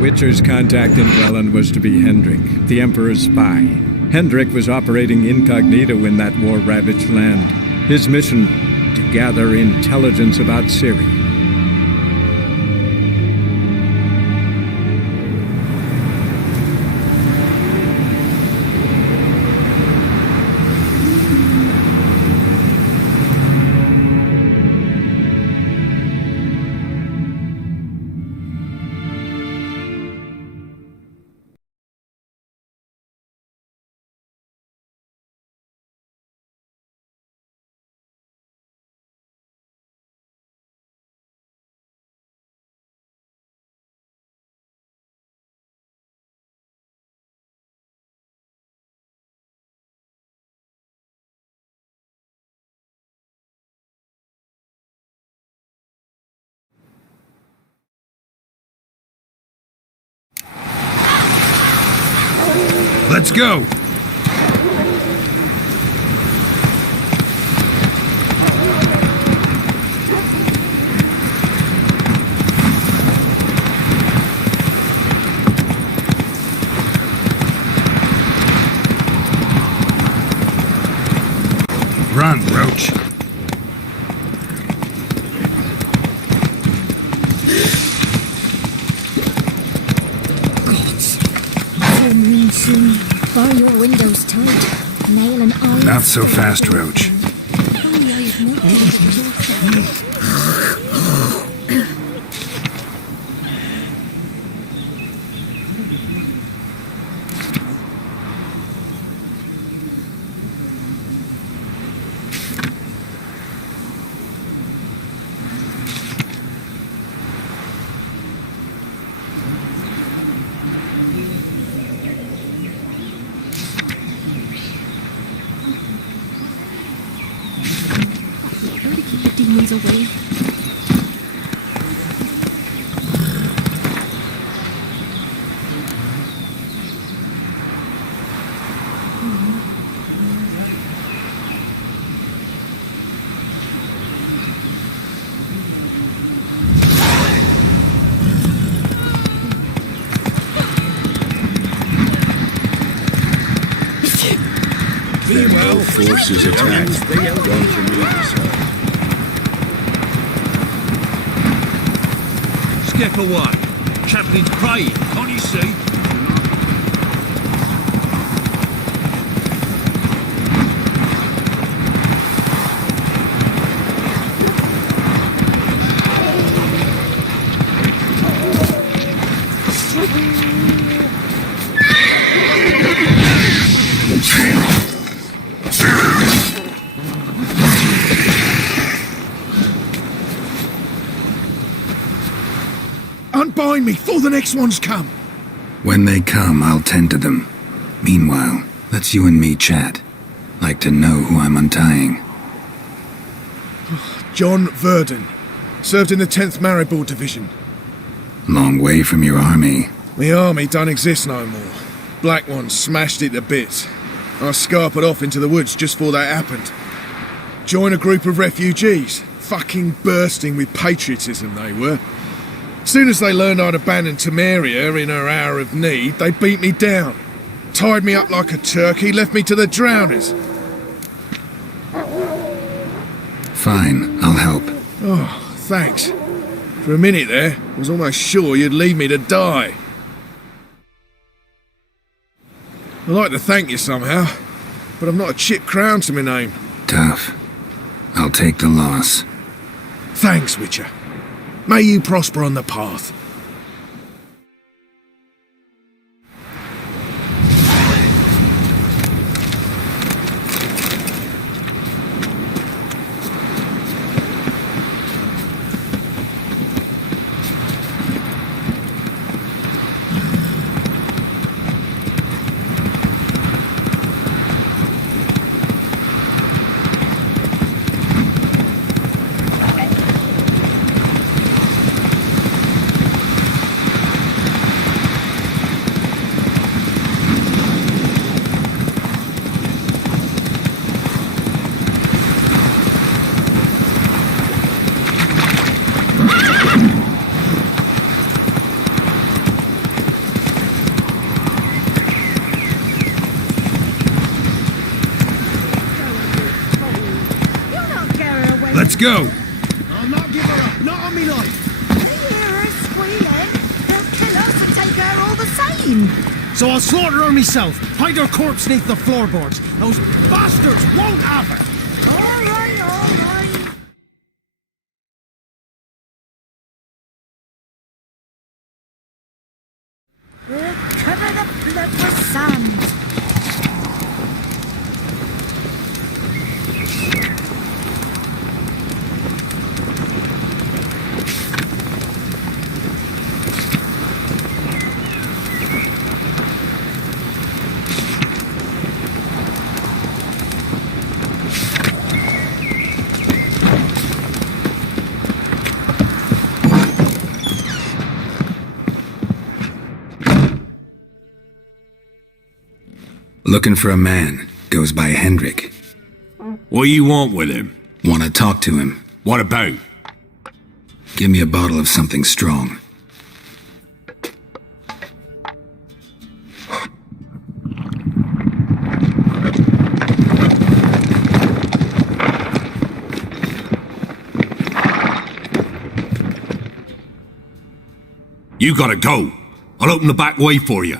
Witcher's contact in Welland was to be Hendrik, the Emperor's spy. Hendrik was operating incognito in that war-ravaged land. His mission, to gather intelligence about Ciri. Let's go! Run, Roach. Bar your windows tight. Nail and eye. Not so fast, Roach. Demons away. Well, forces attacked. Gone from either side. Skip away. Chaplin's praying, can't you see? Unbind me before the next ones come. When they come, I'll tend to them. Meanwhile, let's you and me chat. Like to know who I'm untying. John Verdon. Served in the 10th Maribor Division. Long way from your army. The army don't exist no more. Black Ones smashed it to bits. I scarpered off into the woods just before that happened. Joined a group of refugees. Fucking bursting with patriotism they were. Soon as they learned I'd abandoned Temeria in her hour of need, they beat me down. Tied me up like a turkey, left me to the drowners. Fine, I'll help. Oh, thanks. For a minute there, I was almost sure you'd leave me to die. I'd like to thank you somehow, but I've not a chip crown to my name. Tough. I'll take the loss. Thanks, Witcher. May you prosper on the path. go. I'll not give her up. Not on me life. We hear her squealing. They'll kill us and take her all the same. So I'll slaughter her myself. Hide her corpse neath the floorboards. Those bastards won't have her. All right, all right. We'll cover the blood with sand. Looking for a man. Goes by Hendrik. What you want with him? Want to talk to him. What about? Give me a bottle of something strong. You gotta go. I'll open the back way for you.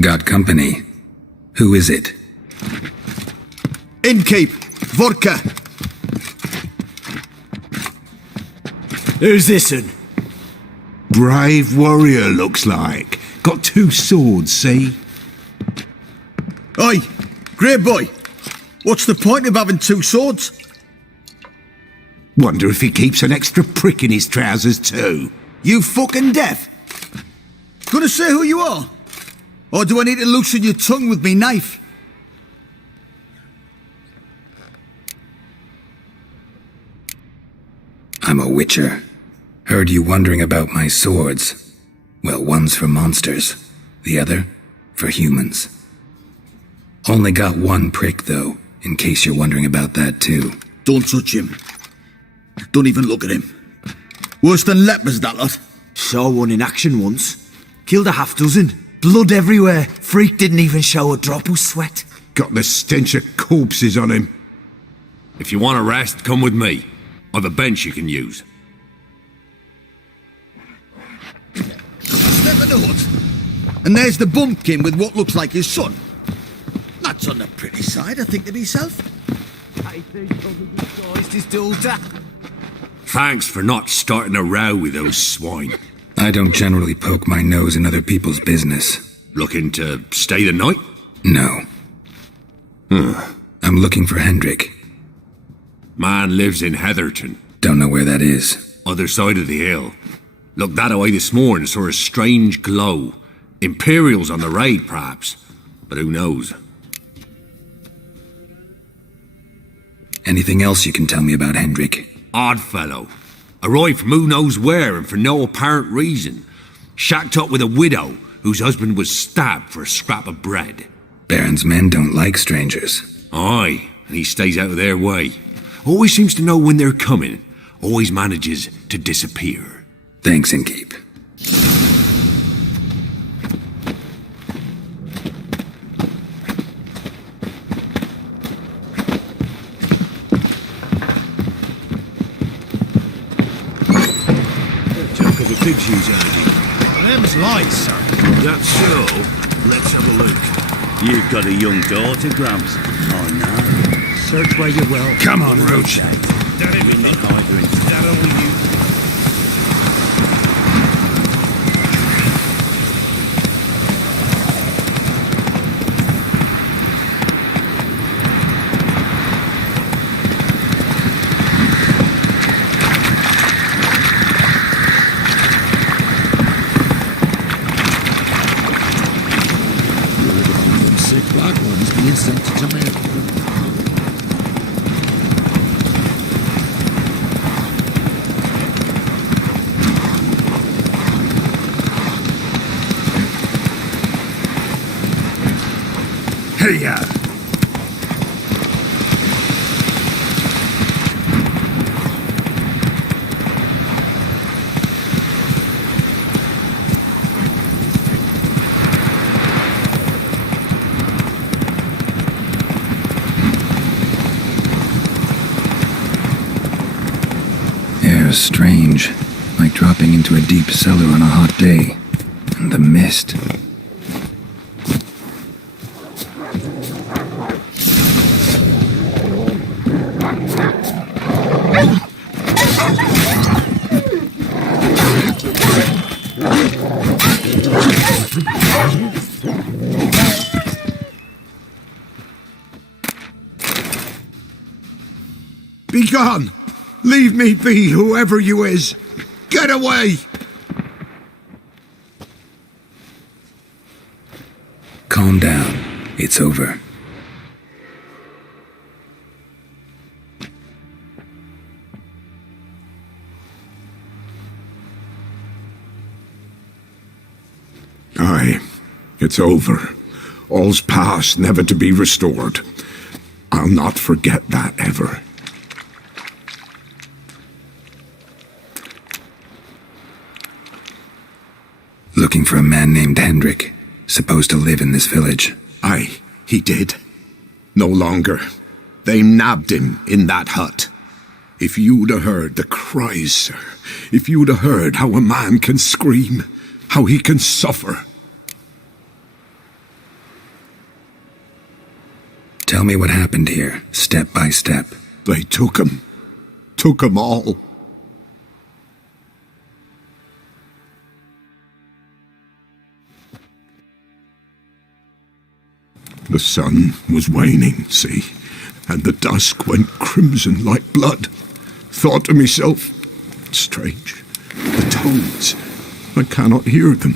Got company. Who is it? Innkeep, vodka. Who's this'n? Brave warrior, looks like. Got 2 swords, see? Oi, grey boy. What's the point of having 2 swords? Wonder if he keeps an extra prick in his trousers too. You fucking deaf. Gonna say who you are? Or do I need to loosen your tongue with me knife? I'm a witcher. Heard you wondering about my swords. Well, one's for monsters, the other for humans. Only got 1 prick, though, in case you're wondering about that, too. Don't touch him. Don't even look at him. Worse than lepers, that lot. Saw one in action once. Killed a half-dozen. Blood everywhere. Freak didn't even show a drop of sweat. Got the stench of corpses on him. If you want a rest, come with me. I've a bench you can use. Step in the hut. And there's the bumpkin with what looks like his son. That's on the pretty side, I think to myself. I think he disguised his daughter. Thanks for not starting a row with those swine. I don't generally poke my nose in other people's business. Looking to stay the night? No. I'm looking for Hendrik. Man lives in Heatherton. Don't know where that is. Other side of the hill. Looked that away this morning, saw a strange glow. Imperials on the raid, perhaps. But who knows? Anything else you can tell me about Hendrik? Odd fellow. Arrived from who knows where and for no apparent reason. Shacked up with a widow whose husband was stabbed for a scrap of bread. Baron's men don't like strangers. Aye, and he stays out of their way. Always seems to know when they're coming. Always manages to disappear. Thanks, Innkeep. Talk of a pig's shoes, Andy. Them's lies, sir. That's so. Let's have a look. You've got a young daughter, Gramps. Oh, no. Search where you will. Come on, Roach. That ain't not hiding. That only you. Sick black ones being sent to Jamaica. Hey-ya! was strange, like dropping into a deep cellar on a hot day. And the mist. Be gone! Leave me be, whoever you is! Get away! Calm down. It's over. Aye, it's over. All's past, never to be restored. I'll not forget that ever. Looking for a man named Hendrik, supposed to live in this village. Aye, he did. No longer. They nabbed him in that hut. If you'd have heard the cries, sir, if you'd have heard how a man can scream, how he can suffer. Tell me what happened here, step by step. They took him. Took him all. The sun was waning, see, and the dusk went crimson like blood. Thought to myself, strange, the toads, I cannot hear them.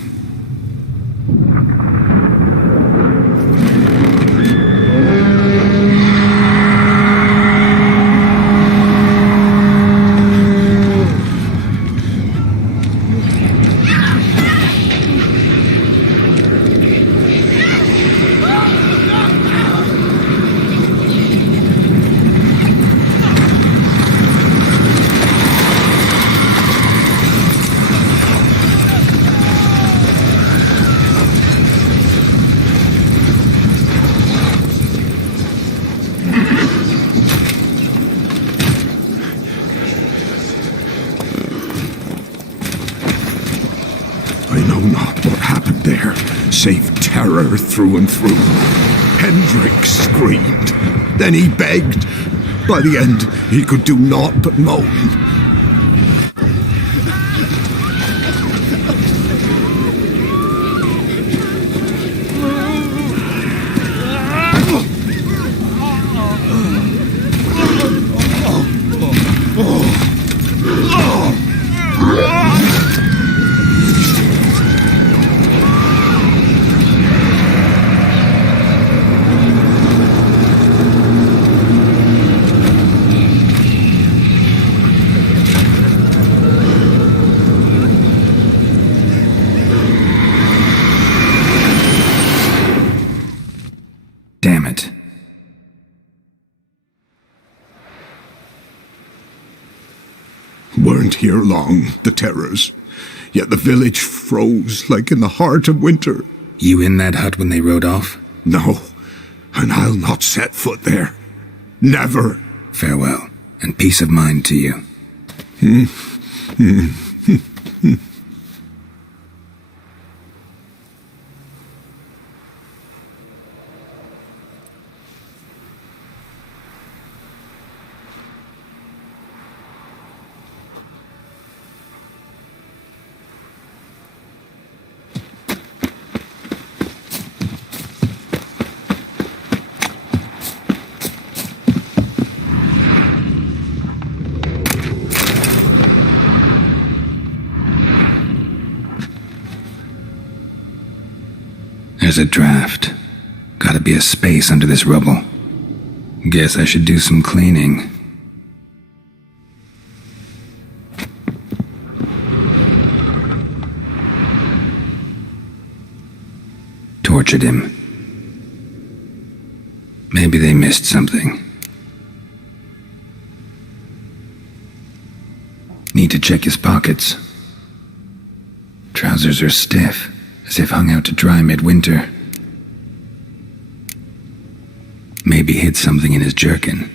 Save terror through and through. Hendrik screamed. Then he begged. By the end, he could do naught but moan. Damn it. Weren't here long, the terrors. Yet the village froze like in the heart of winter. You in that hut when they rode off? No, and I'll not set foot there. Never. Farewell, and peace of mind to you. There's a draft. Gotta be a space under this rubble. Guess I should do some cleaning. Tortured him. Maybe they missed something. Need to check his pockets. Trousers are stiff, as if hung out to dry midwinter. Maybe hid something in his jerkin.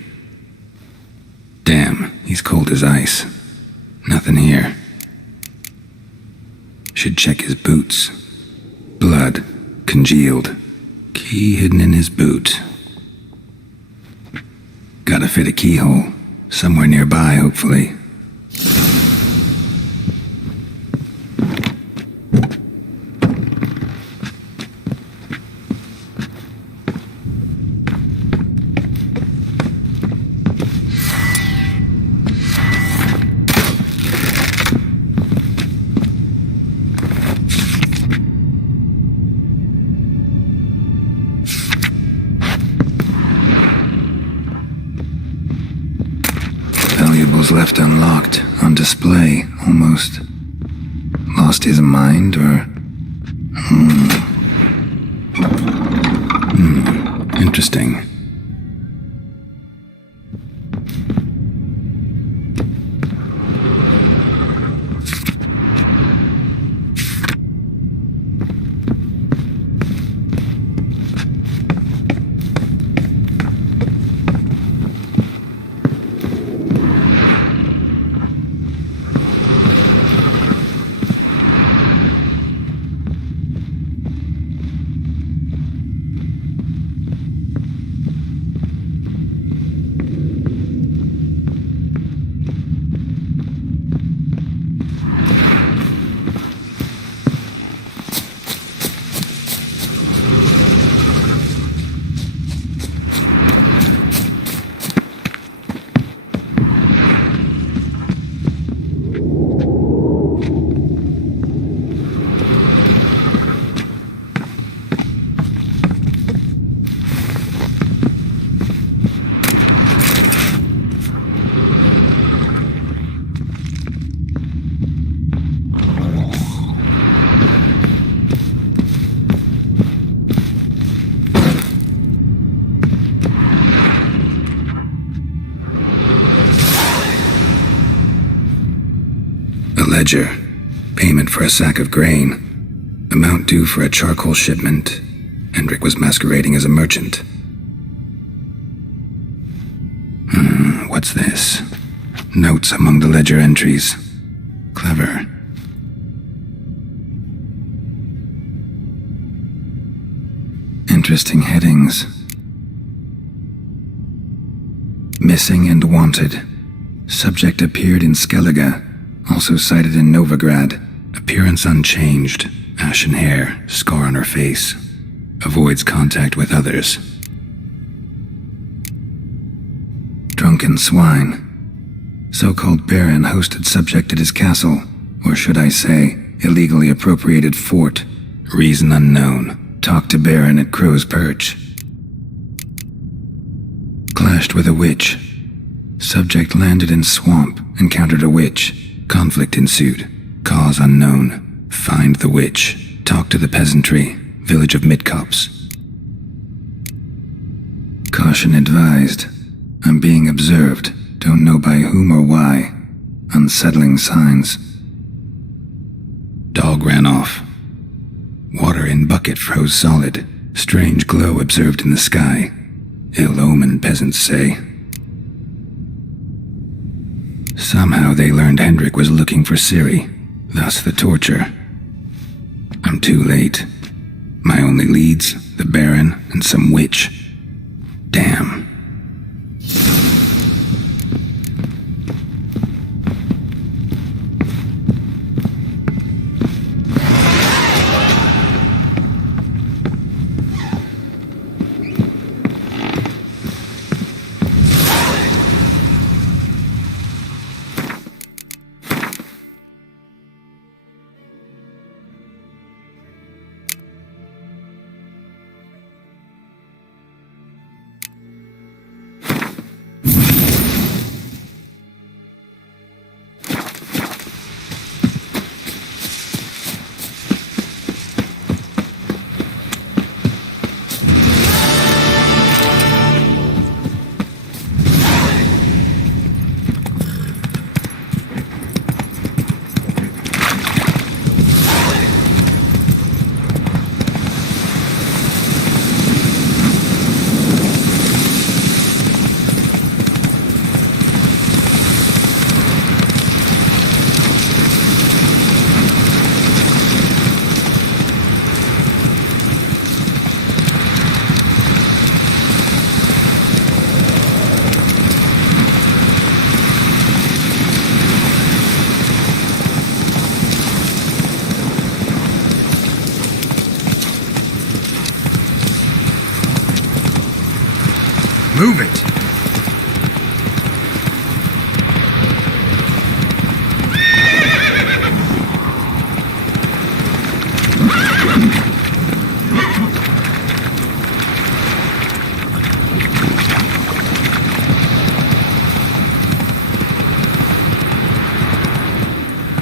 Damn, he's cold as ice. Nothing here. Should check his boots. Blood, congealed. Key hidden in his boot. Gotta fit a keyhole. Somewhere nearby, hopefully. Valuables left unlocked, on display, almost. Lost his mind, or... Interesting. Ledger. Payment for a sack of grain. Amount due for a charcoal shipment. Hendrik was masquerading as a merchant. What's this? Notes among the ledger entries. Clever. Interesting headings. Missing and wanted. Subject appeared in Skellige. Also sighted in Novigrad. Appearance unchanged. Ashen hair, scar on her face. Avoids contact with others. Drunken swine. So-called Baron hosted subject at his castle, or should I say, illegally appropriated fort. Reason unknown. Talked to Baron at Crow's Perch. Clashed with a witch. Subject landed in swamp, encountered a witch. Conflict ensued. Cause unknown. Find the witch. Talk to the peasantry. Village of Midcops. Caution advised. I'm being observed. Don't know by whom or why. Unsettling signs. Dog ran off. Water in bucket froze solid. Strange glow observed in the sky. Ill omen, peasants say. Somehow they learned Hendrik was looking for Ciri, thus the torture. I'm too late. My only leads, the Baron and some witch. Damn. Move it!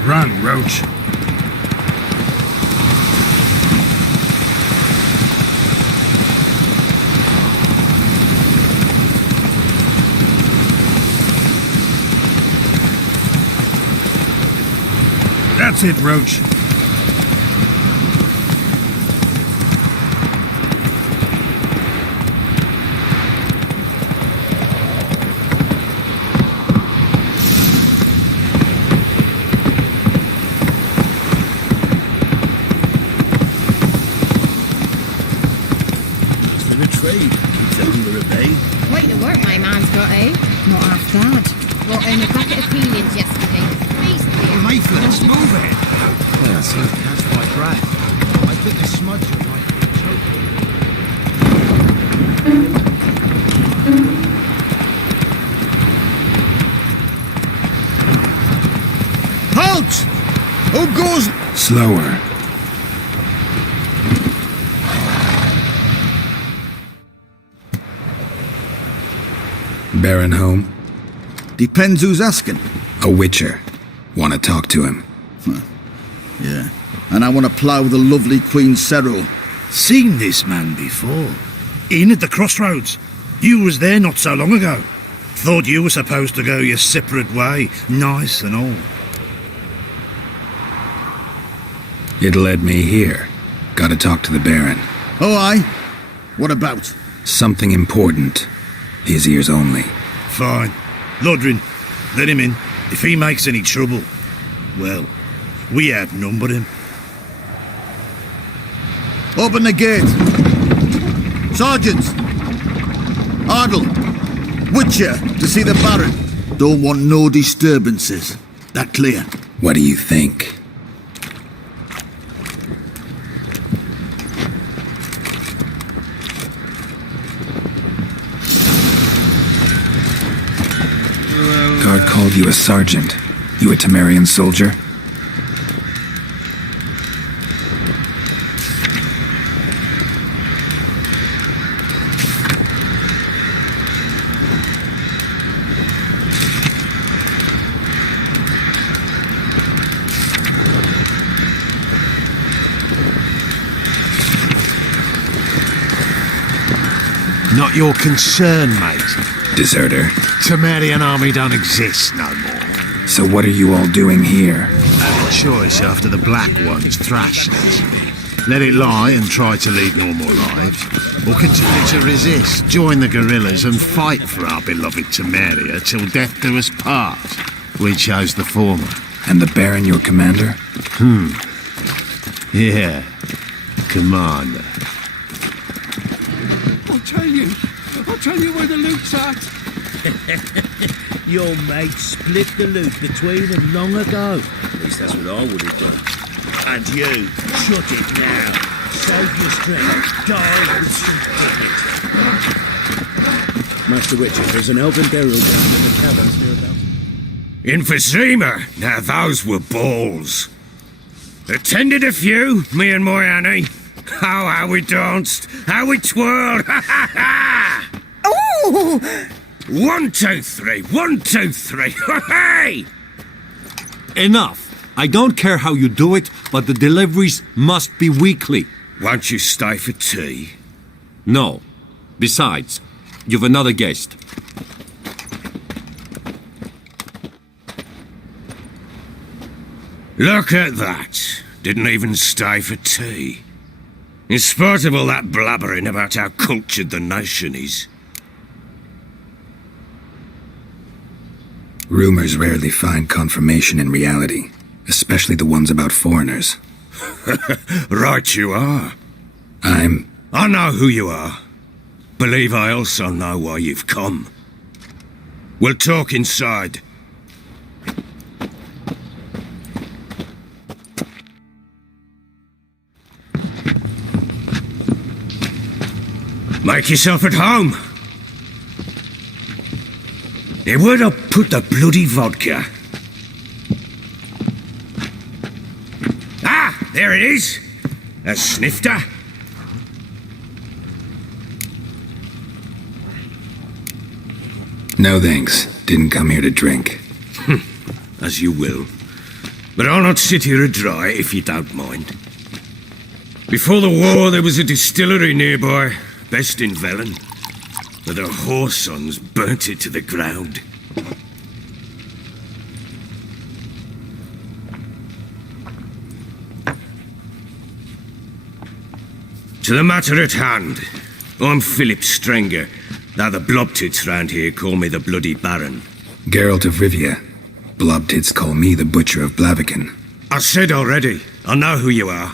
Run, Roach. That's it, Roach. Quite the work my man's got, eh? Not half bad. Brought in a bucket of peelings yesterday. Beastly. Leaflets, move it! Yeah, so catch my breath. I think the smudger might be choking. Halt! Who goes... Slower. Baron home? Depends who's asking. A witcher. Want to talk to him. Yeah. And I want to plough the lovely Queen Cyril. Seen this man before. In at the crossroads. You was there not so long ago. Thought you were supposed to go your separate way. Nice and all. It led me here. Gotta talk to the Baron. Oh, aye? What about? Something important. His ears only. Fine. Lodrin, let him in. If he makes any trouble, well, we outnumber him. Open the gate. Sergeant! Ardle! Witcher, to see the Baron. Don't want no disturbances. That clear? What do you think? Guard called you a sergeant. You a Temerian soldier? Not your concern, mate. Deserter. Temerian army don't exist no more. So what are you all doing here? Had a choice after the Black Ones thrashed us. Let it lie and try to lead normal lives, or continue to resist, join the guerrillas and fight for our beloved Temeria till death do us part. We chose the former. And the Baron your commander? Yeah. Commander. I'll tell you where the loot's at. Your mate split the loot between them long ago. At least that's what I would have done. And you, shut it now. Save your strength. Die with some Master Witcher, there's an elven burial ground in the caverns nearabouts. Emphysema! Now those were balls. Attended a few, me and my Annie. Oh, how we danced, how we twirled, ha ha ha! Oh! 1, 2, 3, 1, 2, 3, hey! Enough. I don't care how you do it, but the deliveries must be weekly. Won't you stay for tea? No. Besides, you've another guest. Look at that. Didn't even stay for tea. In spite of all that blabbering about how cultured the nation is. Rumors rarely find confirmation in reality, especially the ones about foreigners. Right you are. I know who you are. Believe I also know why you've come. We'll talk inside. Make yourself at home. Hey, where'd I put the bloody vodka? Ah, there it is. A snifter. No thanks. Didn't come here to drink. As you will. But I'll not sit here adry if you don't mind. Before the war, there was a distillery nearby, best in Velen. But the whoresons burnt it to the ground. To the matter at hand, I'm Philip Strenger. Now the blobtits round here call me the Bloody Baron. Geralt of Rivia. Blobtits call me the Butcher of Blaviken. I said already, I know who you are.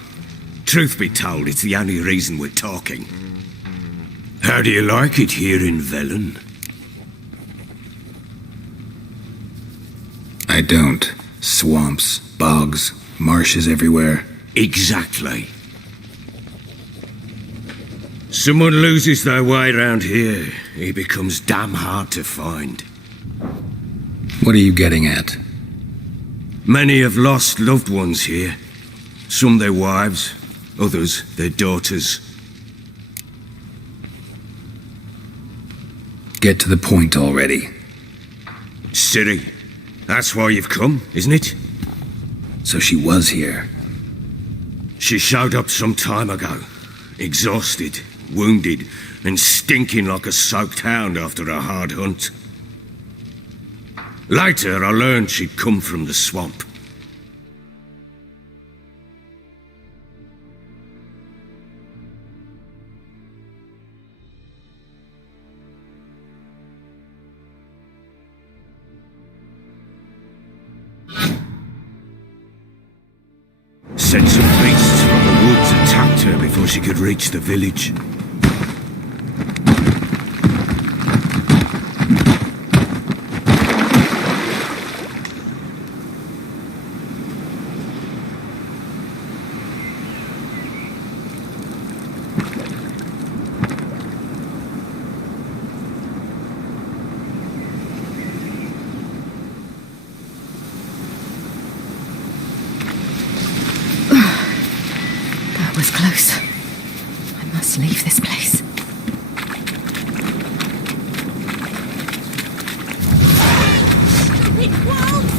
Truth be told, it's the only reason we're talking. How do you like it here in Velen? I don't. Swamps, bogs, marshes everywhere. Exactly. Someone loses their way round here, he becomes damn hard to find. What are you getting at? Many have lost loved ones here. Some their wives, others their daughters. Get to the point already. Ciri, that's why you've come, isn't it? So she was here. She showed up some time ago, exhausted, wounded, and stinking like a soaked hound after a hard hunt. Later, I learned she'd come from the swamp. Said some beasts from the woods attacked her before she could reach the village. Was close. I must leave this place. Stupid wolves!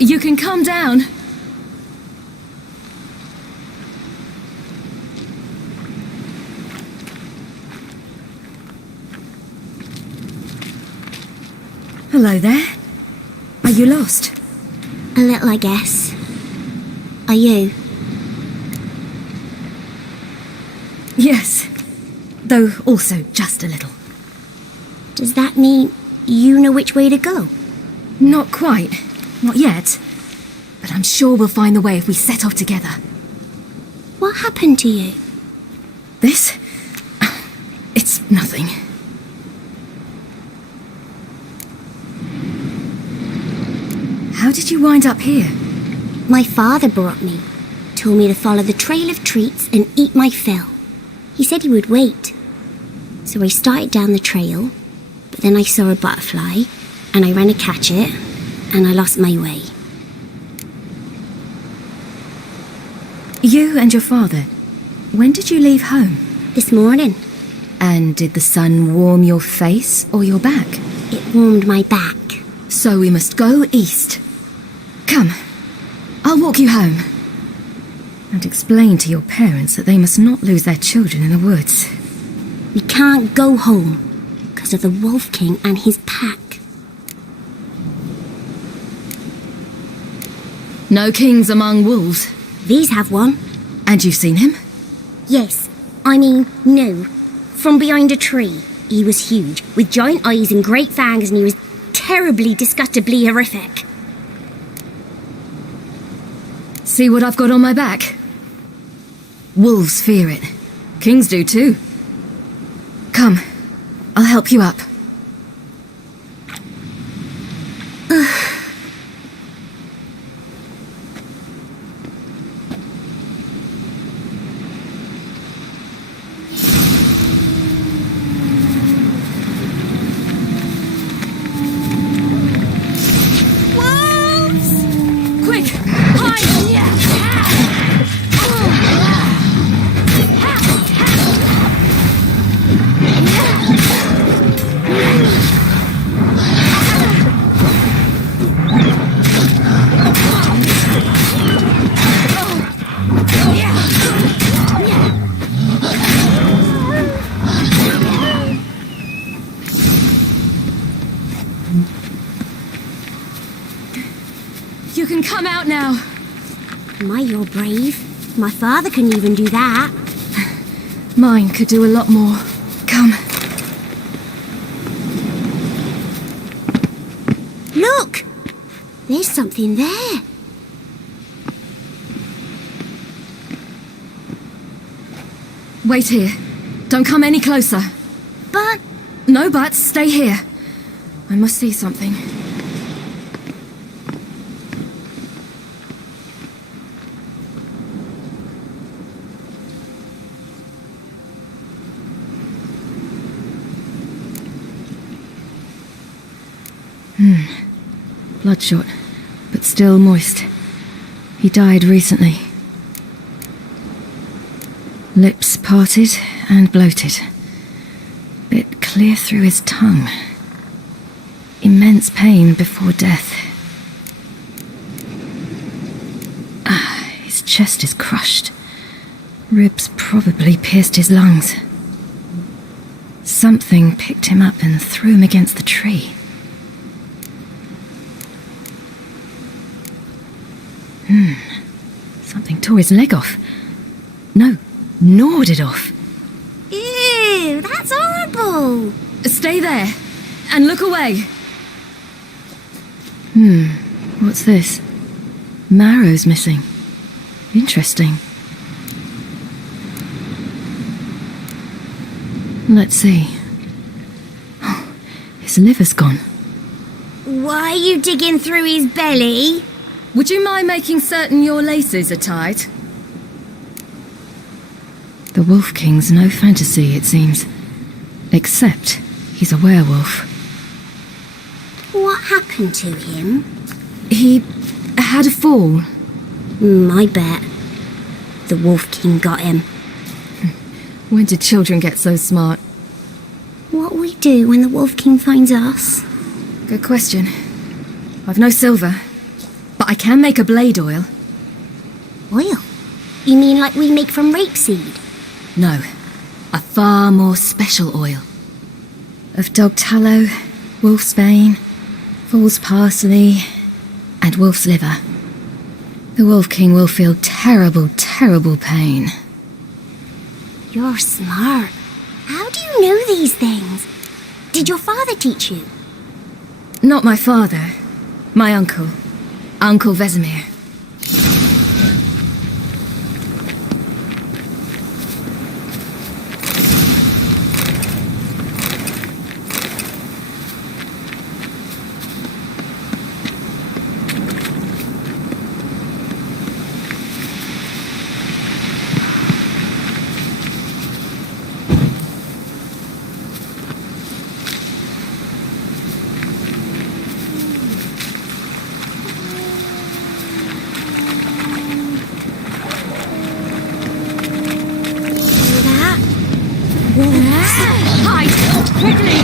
You can calm down. Hello there. Are you lost? A little, I guess. Are you? Yes. Though also just a little. Does that mean you know which way to go? Not quite. Not yet. But I'm sure we'll find the way if we set off together. What happened to you? This? It's nothing. How did you wind up here? My father brought me. Told me to follow the trail of treats and eat my fill. He said he would wait. So I started down the trail, but then I saw a butterfly, and I ran to catch it, and I lost my way. You and your father, when did you leave home? This morning. And did the sun warm your face or your back? It warmed my back. So we must go east. Come, I'll walk you home. And explain to your parents that they must not lose their children in the woods. We can't go home because of the Wolf King and his pack. No kings among wolves. These have one. And you've seen him? Yes. I mean, no. From behind a tree. He was huge, with giant eyes and great fangs, and he was terribly, disgustingly horrific. See what I've got on my back? Wolves fear it. Kings do too. Come, I'll help you up. You can come out now. My, you're brave. My father couldn't even do that. Mine could do a lot more. Come. Look! There's something there. Wait here. Don't come any closer. But... No buts. Stay here. I must see something. Bloodshot, but still moist. He died recently. Lips parted and bloated. Bit clear through his tongue. Immense pain before death. His chest is crushed. Ribs probably pierced his lungs. Something picked him up and threw him against the tree. Something tore his leg off. No, gnawed it off. Ew, that's horrible. Stay there, and look away. What's this? Marrow's missing. Interesting. Let's see. Oh, his liver's gone. Why are you digging through his belly? Would you mind making certain your laces are tied? The Wolf King's no fantasy, it seems. Except he's a werewolf. What happened to him? He had a fall. I bet. The Wolf King got him. When did children get so smart? What we do when the Wolf King finds us? Good question. I've no silver, but I can make a blade oil. Oil? You mean like we make from rapeseed? No, a far more special oil. Of dog tallow, wolf's bane, fool's parsley, and wolf's liver. The Wolf King will feel terrible, terrible pain. You're smart. How do you know these things? Did your father teach you? Not my father. My uncle. Uncle Vesemir. Hide! Quickly!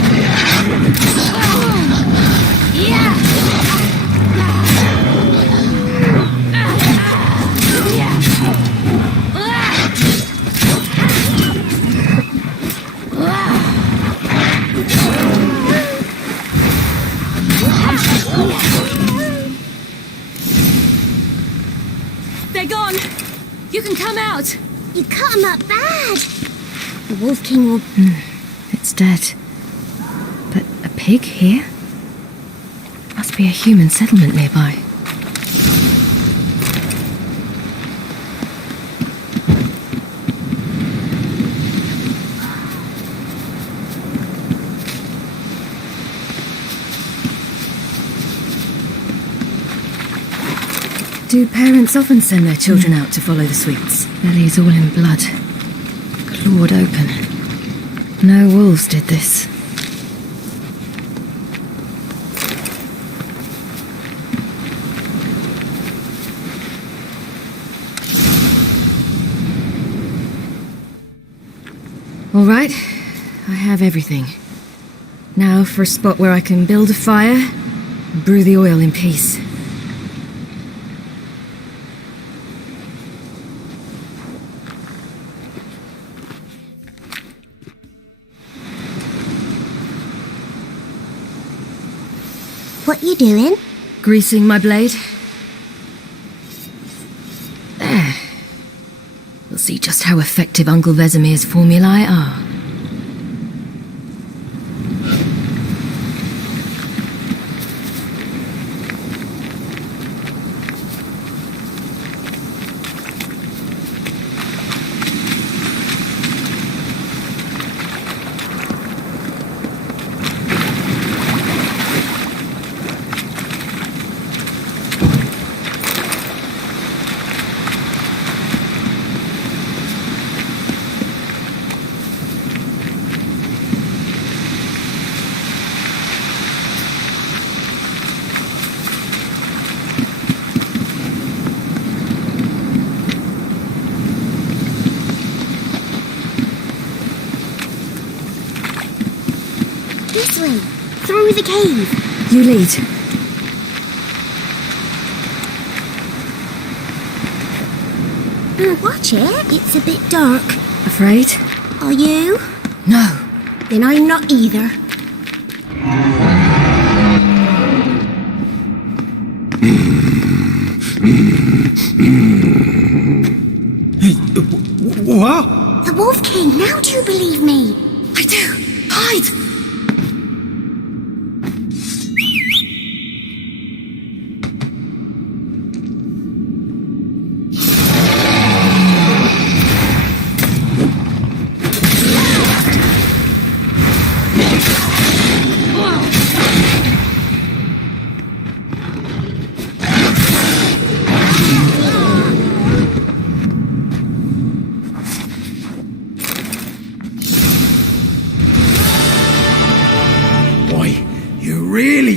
They're gone! You can come out! You cut him up bad! The Wolf King will... It's dead. But a pig here? Must be a human settlement nearby. Do parents often send their children out to follow the sweets? Belly is all in blood. Clawed open. No wolves did this. All right, I have everything. Now for a spot where I can build a fire and brew the oil in peace. What you doing? Greasing my blade. There. We'll see just how effective Uncle Vesemir's formulae are. This way, through the cave. You lead. Watch it, it's a bit dark. Afraid? Are you? No. Then I'm not either. What? The Wolf King, now do you believe me? I do. Hide!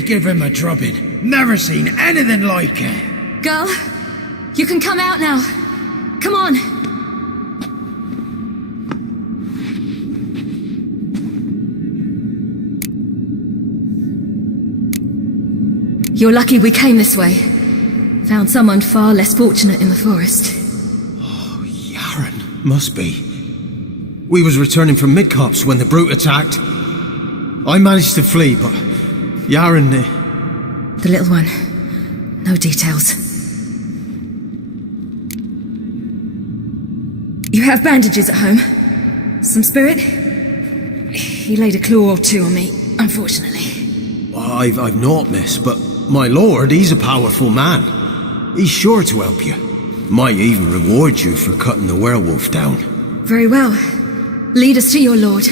Give him a drubbing. Never seen anything like it. Girl, you can come out now. Come on. You're lucky we came this way. Found someone far less fortunate in the forest. Oh, Yaren. Must be. We was returning from Midcops when the brute attacked. I managed to flee, but Yaren... The little one. No details. You have bandages at home? Some spirit? He laid a claw or two on me, unfortunately. I've not, miss, but my lord, he's a powerful man. He's sure to help you. Might even reward you for cutting the werewolf down. Very well. Lead us to your lord.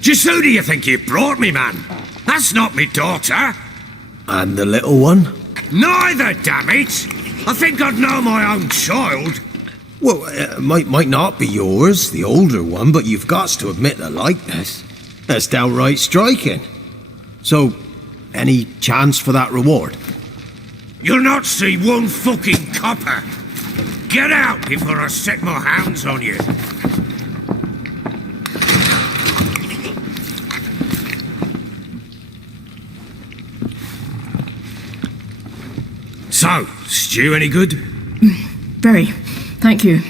Just who do you think you brought me, man? That's not me daughter. And the little one? Neither, damn it! I think I'd know my own child. Well, might not be yours, the older one, but you've got to admit the likeness. That's downright striking. So, any chance for that reward? You'll not see one fucking copper. Get out before I set my hounds on you. So, stew any good? Very. Thank you.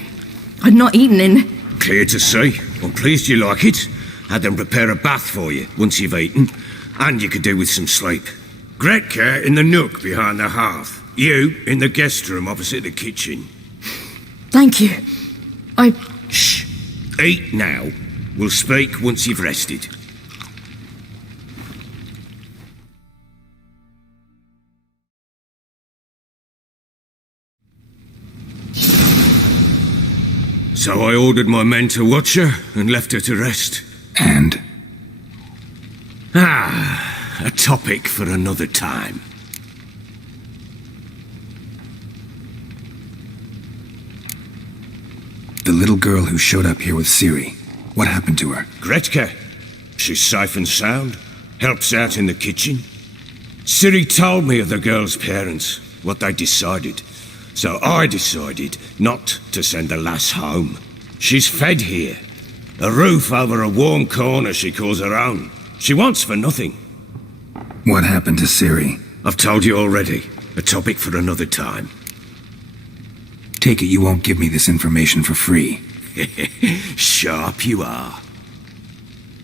I'd not eaten in... Clear to see. I'm pleased you like it. Had them prepare a bath for you once you've eaten, and you could do with some sleep. Gretka in the nook behind the hearth. You in the guest room opposite the kitchen. Thank you. Shh. Eat now. We'll speak once you've rested. So I ordered my men to watch her and left her to rest. And? A topic for another time. The little girl who showed up here with Ciri, what happened to her? Gretka. She's safe and sound. Helps out in the kitchen. Ciri told me of the girl's parents, what they decided. So I decided not to send the lass home. She's fed here. A roof over a warm corner she calls her own. She wants for nothing. What happened to Ciri? I've told you already. A topic for another time. Take it you won't give me this information for free. Sharp you are.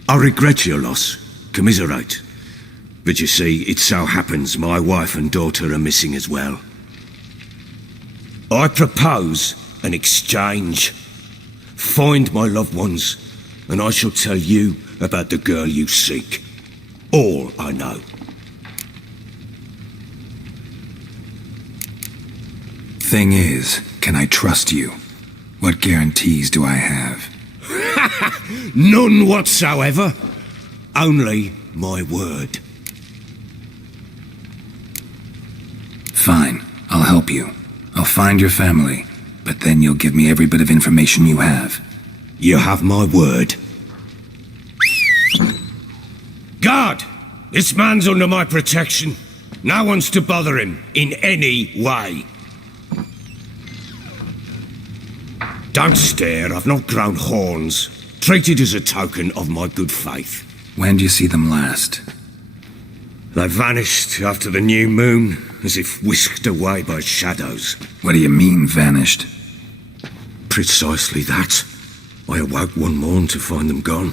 I regret your loss. Commiserate. But you see, it so happens my wife and daughter are missing as well. I propose an exchange. Find my loved ones, and I shall tell you about the girl you seek. All I know. Thing is, can I trust you? What guarantees do I have? None whatsoever. Only my word. Fine, I'll help you. I'll find your family, but then you'll give me every bit of information you have. You have my word. Guard! This man's under my protection. No one's to bother him in any way. Don't stare, I've not grown horns. Treat it as a token of my good faith. When do you see them last? They vanished after the new moon, as if whisked away by shadows. What do you mean, vanished? Precisely that. I awoke one morn to find them gone.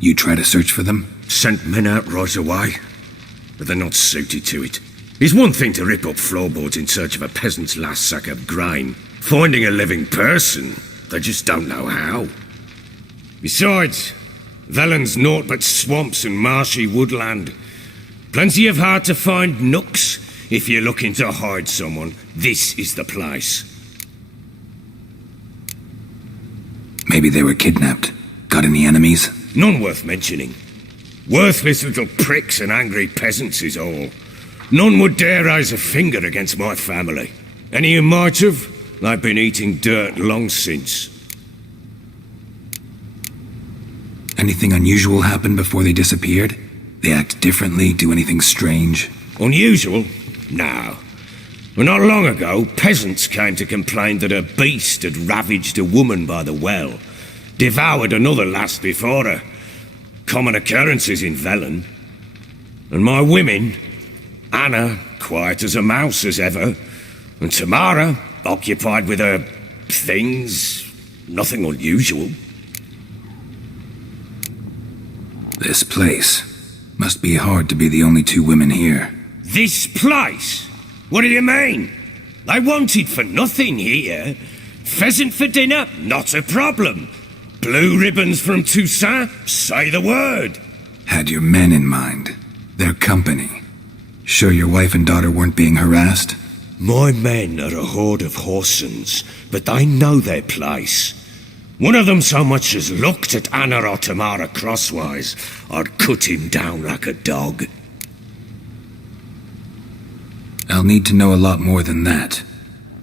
You try to search for them? Sent men out right away, but they're not suited to it. It's one thing to rip up floorboards in search of a peasant's last sack of grain. Finding a living person, they just don't know how. Besides, Velen's naught but swamps and marshy woodland. Plenty of hard-to-find nooks. If you're looking to hide someone, this is the place. Maybe they were kidnapped. Got any enemies? None worth mentioning. Worthless little pricks and angry peasants is all. None would dare raise a finger against my family. Any who might have, they've been eating dirt long since. Anything unusual happen before they disappeared? They act differently, do anything strange? Unusual? No. Well, not long ago, peasants came to complain that a beast had ravaged a woman by the well. Devoured another lass before her. Common occurrences in Velen. And my women, Anna, quiet as a mouse as ever, and Tamara, occupied with her things, nothing unusual. This place. Must be hard to be the only two women here. This place? What do you mean? They wanted for nothing here. Pheasant for dinner? Not a problem. Blue ribbons from Toussaint? Say the word. Had your men in mind. Their company. Sure your wife and daughter weren't being harassed? My men are a horde of whoresons, but they know their place. One of them so much as looked at Anna or Tamara crosswise, I'd cut him down like a dog. I'll need to know a lot more than that.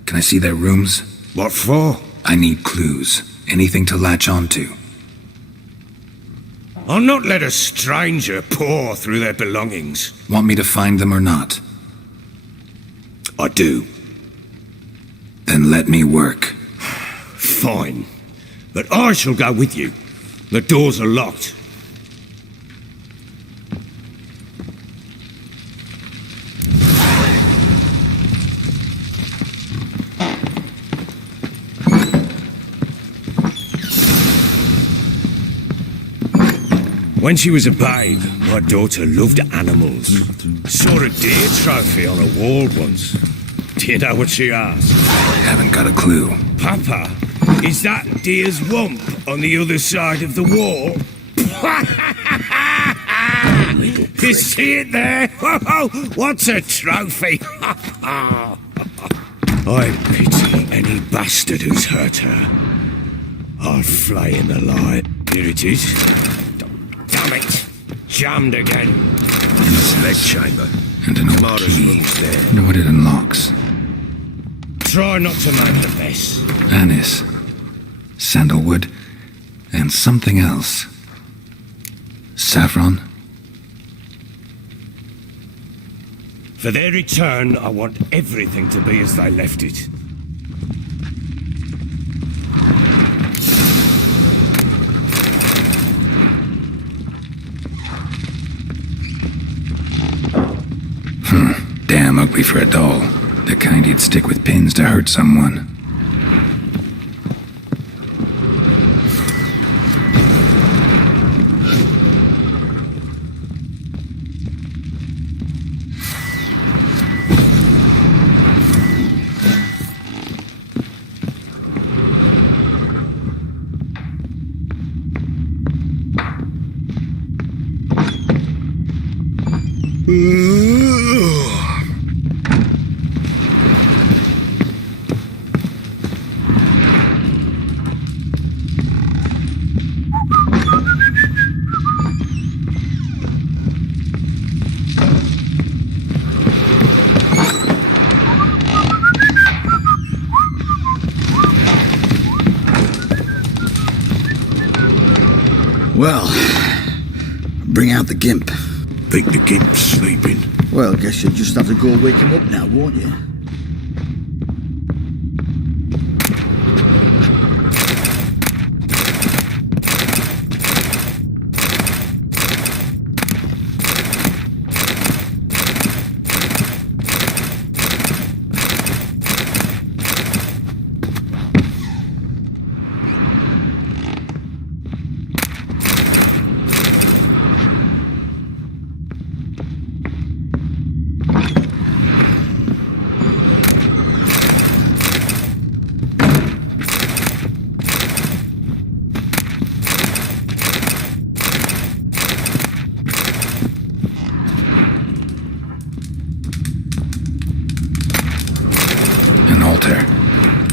Can I see their rooms? What for? I need clues. Anything to latch onto. I'll not let a stranger pore through their belongings. Want me to find them or not? I do. Then let me work. Fine. But I shall go with you. The doors are locked. When she was a babe, my daughter loved animals. Saw a deer trophy on a wall once. Do you know what she asked? Haven't got a clue. Papa, is that deer's wump on the other side of the wall? You see it there? What's a trophy? I pity any bastard who's hurt her. I'll flay him alive. Here it is. Damn it! Jammed again. In the select chamber. And an old Mara's key. room's there. Wonder what it unlocks. Try not to make a mess. Anise, sandalwood, and something else. Saffron? For their return, I want everything to be as they left it. Damn ugly for a doll. The kind you'd stick with pins to hurt someone. Well, bring out the gimp. Think the gimp's sleeping? Well, guess you'll just have to go wake him up now, won't you?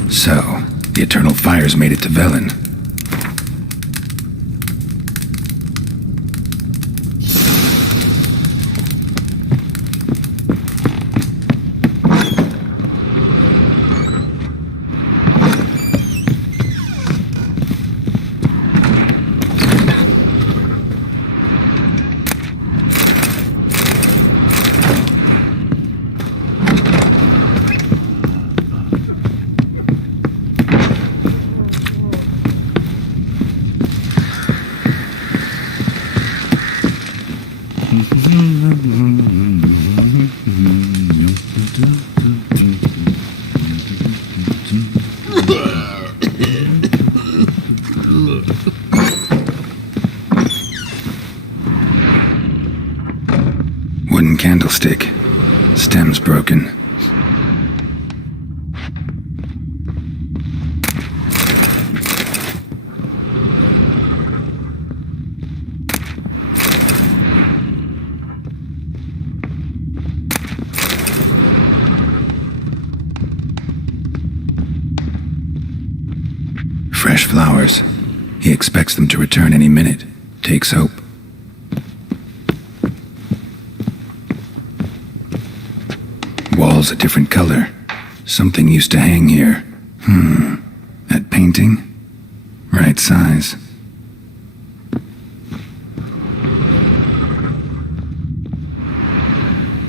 So, the Eternal Fires made it to Velen. Wooden candlestick. Stem's broken. Fresh flowers. He expects them to return any minute. Takes hope. Walls a different color. Something used to hang here. That painting? Right size.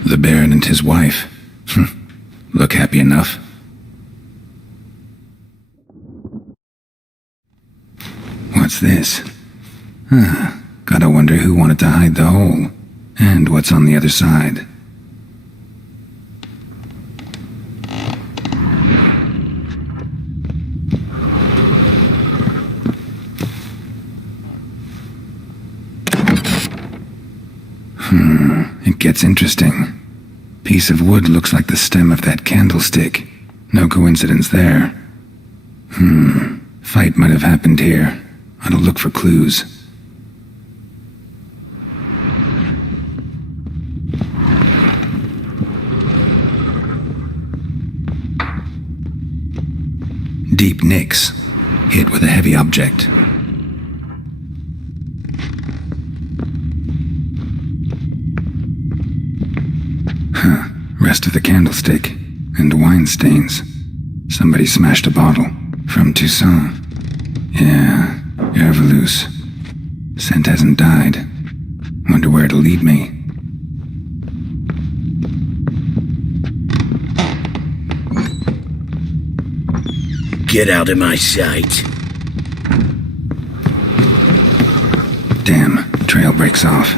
The Baron and his wife. Look happy enough. What's this? Gotta wonder who wanted to hide the hole. And what's on the other side. gets interesting. Piece of wood looks like the stem of that candlestick. No coincidence there. Fight might have happened here. Ought to look for clues. Deep nicks, hit with a heavy object. Rest of the candlestick, and wine stains. Somebody smashed a bottle. From Toussaint. Yeah, Herveloos. Scent hasn't died. Wonder where it'll lead me. Get out of my sight. Damn, trail breaks off.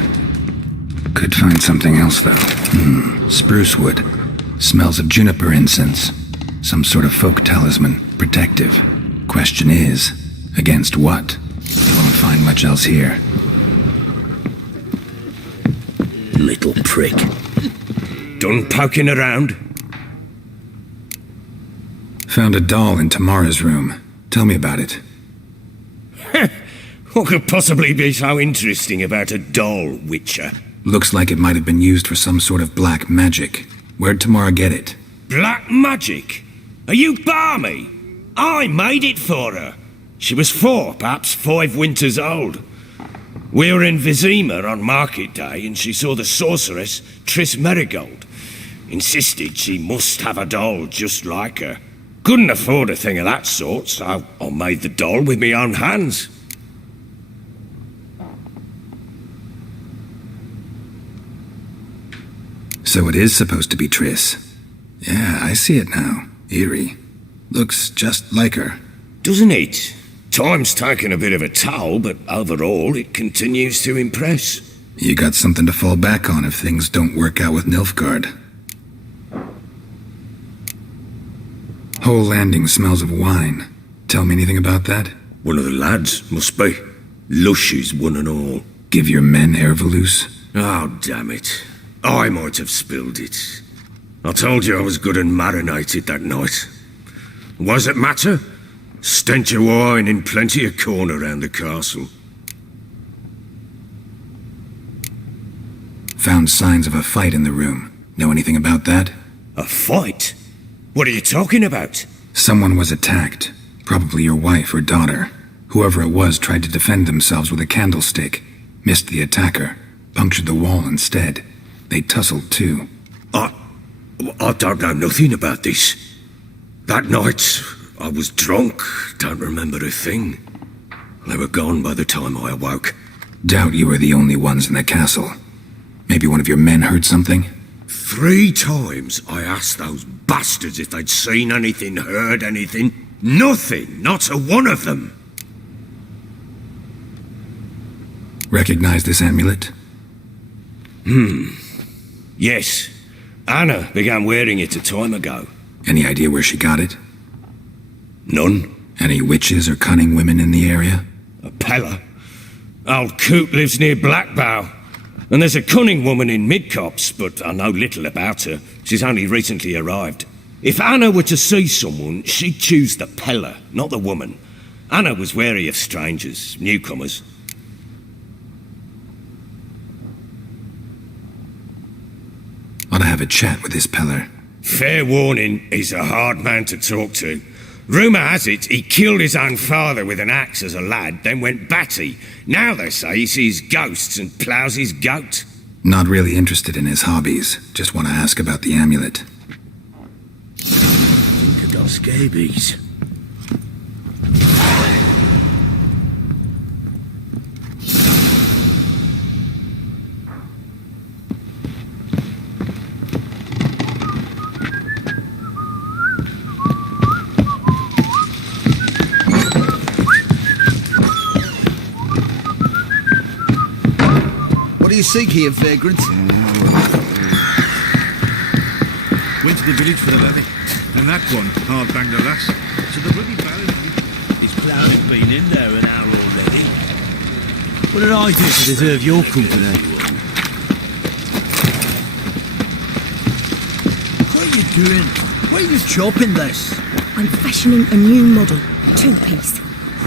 Could find something else, though. Spruce wood. Smells of juniper incense. Some sort of folk talisman. Protective. Question is, against what? Won't find much else here. Little prick. Done poking around? Found a doll in Tamara's room. Tell me about it. What could possibly be so interesting about a doll, Witcher? Looks like it might have been used for some sort of black magic. Where'd Tamara get it? Black magic? Are you balmy? I made it for her. She was 4, perhaps 5 winters old. We were in Vizima on market day and she saw the sorceress, Triss Merigold. Insisted she must have a doll just like her. Couldn't afford a thing of that sort, so I made the doll with my own hands. So it is supposed to be Triss. Yeah, I see it now. Eerie. Looks just like her. Doesn't it? Time's taken a bit of a toll, but overall it continues to impress. You got something to fall back on if things don't work out with Nilfgaard. Whole landing smells of wine. Tell me anything about that? One of the lads, must be. Lushes, one and all. Give your men Herveloos? Oh, damn it. I might have spilled it. I told you I was good and marinated that night. What does it matter? Stench of wine in plenty of corn around the castle. Found signs of a fight in the room. Know anything about that? A fight? What are you talking about? Someone was attacked. Probably your wife or daughter. Whoever it was tried to defend themselves with a candlestick. Missed the attacker. Punctured the wall instead. They tussled too. I don't know nothing about this. That night, I was drunk. Don't remember a thing. They were gone by the time I awoke. Doubt you were the only ones in the castle. Maybe one of your men heard something? 3 times I asked those bastards if they'd seen anything, heard anything. Nothing, not a one of them. Recognize this amulet? Yes. Anna began wearing it a time ago. Any idea where she got it? None. Any witches or cunning women in the area? A Pella. Old Coot lives near Blackbow. And there's a cunning woman in Midcopse, but I know little about her. She's only recently arrived. If Anna were to see someone, she'd choose the Pella, not the woman. Anna was wary of strangers, newcomers. Ought to have a chat with this Peller. Fair warning, he's a hard man to talk to. Rumour has it he killed his own father with an axe as a lad, then went batty. Now they say he sees ghosts and ploughs his goat. Not really interested in his hobbies. Just want to ask about the amulet. Think of those scabies. What do you seek here, vagrant? Went to the village for the levy. And that one, hard banged the lass. So the bloody baron... His plough has been in there an hour already. What did I do to deserve your company? doing? Why are you chopping this? I'm fashioning a new model. Two-piece.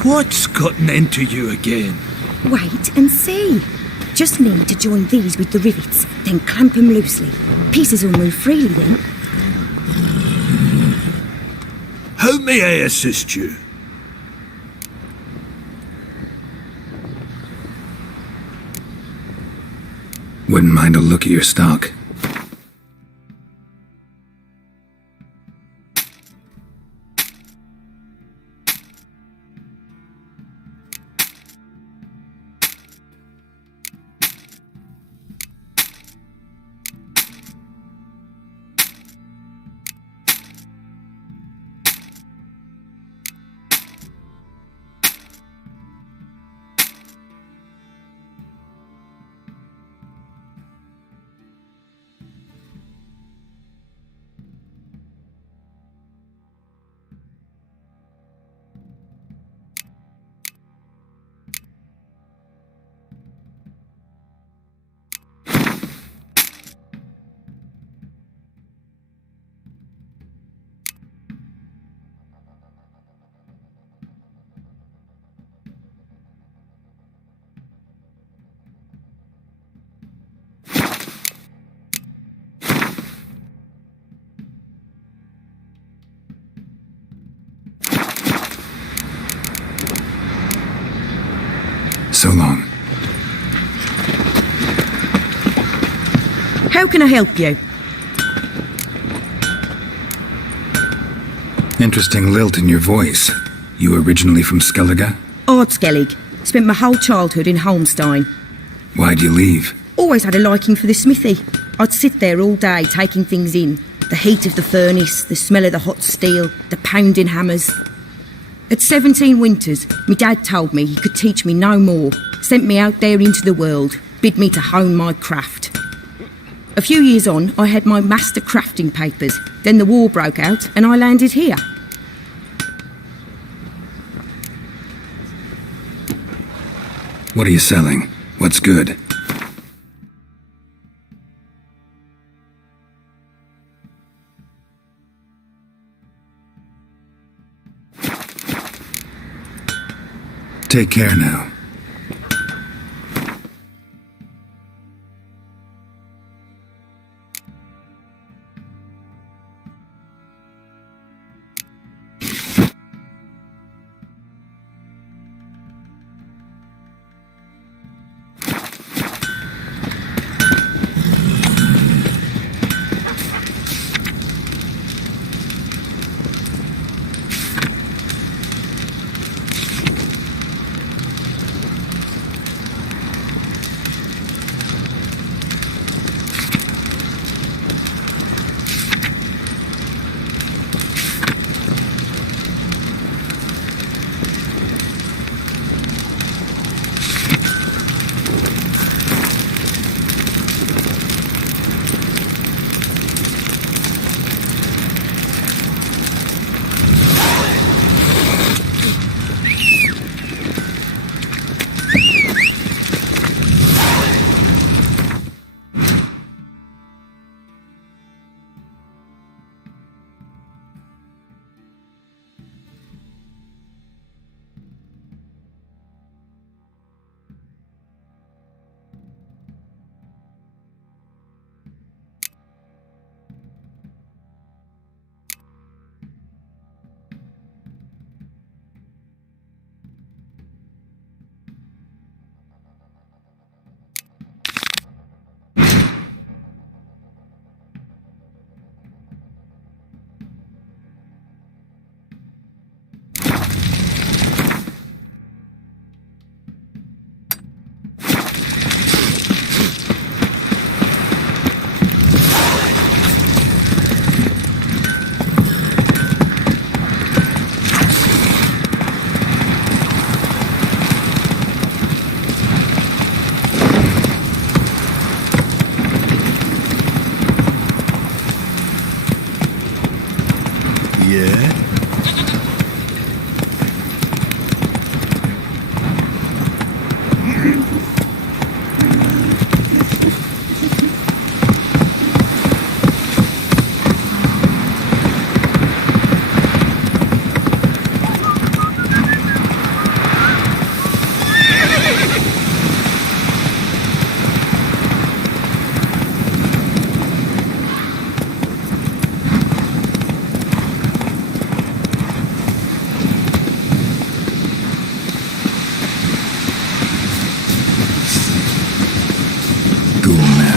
What's gotten into you again? Wait and see. Just need to join these with the rivets, then clamp them loosely. Pieces will move freely then. How may I assist you? Wouldn't mind a look at your stock. So long. How can I help you? Interesting lilt in your voice. You originally from Skellige? Ardskellig. Spent my whole childhood in Holmstein. Why'd you leave? Always had a liking for the smithy. I'd sit there all day taking things in. The heat of the furnace, the smell of the hot steel, the pounding hammers. At 17 winters, my dad told me he could teach me no more, sent me out there into the world, bid me to hone my craft. A few years on, I had my master crafting papers. Then the war broke out and I landed here. What are you selling? What's good? Take care now.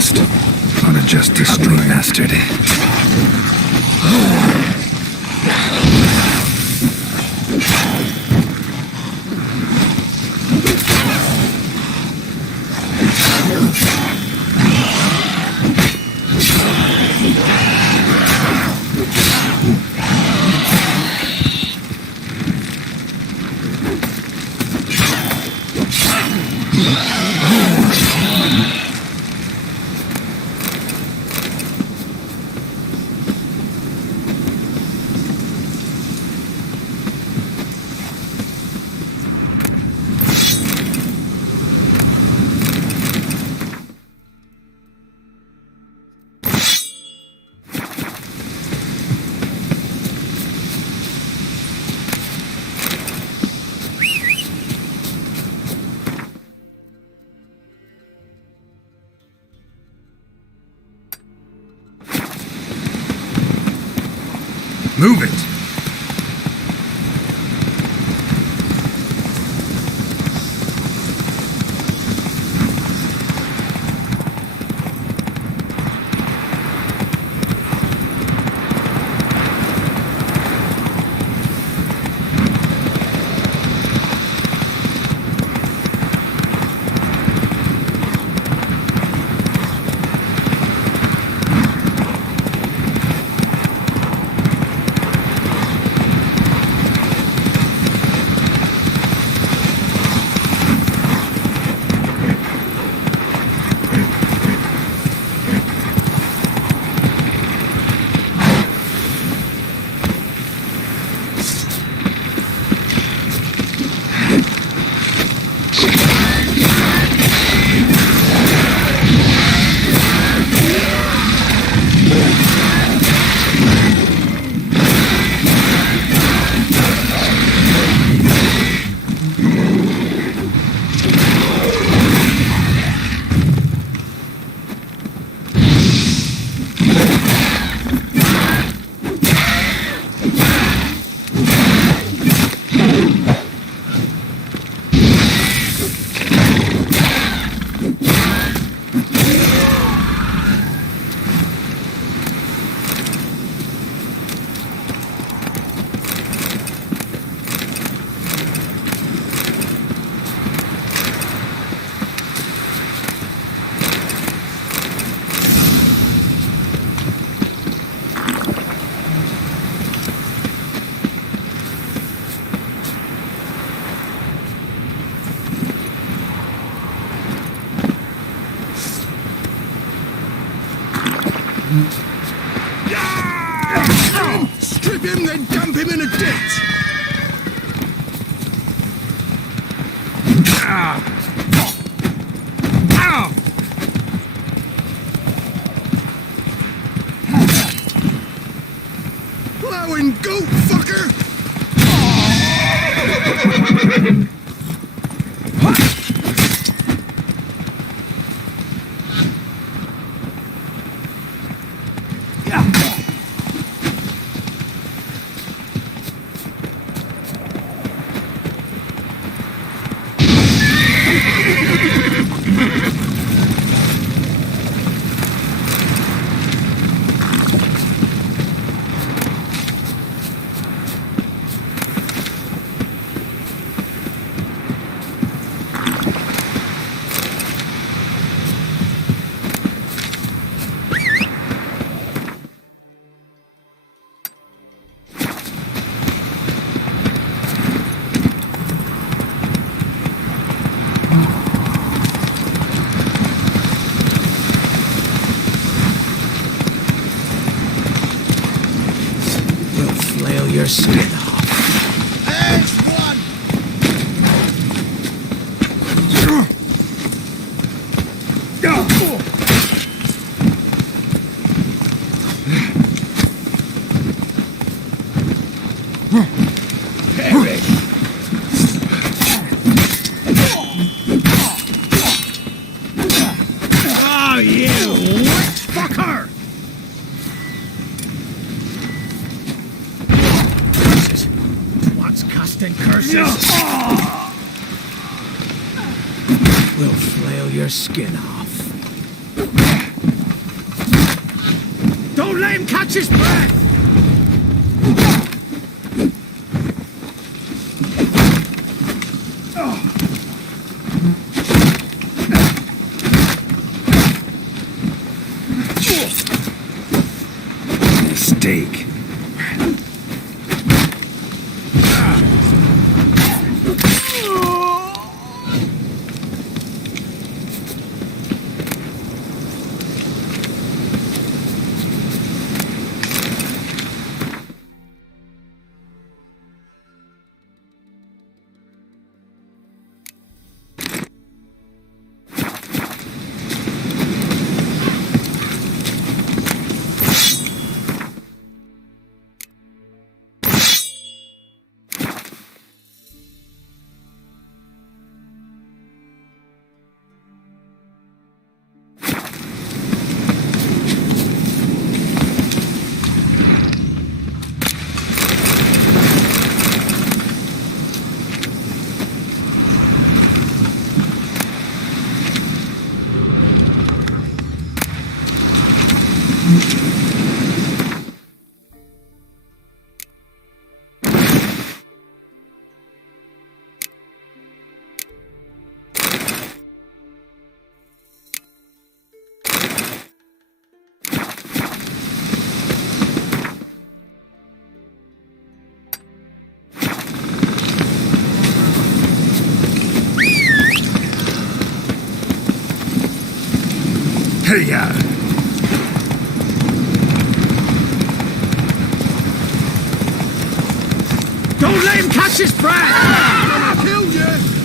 lost. Ought to just destroy bastard. Move it! Strip him, then dump him in a ditch! Plowing goat, fucker! Your skin off. Edge one! Eric! Oh, you witch fucker! Casting curses. We'll flail your skin off. Don't let him catch his breath! Mistake. Hiya! Don't let him catch his breath! I killed you!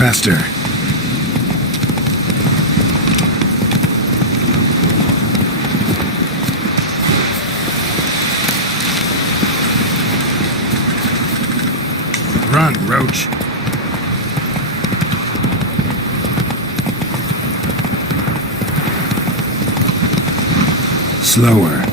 Faster. Run, Roach. Slower.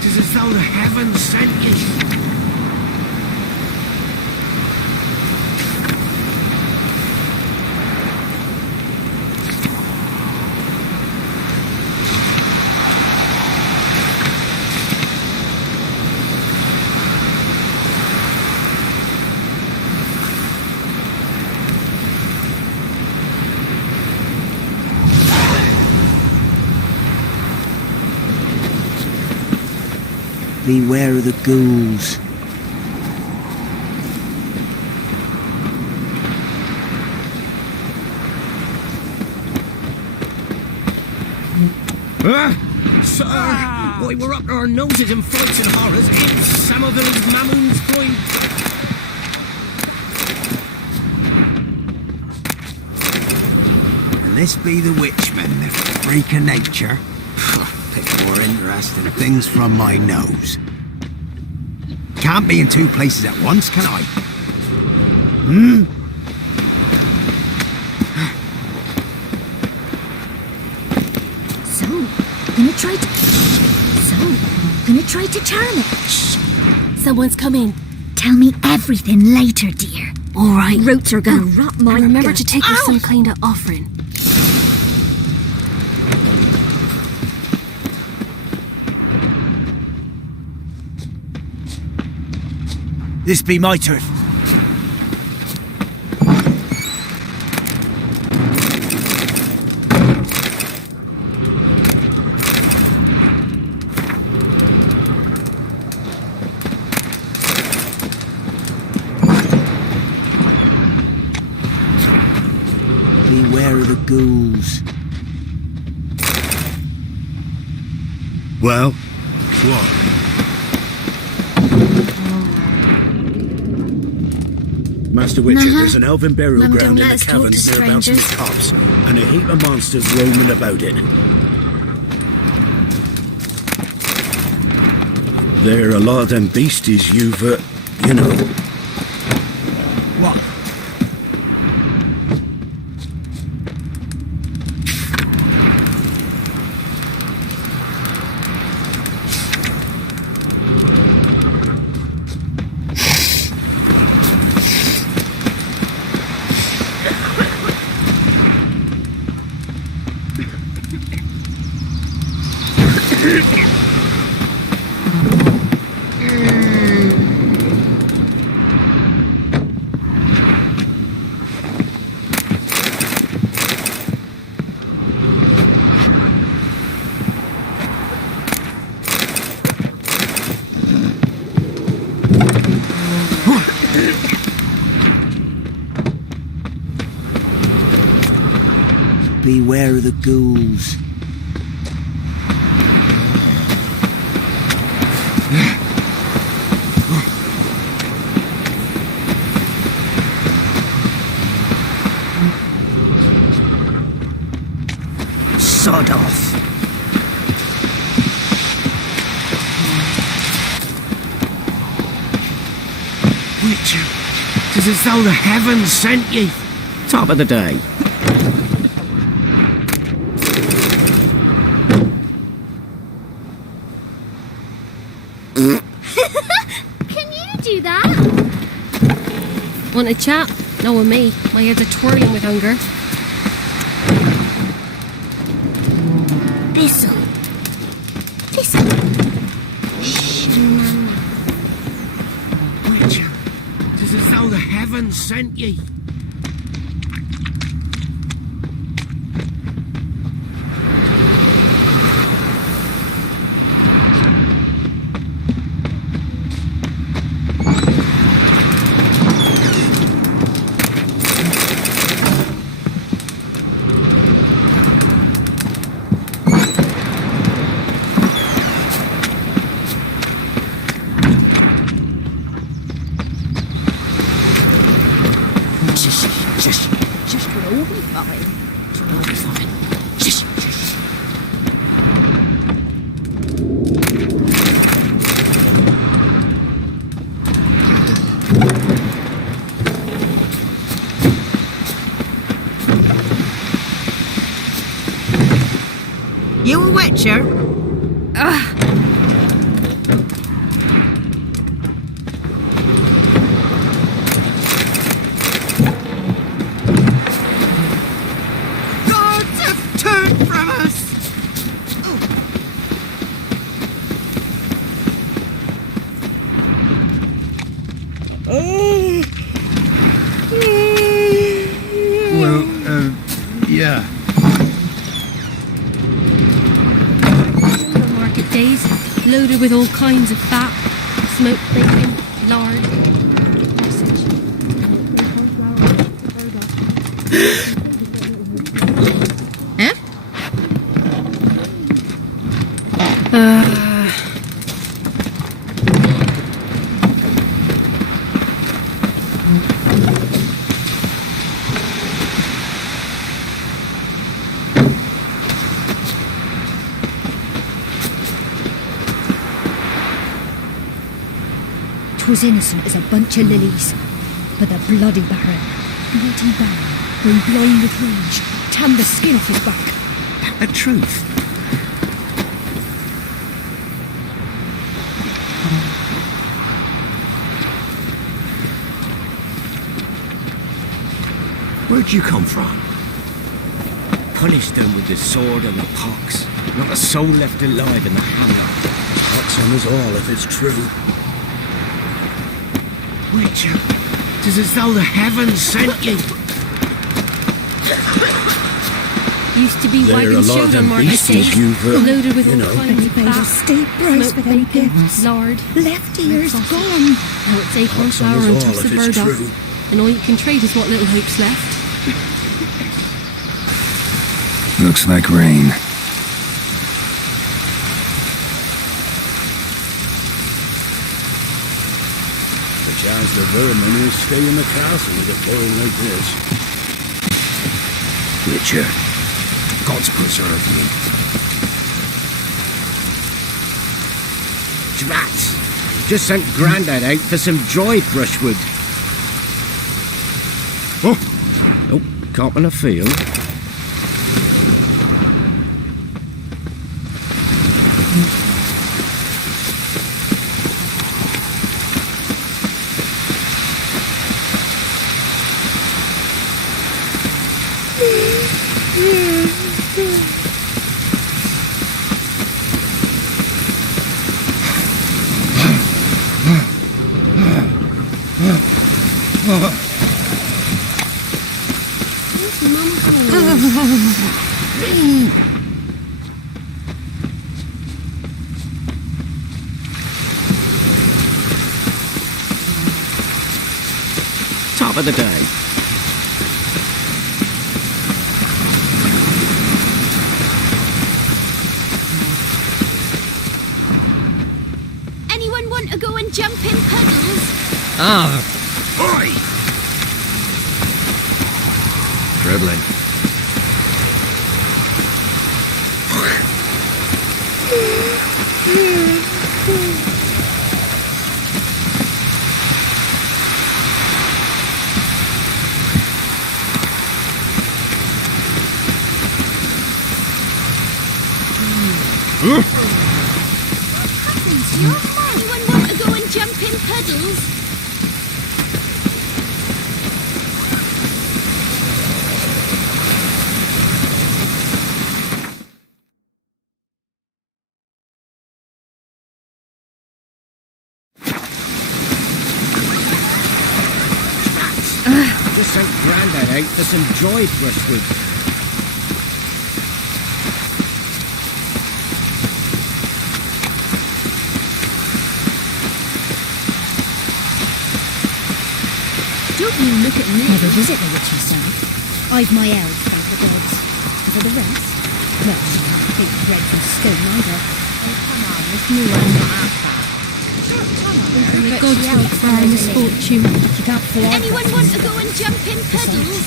Tis as though the heavens sent you. Beware of the ghouls. Sir, boy, we're up to our noses in fights and horrors. In Samoville's Mamoon's point. And this be the witchmen, the freak of nature. Pick more interesting things from my nose. Can't be in two places at once, can I? Gonna try to charm it. Shh. Someone's coming. Tell me everything later, dear. All right. Roots are gonna rot my And remember gut. to take us some kind of offering. This be my turn. Beware of the ghouls. Well, what? Master Witcher, Nah. there's an elven burial Mum, ground don't in let the us talk to caverns nearabouts in the strangers. tops, and a heap of monsters roaming about it. There are a lot of them beasties you've, you know. What? Beware of the ghouls. Sod off. Witcher, 'tis as though the heavens sent ye. Top of the day. Can you do that? Want a chat? No, with me. My head's a twirling with hunger. This'll. Witcher, 'tis as though the heavens sent ye. Just we'll all be fine. We'll be fine. Just. You a witcher? Gods have turned from us! Well, yeah. The market days. loaded with all kinds of fat, smoked bacon, lard, sausage. Huh? Was innocent as a bunch of lilies, but the bloody Baron, mighty Baron, going blind with rage, tanned the skin off his back. The truth. Where'd you come from? Punished them with the sword and the pox. Not a soul left alive in the hamlet. Pox on us all if it's true. Richard, 'tis as though the heavens sent you. Used to be There are wagon a lot of showed on them market beasties days, you've, loaded with you all know. kinds of Paid a fat, steep price smoked for them bacon, gifts. lard, Left ears sausage. gone. Now it's acorn Pox on flour us and all tufts if of it's burdock, true. and all you can trade is what little hope's left. Looks like rain. The chance the vermin will stay in the castle with it blowing like this. Richard, God's preserve me. Drats! Just sent Grandad out for some dried brushwood. Oh! Nope, can't in a field. Top of the day. Anyone want to go and jump in puddles? Ah! Oi! Dribbling. Anyone want to go and jump in puddles? Just sent Grandad out for some dried brushwood. Don't you look at me. Never visit the witchy side. I've my elves for the gods. For the rest, well, I think bread from stone either. Oh, come on, this new one not half bad. The gods will fry misfortune. You can't fly. Anyone want to go and jump in puddles?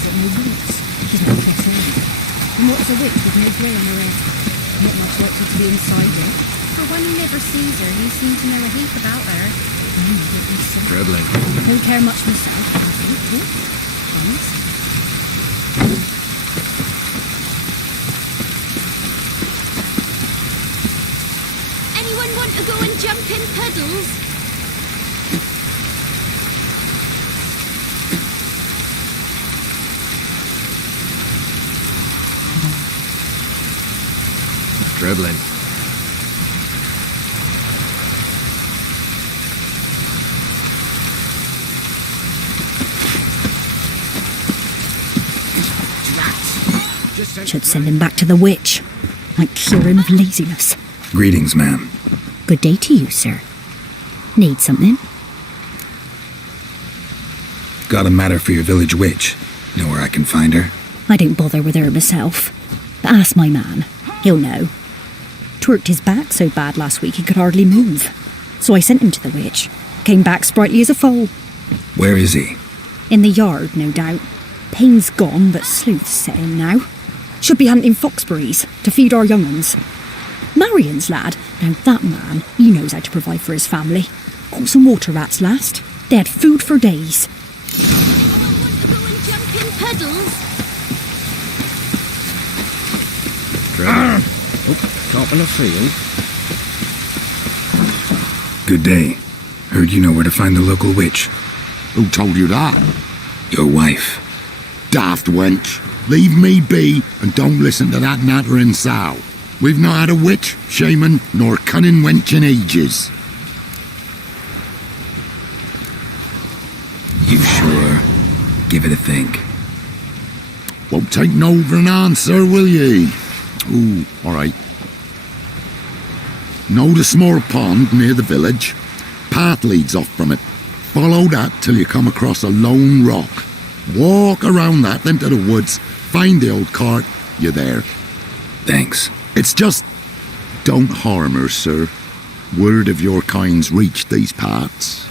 She's not concerned. And what's a witch with no grey on her head? Not much likely to be inside her. For one who never sees her, you seem to know a heap about her. Dribbling. I don't care much myself. Please. Anyone want to go and jump in puddles? Dribbling. Should send him back to the witch. Might cure him of laziness. Greetings, ma'am. Good day to you, sir. Need something? Got a matter for your village witch. Know where I can find her? I don't bother with her myself. But ask my man. He'll know. Twerked his back so bad last week he could hardly move. So I sent him to the witch. Came back sprightly as a foal. Where is he? In the yard, no doubt. Pain's gone, but sleuth's set in now. Should be hunting foxberries to feed our young uns. Marion's lad, now that man, he knows how to provide for his family. Caught some water rats last. They had food for days. Top in the field. Good day. Heard you know where to find the local witch. Who told you that? Your wife. Daft wench. Leave me be and don't listen to that nattering sow. We've not had a witch, shaman, nor cunning wench in ages. You sure? Give it a think. Won't take no for an answer, will ye? Ooh, all right. Know the small pond near the village? Path leads off from it. Follow that till you come across a lone rock. Walk around that, then to the woods. Find the old cart. You're there. Thanks. It's just... don't harm her, sir. Word of your kind's reached these parts.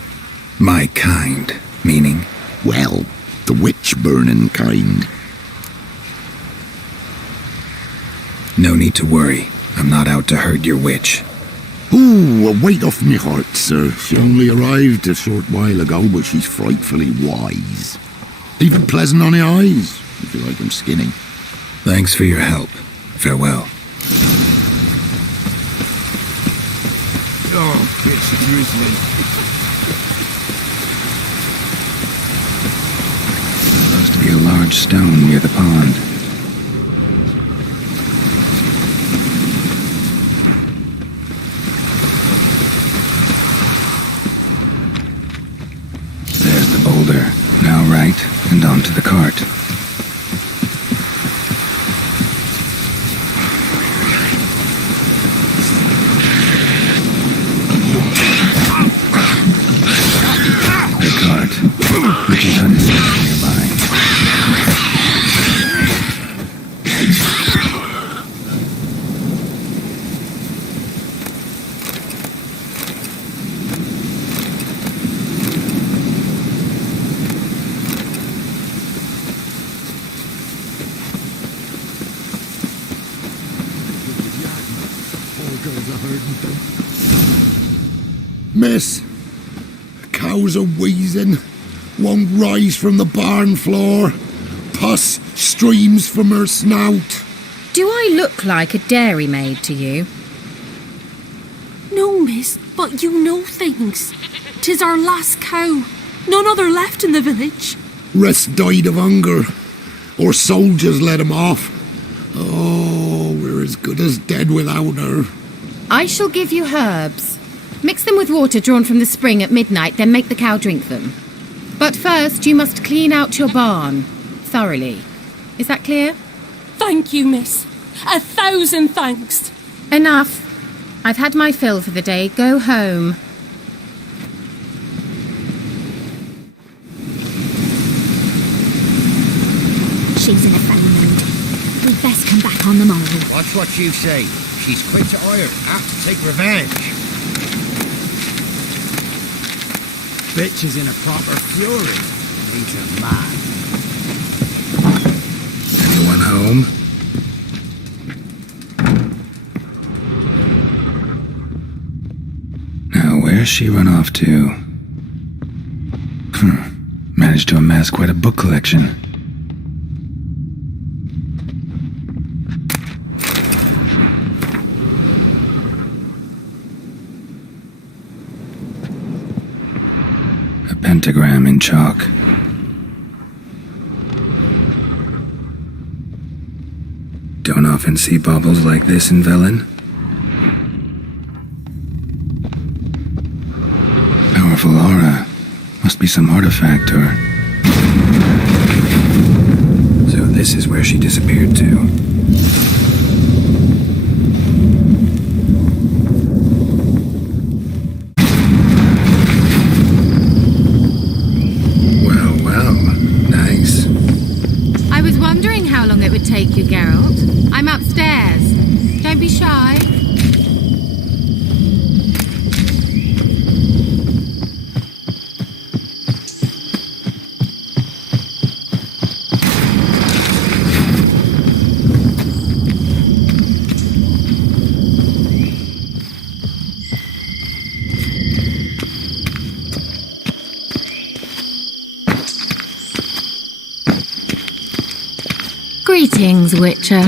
My kind? Meaning? Well, the witch-burning kind. No need to worry. I'm not out to hurt your witch. Ooh, a weight off me heart, sir. She only arrived a short while ago, but she's frightfully wise. Even pleasant on the eyes, if you like 'em skinny. Thanks for your help. Farewell. Oh, it's drizzling. Supposed to be a large stone near the pond. There's the boulder. Now right, and onto the cart. Which is nearby. Miss, cows are wheezing. Won't rise from the barn floor. Pus streams from her snout. Do I look like a dairymaid to you? No, miss, but you know things. 'Tis our last cow. None other left in the village. Rest died of hunger. Or soldiers let him off. Oh, we're as good as dead without her. I shall give you herbs. Mix them with water drawn from the spring at midnight, then make the cow drink them. But first, you must clean out your barn thoroughly. Is that clear? Thank you, miss. 1,000 thanks. Enough. I've had my fill for the day. Go home. She's in a funny mood. We'd best come back on the morrow. Watch what you say. She's quick to ire, apt to take revenge. Bitch is in a proper fury. Needs a man. Anyone home? Now, where's she run off to? Managed to amass quite a book collection. A pentagram in chalk. Don't often see baubles like this in Velen. Powerful aura. Must be some artifact or... So this is where she disappeared to. how long it would take you, Geralt. I'm upstairs. Don't be shy. Greetings, Witcher.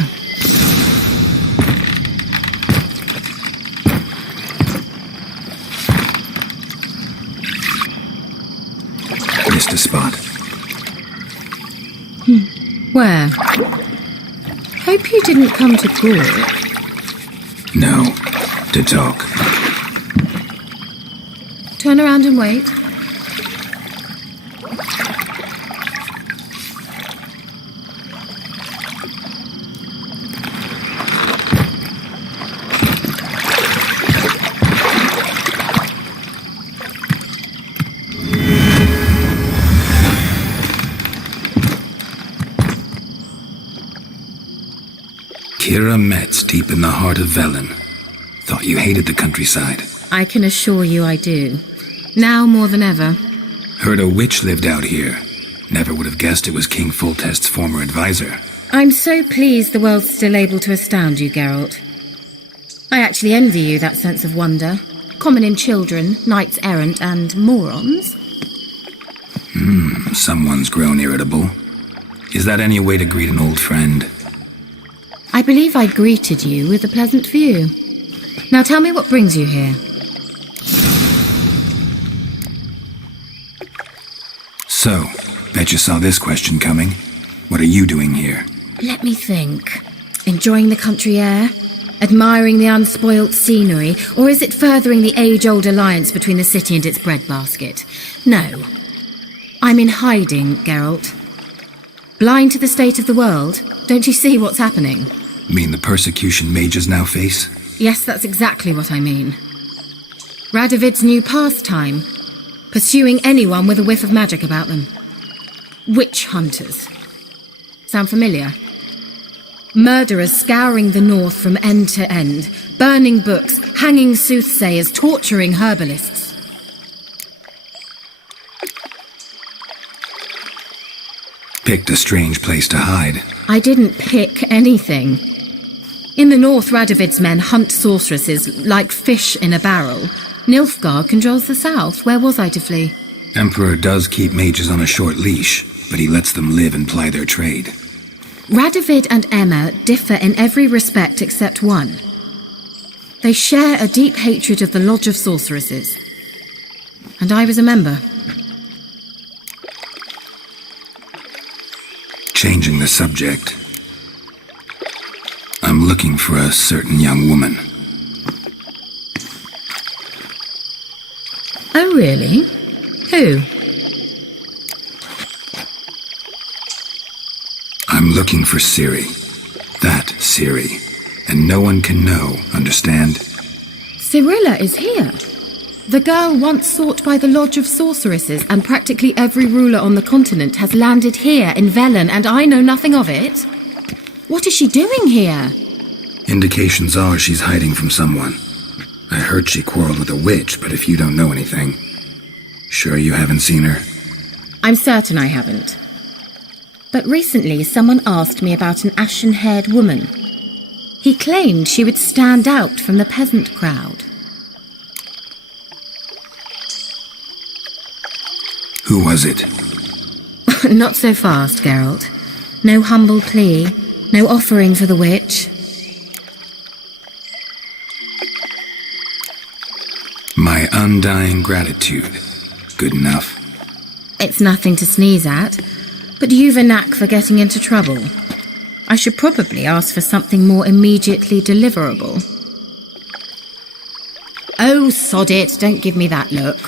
Missed a spot. Where? Hope you didn't come to court. No, to talk. Turn around and wait. Kira Metz, deep in the heart of Velen. Thought you hated the countryside. I can assure you I do. Now more than ever. Heard a witch lived out here. Never would have guessed it was King Foltest's former advisor. I'm so pleased the world's still able to astound you, Geralt. I actually envy you that sense of wonder. Common in children, knights errant, and morons. Someone's grown irritable. Is that any way to greet an old friend? I believe I greeted you with a pleasant view. Now tell me what brings you here. So, bet you saw this question coming. What are you doing here? Let me think. Enjoying the country air? Admiring the unspoilt scenery? Or is it furthering the age-old alliance between the city and its breadbasket? No. I'm in hiding, Geralt. Blind to the state of the world? Don't you see what's happening? Mean the persecution mages now face? Yes, that's exactly what I mean. Radovid's new pastime. Pursuing anyone with a whiff of magic about them. Witch hunters. Sound familiar? Murderers scouring the north from end to end, burning books, hanging soothsayers, torturing herbalists. Picked a strange place to hide. I didn't pick anything. In the north, Radovid's men hunt sorceresses like fish in a barrel. Nilfgaard controls the south. Where was I to flee? Emperor does keep mages on a short leash, but he lets them live and ply their trade. Radovid and Emma differ in every respect except one. They share a deep hatred of the Lodge of Sorceresses. And I was a member. Changing the subject. I'm looking for a certain young woman. Oh, really? Who? I'm looking for Ciri. That Ciri. And no one can know, understand? Cirilla is here. The girl once sought by the Lodge of Sorceresses, and practically every ruler on the continent has landed here in Velen, and I know nothing of it. What is she doing here? Indications are she's hiding from someone. I heard she quarreled with a witch, but if you don't know anything, sure you haven't seen her? I'm certain I haven't. But recently someone asked me about an ashen-haired woman. He claimed she would stand out from the peasant crowd. Who was it? Not so fast, Geralt. No humble plea, no offering for the witch. My undying gratitude. Good enough. It's nothing to sneeze at, but you've a knack for getting into trouble. I should probably ask for something more immediately deliverable. Oh, sod it, don't give me that look.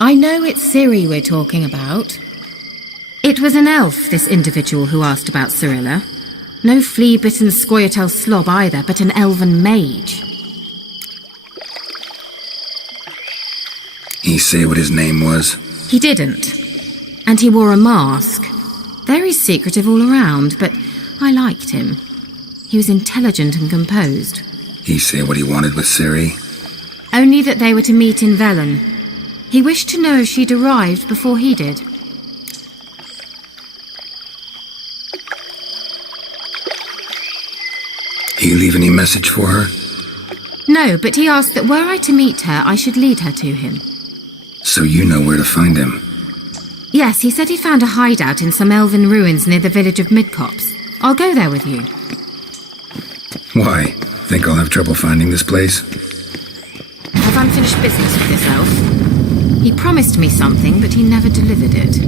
I know it's Ciri we're talking about. It was an elf, this individual who asked about Cirilla. No flea-bitten Scoia'tael slob either, but an elven mage. He say what his name was? He didn't. And he wore a mask. Very secretive all around, but I liked him. He was intelligent and composed. He say what he wanted with Ciri? Only that they were to meet in Velen. He wished to know if she'd arrived before he did. He leave any message for her? No, but he asked that were I to meet her, I should lead her to him. So you know where to find him? Yes, he said he'd found a hideout in some elven ruins near the village of Midcopse. I'll go there with you. Why? Think I'll have trouble finding this place? I've unfinished business with this elf. He promised me something, but he never delivered it.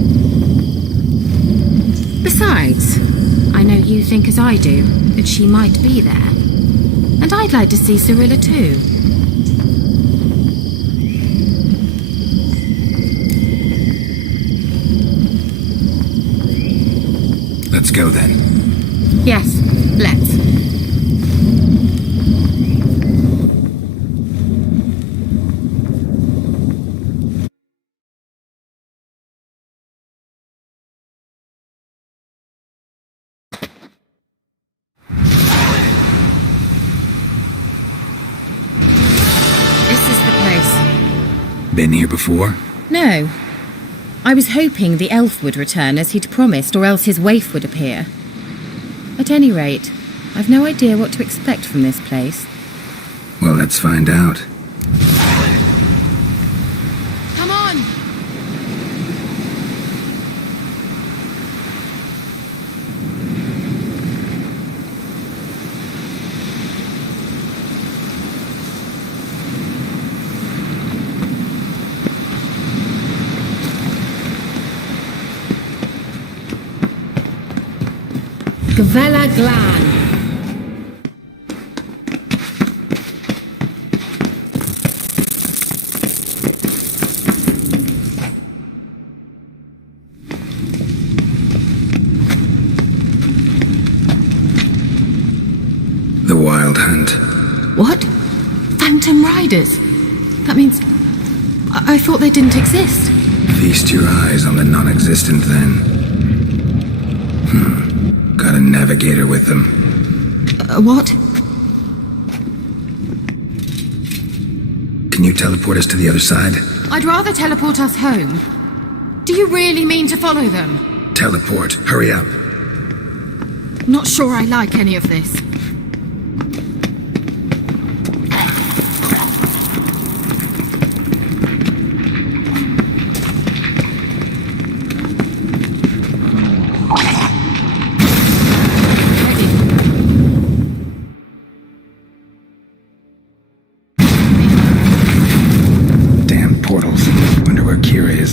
Besides, I know you think as I do, that she might be there. And I'd like to see Cirilla too. Let's go then. Yes, let's. Been here before? No. I was hoping the elf would return as he'd promised, or else his waif would appear. At any rate, I've no idea what to expect from this place. Well, let's find out. Come on! Gvella Glan. The Wild Hunt. What? Phantom Riders? That means... I thought they didn't exist. Feast your eyes on the non-existent then. Got a navigator with them. What? Can you teleport us to the other side? I'd rather teleport us home. Do you really mean to follow them? Teleport. Hurry up. Not sure I like any of this.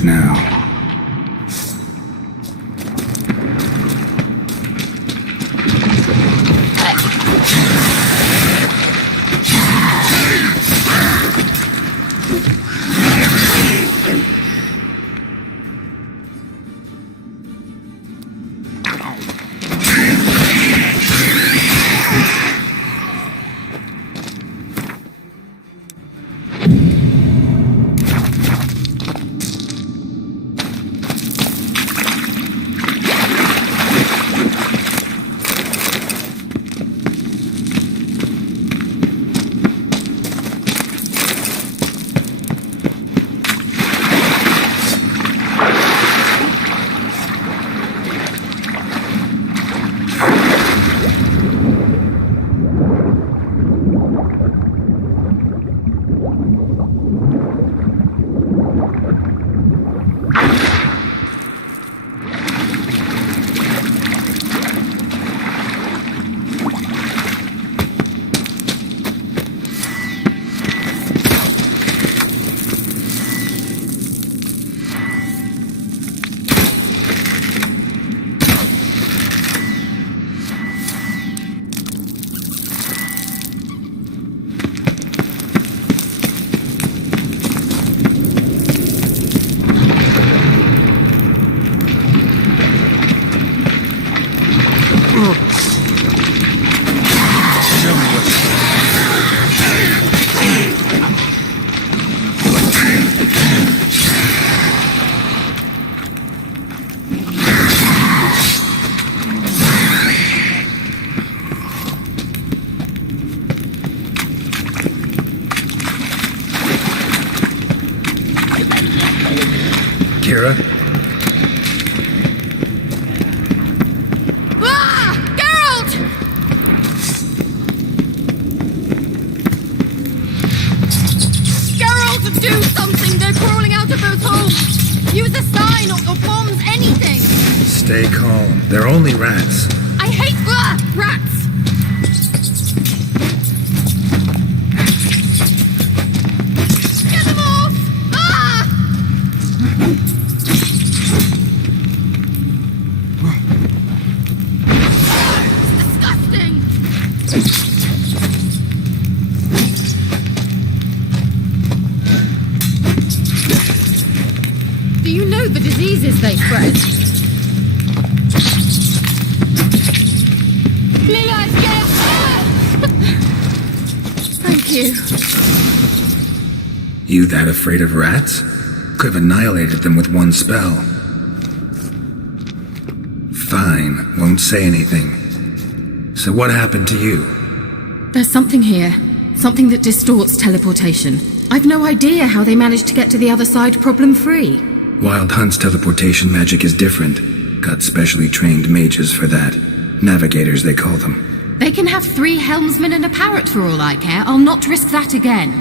Now. Use a sign or bombs, anything! Stay calm. They're only rats. I hate rats! Get them off! Ah! It's disgusting! Do you know the diseases they spread? Thank you. You that afraid of rats? Could have annihilated them with one spell. Fine, won't say anything. So what happened to you? There's something here. Something that distorts teleportation. I've no idea how they managed to get to the other side problem-free. Wild Hunt's teleportation magic is different. Got specially trained mages for that. Navigators, they call them. They can have 3 helmsmen and a parrot for all I care. I'll not risk that again.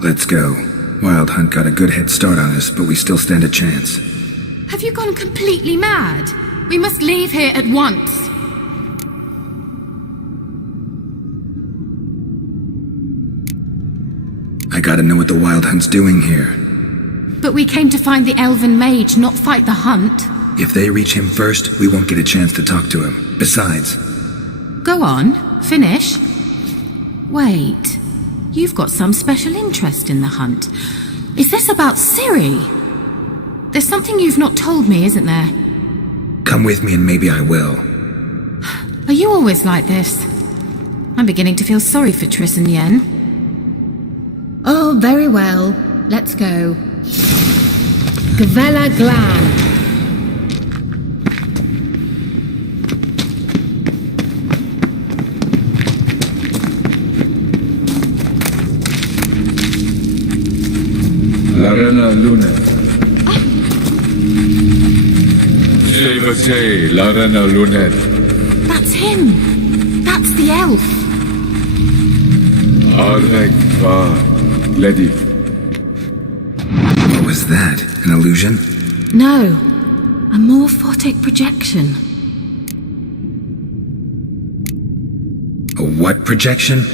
Let's go. Wild Hunt got a good head start on us, but we still stand a chance. Have you gone completely mad? We must leave here at once. I gotta know what the Wild Hunt's doing here. But we came to find the elven mage, not fight the hunt. If they reach him first, we won't get a chance to talk to him. Besides... Go on, finish. Wait, you've got some special interest in the hunt. Is this about Ciri? There's something you've not told me, isn't there? Come with me and maybe I will. Are you always like this? I'm beginning to feel sorry for Triss and Yen. Oh, very well. Let's go. Gavella Glan. Larena Lunet. Shevate Larena Lunet. That's him. That's the elf. Arvek Va Ledi. What was that? An illusion? No. A morphotic projection. A what projection?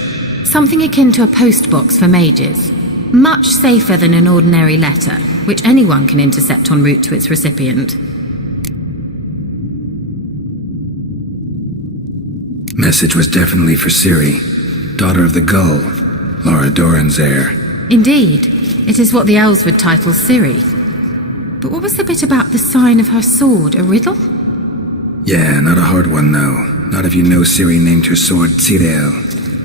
Something akin to a postbox for mages. Much safer than an ordinary letter, which anyone can intercept en route to its recipient. Message was definitely for Ciri, daughter of the Gull, Lara Doran's heir. Indeed, it is what the elves would title Ciri. But what was the bit about the sign of her sword, a riddle? Yeah, not a hard one though. Not if you know Ciri named her sword Cirel,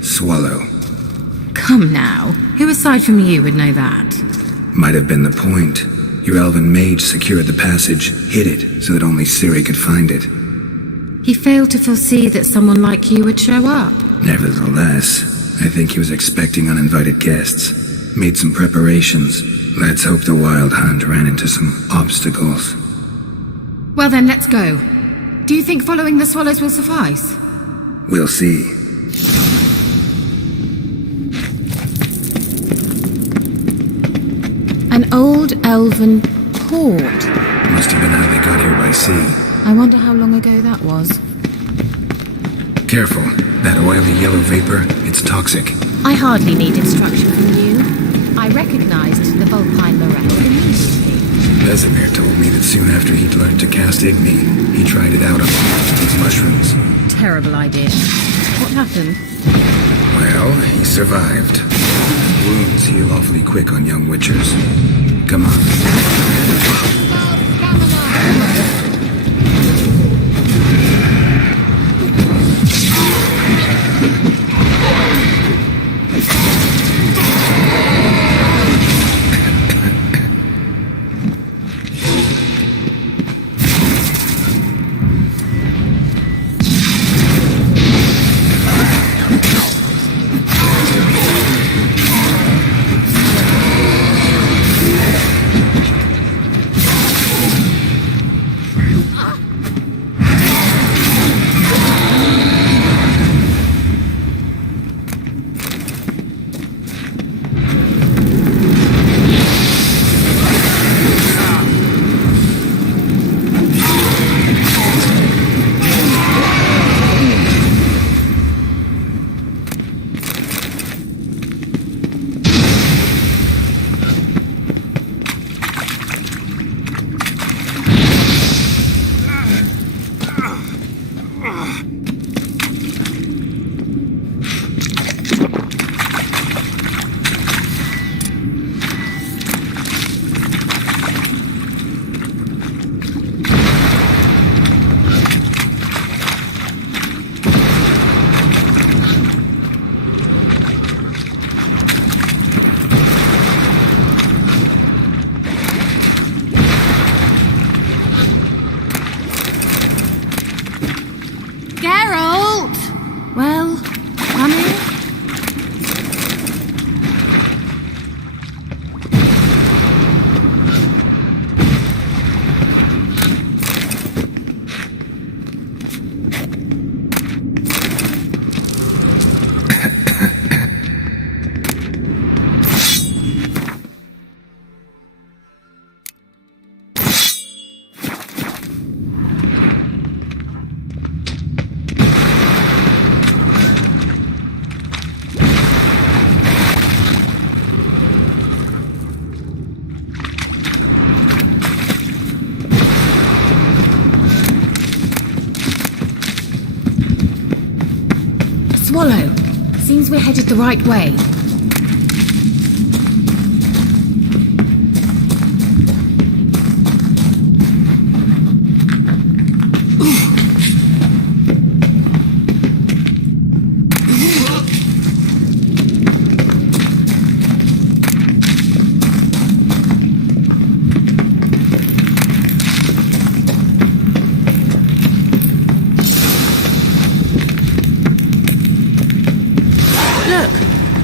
Swallow. Come now, who aside from you would know that? Might have been the point. Your elven mage secured the passage, hid it, so that only Ciri could find it. He failed to foresee that someone like you would show up. Nevertheless, I think he was expecting uninvited guests. Made some preparations. Let's hope the Wild Hunt ran into some obstacles. Well then, let's go. Do you think following the swallows will suffice? We'll see. An old elven port. Must have been how they got here by sea. I wonder how long ago that was. Careful. That oily yellow vapor, it's toxic. I hardly need instruction from you. I recognized the Vulpine Morel immediately. Vesemir told me that soon after he'd learned to cast Igni, he tried it out on these mushrooms. Terrible idea. What happened? Well, he survived. Wounds heal awfully quick on young witchers. Come on. Swallow. Seems we're headed the right way.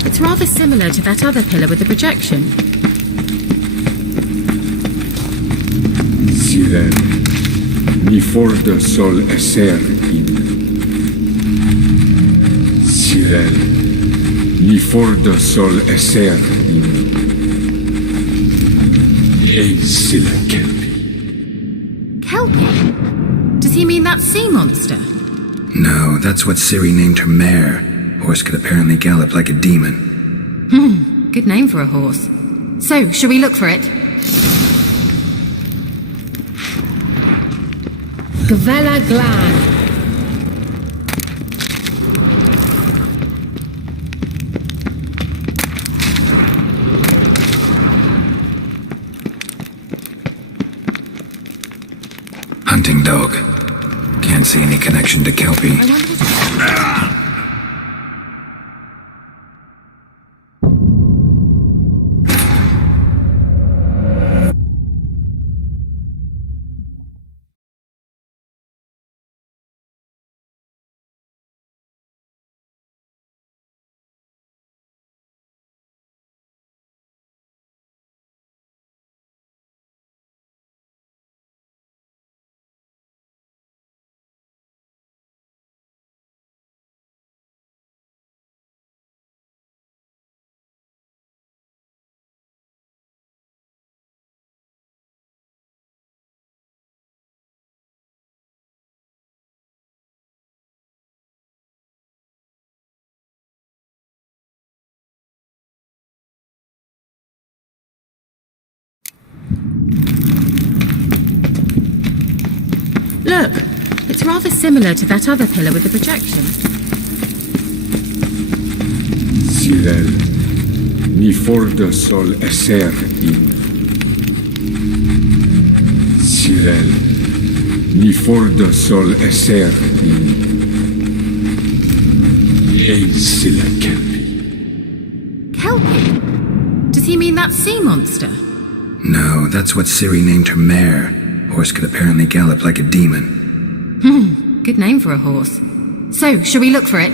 It's rather similar to that other pillar with the projection. Sirel, ni forda sol esser in. Sirel, ni forda sol esser in. Ei sila kelpi. Kelpie? Does he mean that sea monster? No, that's what Ciri named her mare. Horse could apparently gallop like a demon. Good name for a horse. So, shall we look for it? Gavella Glan. Hunting dog. Can't see any connection to Kelpie. Look, it's rather similar to that other pillar with the projection. Sirel, ni forda sol esser in. Sirel, ni forda sol esser in. Ei sila kelpi. Kelpie? Does he mean that sea monster? No, that's what Ciri named her mare. Horse could apparently gallop like a demon. Good name for a horse. So, shall we look for it?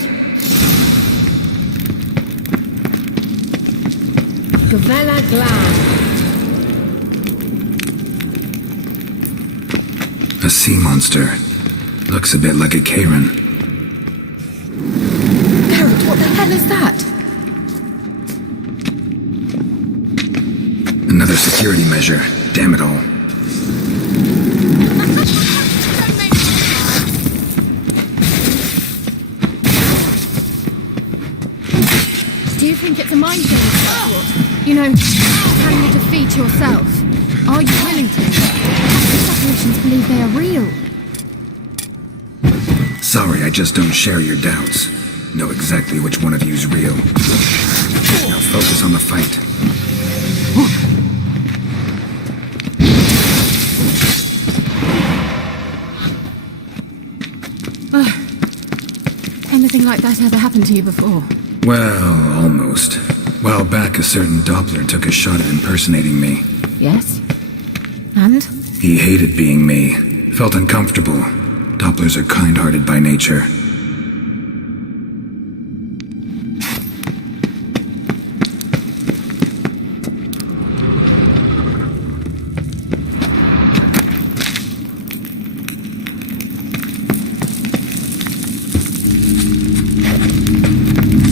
Gavella Glan. A sea monster. Looks a bit like a Karen. Garrett, what the hell is that? Another security measure. Damn it all. Do you think it's a minefield of some sort? You know, can you defeat yourself? Are you willing to? These apparitions believe they are real. Sorry, I just don't share your doubts. Know exactly which one of you's real. Now focus on the fight. Anything like that ever happened to you before? Well, almost. While back, a certain Doppler took a shot at impersonating me. Yes? And? He hated being me. Felt uncomfortable. Dopplers are kind-hearted by nature.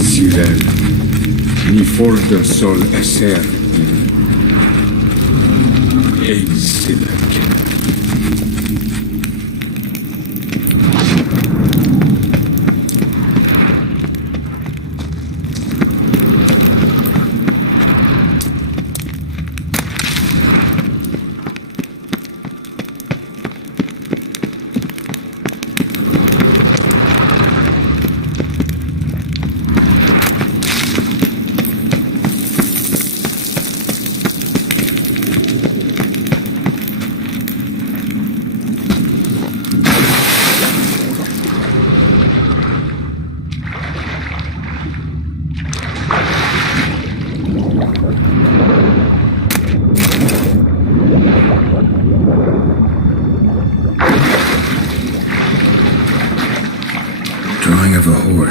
Sirel, ni forda sol esser in. Ei sila kelpi.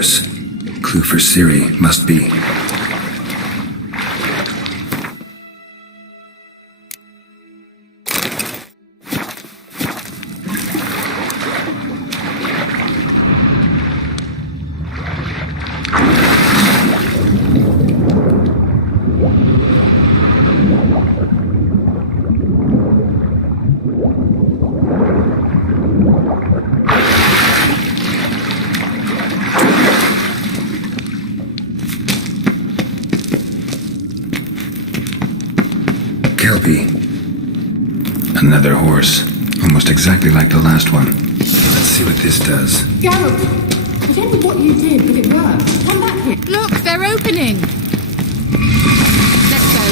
horse. Clue for Siri must be. Kelpie. Another horse. Almost exactly like the last one. Let's see what this does. Gerald! I don't know what you did, but it worked. Come back here. Look, they're opening! Let's go.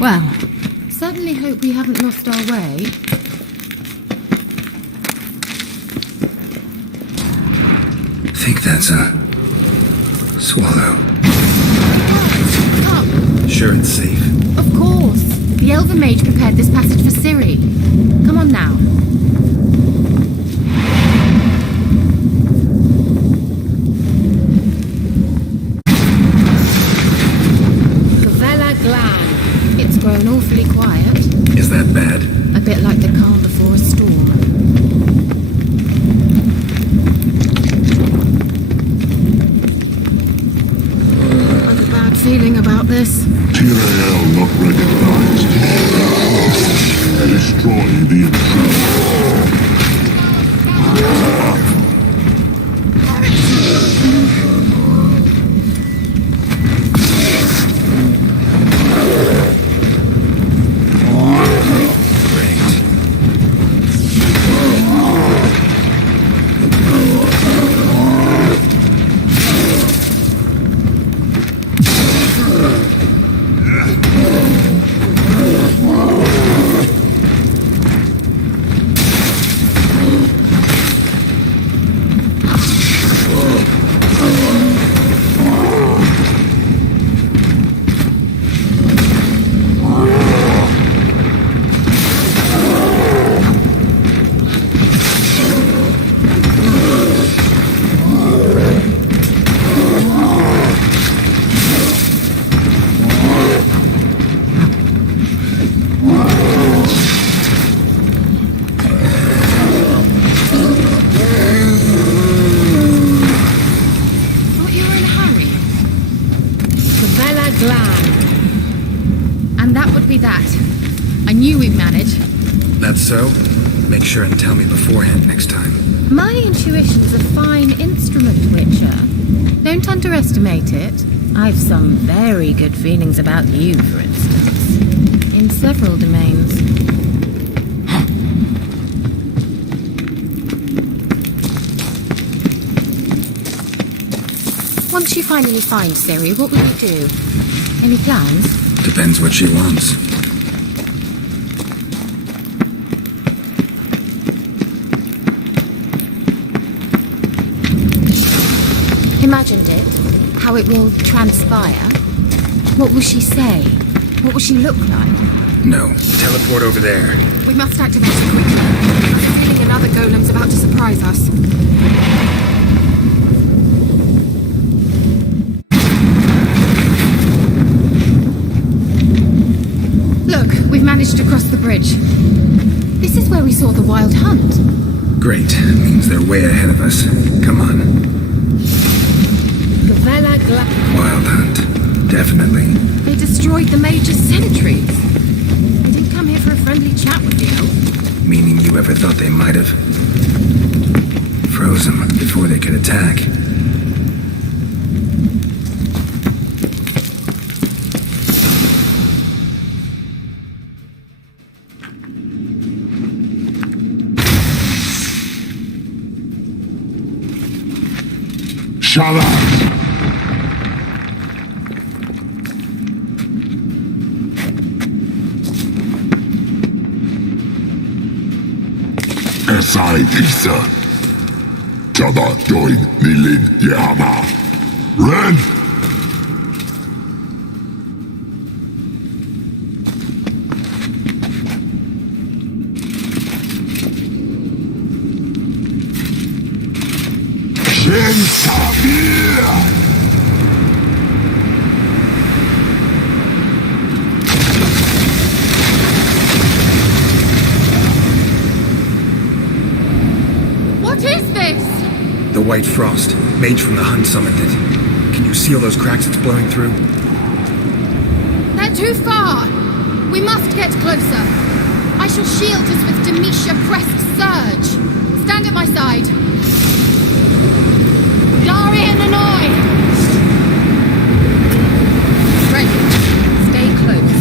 Well, certainly hope we haven't lost our way. I think that's a swallow. Sure it's safe. Of course. The Elven Mage prepared this passage for Ciri. Come on now. Gavella Glan. It's grown awfully quiet. Is that bad? A bit like the calm before a storm. Feeling about this? Tyrael not recognized. Destroy the intruder. So, make sure and tell me beforehand next time. My intuition's a fine instrument, Witcher. Don't underestimate it. I've some very good feelings about you, for instance. In several domains. Once you finally find Ciri, what will you do? Any plans? Depends what she wants. Imagined it, how it will transpire. What will she say? What will she look like? No. Teleport over there. We must activate it quickly. I'm feeling another golem's about to surprise us. Look, we've managed to cross the bridge. This is where we saw the wild hunt. Great. Means they're way ahead of us. Come on. Wild hunt. Definitely. They destroyed the Major's sentries. They didn't come here for a friendly chat with the elf. Meaning you ever thought they might have? Froze them before they could attack. Shut up! Esai Disa. Jada Doin Nilin Yama. Ren! What is this? The white frost. Mage from the Hun summoned it. Can you see all those cracks it's blowing through? They're too far. We must get closer. I shall shield us with Demetia Crest Surge. Stand at my side. Dari and Annoy! Ready. Stay close.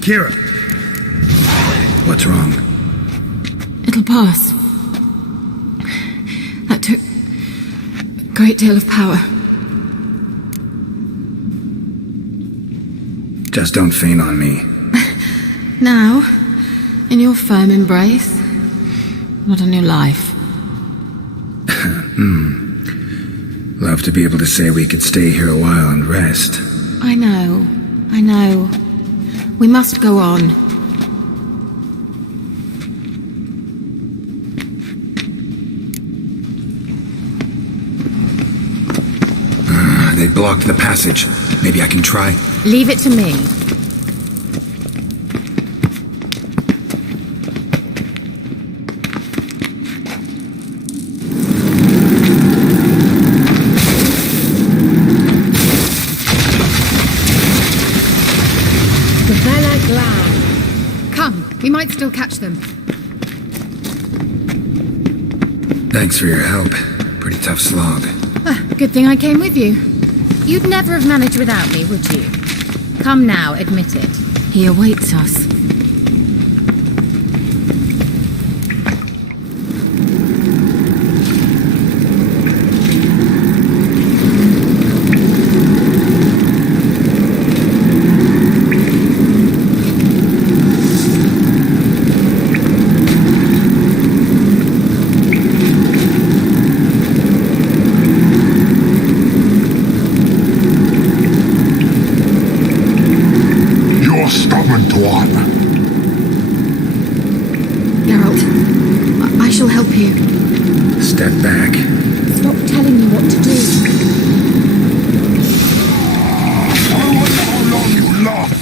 Kira! What's wrong? It'll pass. That took a great deal of power. Just don't faint on me. Now, in your firm embrace, not on your life. Love to be able to say we could stay here a while and rest. I know. We must go on. They blocked the passage. Maybe I can try. Leave it to me. Vela Glan. Come, we might still catch them. Thanks for your help. Pretty tough slog. Good thing I came with you. You'd never have managed without me, would you? Come now, admit it. He awaits us. I shall help you. Step back. Stop telling me what to do. I wonder how long you last.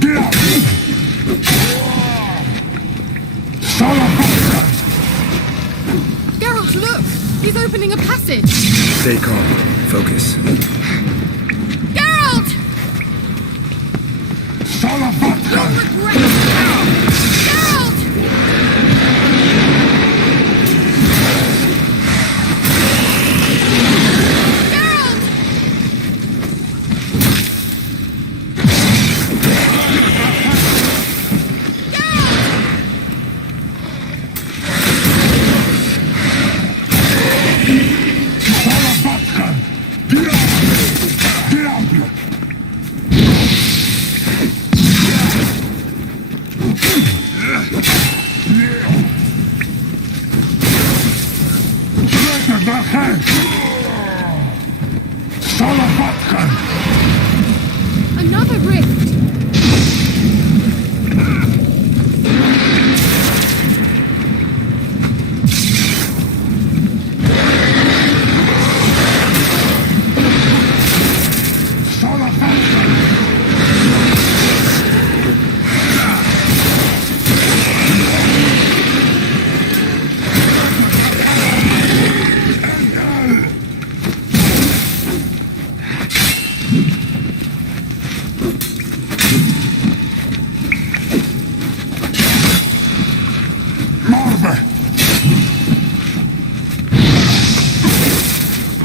Get up! Geralt, look! He's opening a passage! Stay calm. Focus. Geralt! You'll regret it! Geralt! Another rift!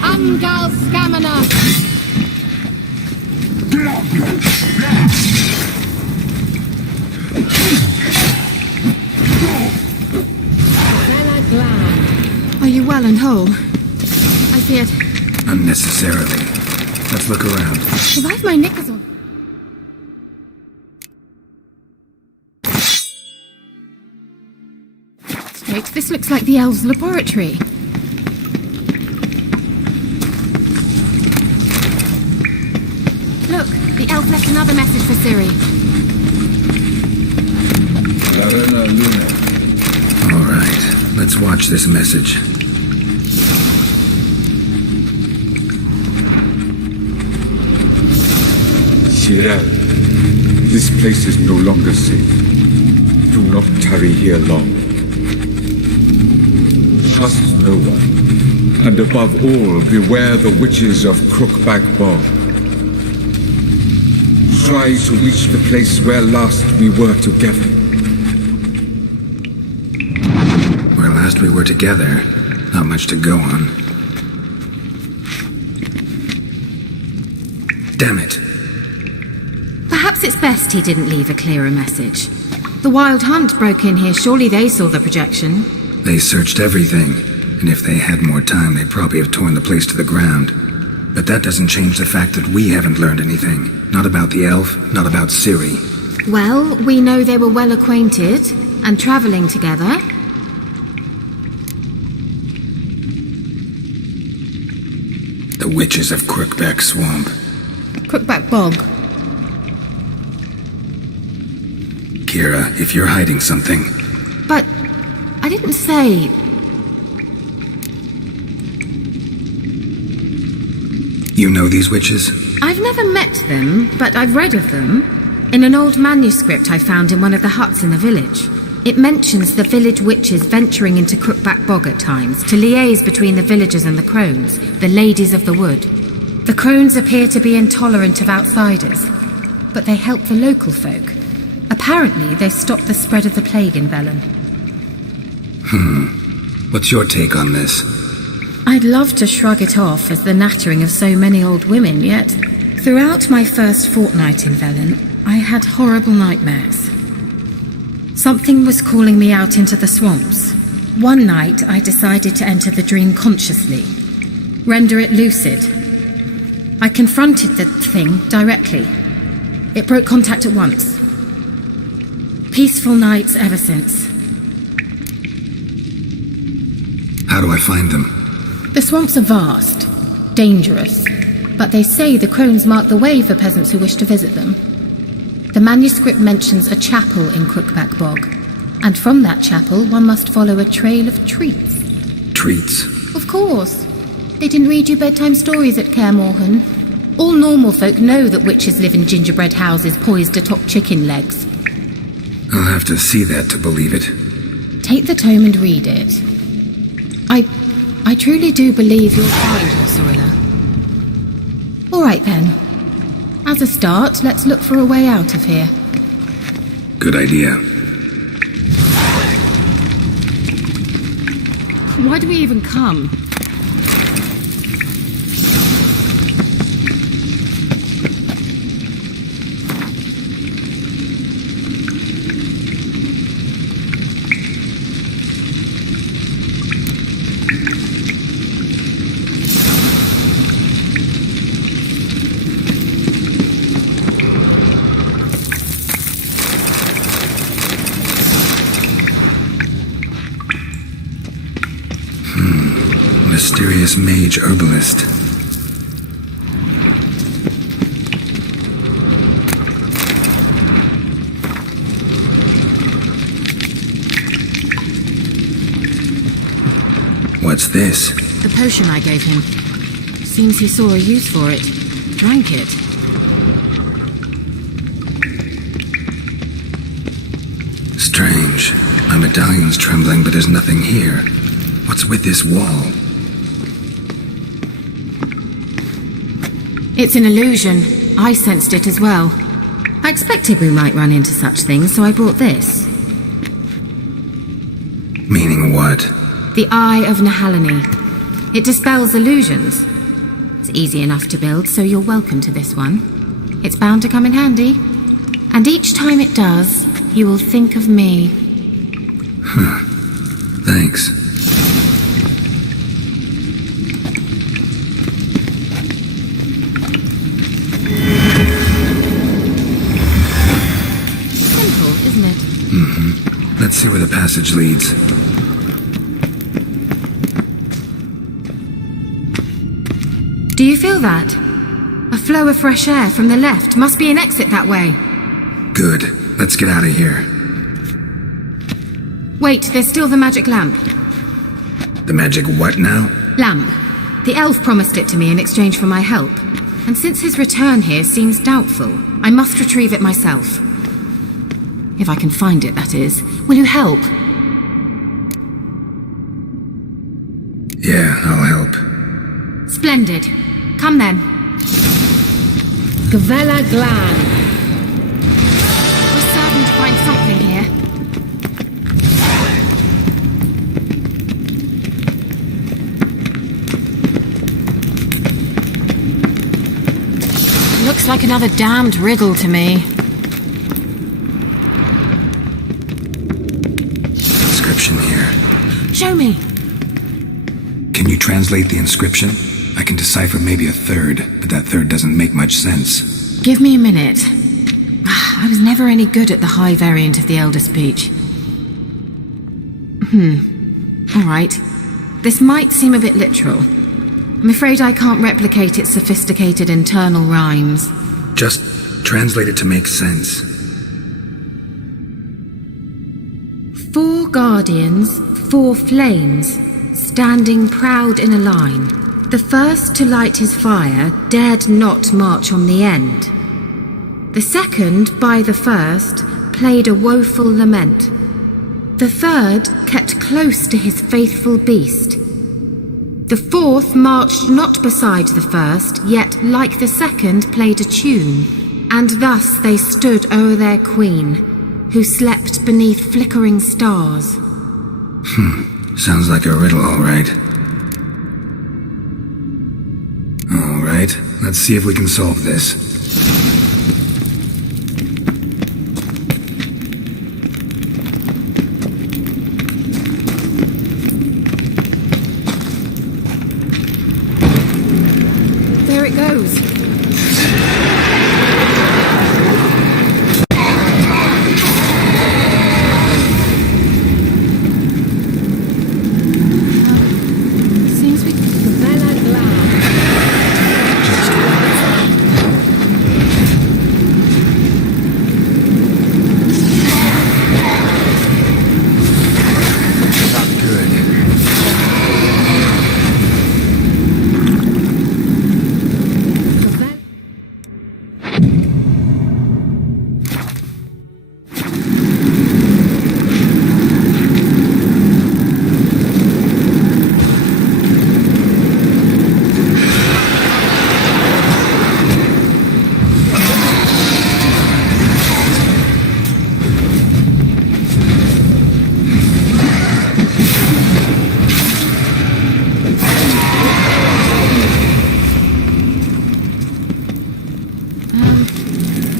Angal Scamina! Are you well and whole? I feared. Unnecessarily. Let's look around. If I've my knickers on. Straight, this looks like the elves' laboratory. Look, the elf left another message for Ciri. Larena Luna. All right, let's watch this message. Cyril, this place is no longer safe. Do not tarry here long. Trust no one. And above all, beware the witches of Crookback Bog. Try to reach the place where last we were together. Where last we were together, not much to go on. Damn it. Perhaps it's best he didn't leave a clearer message. The Wild Hunt broke in here. Surely they saw the projection. They searched everything, and if they had more time, they'd probably have torn the place to the ground. But that doesn't change the fact that we haven't learned anything. Not about the elf, not about Ciri. Well, we know they were well acquainted and travelling together. The witches of Crookback Swamp. Crookback Bog. Kira, if you're hiding something... But I didn't say... You know these witches? I've never met them, but I've read of them. In an old manuscript I found in one of the huts in the village. It mentions the village witches venturing into Crookback Bog at times to liaise between the villagers and the crones, the ladies of the wood. The crones appear to be intolerant of outsiders, but they help the local folk. Apparently, they stopped the spread of the plague in Velen. What's your take on this? I'd love to shrug it off as the nattering of so many old women, yet throughout my first fortnight in Velen, I had horrible nightmares. Something was calling me out into the swamps. One night, I decided to enter the dream consciously, render it lucid. I confronted the thing directly. It broke contact at once. Peaceful nights ever since. How do I find them? The swamps are vast, dangerous, but they say the crones mark the way for peasants who wish to visit them. The manuscript mentions a chapel in Crookback Bog, and from that chapel one must follow a trail of treats. Treats? Of course. They didn't read you bedtime stories at Kaer Morhen. All normal folk know that witches live in gingerbread houses poised atop chicken legs. I'll have to see that to believe it. Take the tome and read it. I truly do believe you'll find her, Cirilla. All right then. As a start, let's look for a way out of here. Good idea. Why do we even come? Mysterious mage herbalist. What's this? The potion I gave him. Seems he saw a use for it. Drank it. Strange. My medallion's trembling, but there's nothing here. What's with this wall? It's an illusion. I sensed it as well. I expected we might run into such things, so I brought this. Meaning what? The Eye of Nahalani. It dispels illusions. It's easy enough to build, so you're welcome to this one. It's bound to come in handy. And each time it does, you will think of me. Huh. Thanks. Simple, isn't it? Mm-hmm. Let's see where the passage leads. Do you feel that? A flow of fresh air from the left. Must be an exit that way. Good. Let's get out of here. Wait, there's still the magic lamp. The magic what now? Lamp. The elf promised it to me in exchange for my help. And since his return here seems doubtful, I must retrieve it myself. If I can find it, that is. Will you help? Yeah, I'll help. Splendid. Come then. Gavella Glan. We're certain to find something here. Looks like another damned riddle to me. Inscription here. Show me. Can you translate the inscription? I can decipher maybe a third, but that third doesn't make much sense. Give me a minute. I was never any good at the high variant of the Elder Speech. All right. This might seem a bit literal. I'm afraid I can't replicate its sophisticated internal rhymes. Just translate it to make sense. 4 guardians, 4 flames, standing proud in a line. The first to light his fire dared not march on the end. The second, by the first, played a woeful lament. The third kept close to his faithful beast. The fourth marched not beside the first, yet like the second played a tune. And thus they stood o'er their queen, who slept beneath flickering stars. Sounds like a riddle, all right. All right, let's see if we can solve this. There it goes. Seems we Bella Glad.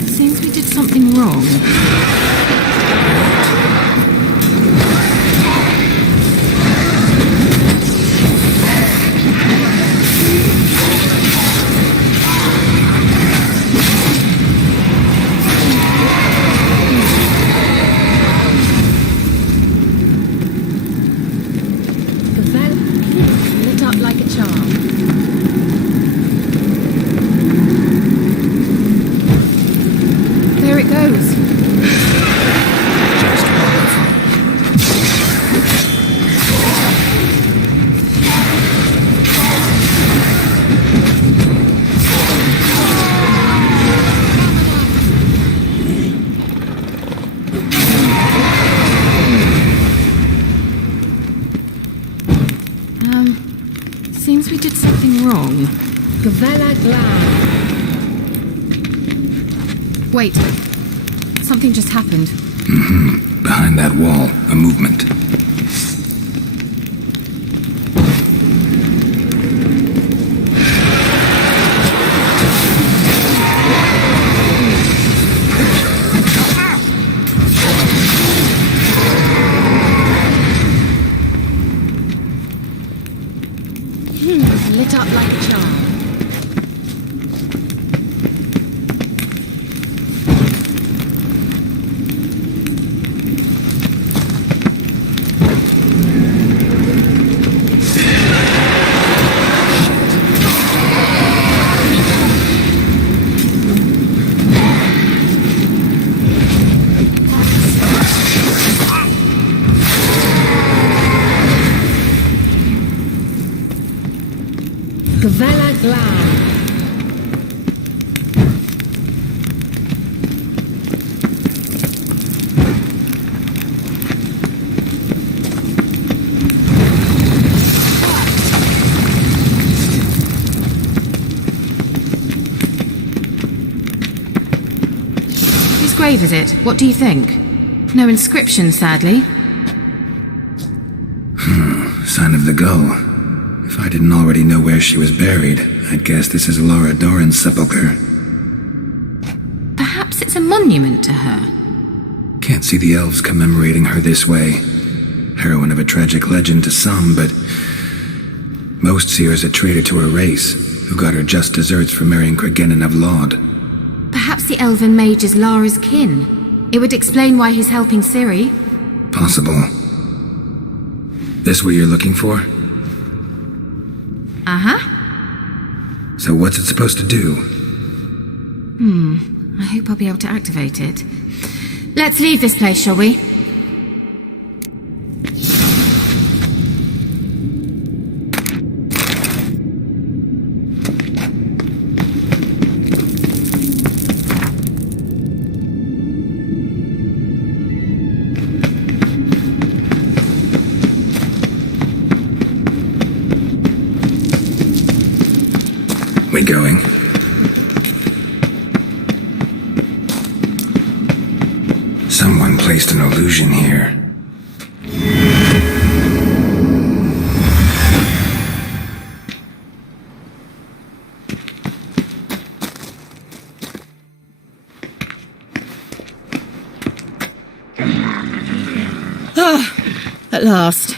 Seems we did something wrong. Lit up like a charm. There it goes. Seems we did something wrong. Gavella Glad. Wait. Something just happened. Behind that wall, a movement. Lit up like a charm. Gavella Glad. Whose grave is it? What do you think? No inscription, sadly. Sign of the gull. If I didn't already know where she was buried, I'd guess this is Laura Doran's sepulchre. Perhaps it's a monument to her. Can't see the elves commemorating her this way. Heroine of a tragic legend to some, but most see her as a traitor to her race, who got her just deserts for marrying Cregennan of Laud. Perhaps the elven mage is Lara's kin. It would explain why he's helping Ciri. Possible. This what you're looking for? Uh-huh. So what's it supposed to do? I hope I'll be able to activate it. Let's leave this place, shall we? they going? Someone placed an illusion here. At last.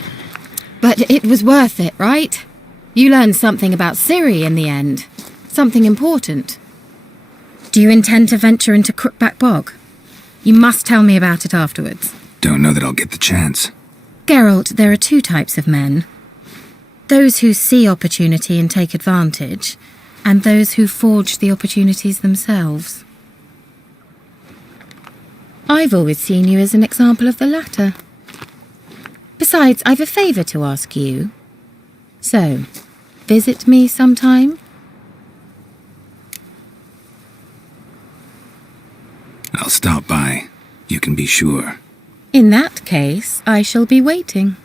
But it was worth it, right? You learned something about Ciri in the end. Something important. Do you intend to venture into Crookback Bog? You must tell me about it afterwards. Don't know that I'll get the chance. Geralt, there are two types of men. Those who see opportunity and take advantage, and those who forge the opportunities themselves. I've always seen you as an example of the latter. Besides, I've a favour to ask you. So, visit me sometime? I'll stop by. You can be sure. In that case, I shall be waiting.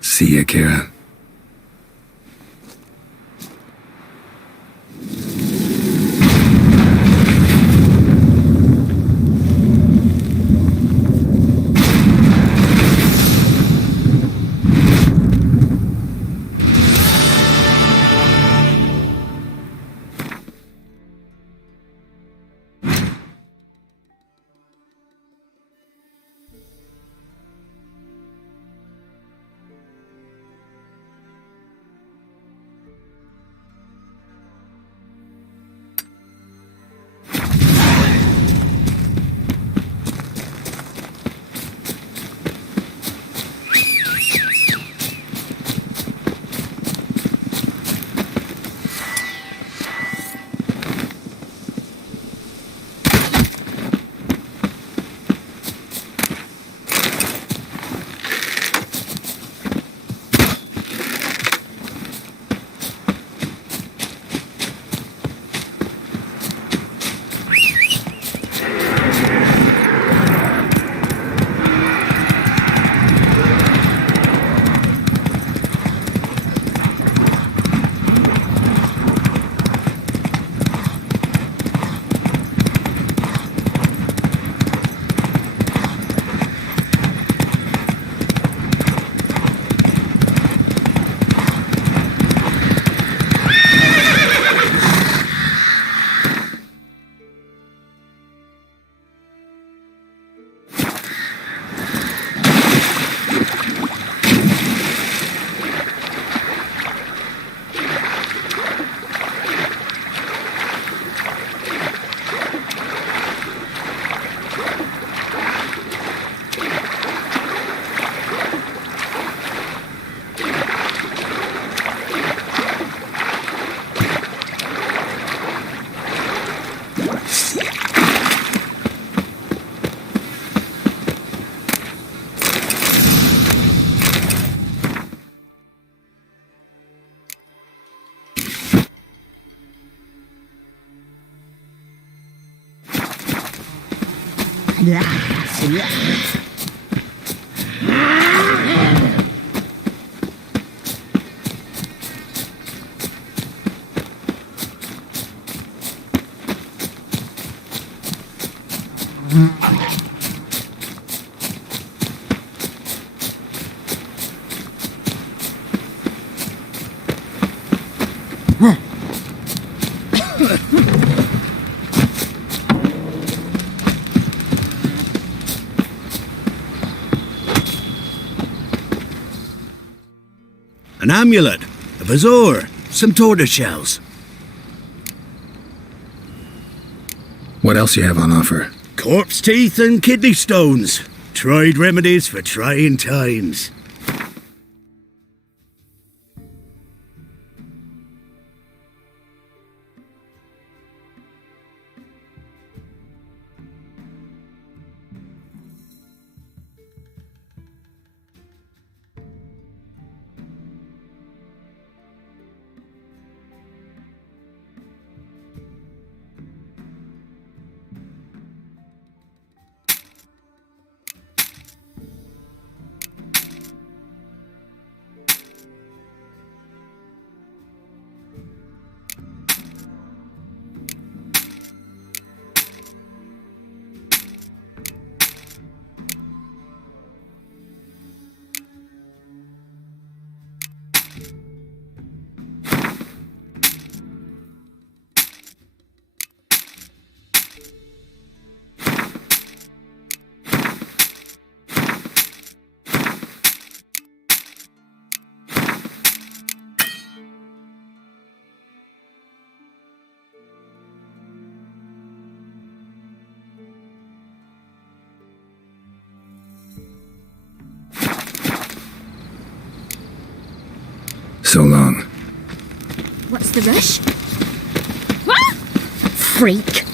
See ya, Kira. An amulet, a bazaar, some tortoise shells. What else you have on offer? Corpse teeth and kidney stones. Tried remedies for trying times. So long. What's the rush? What? Freak.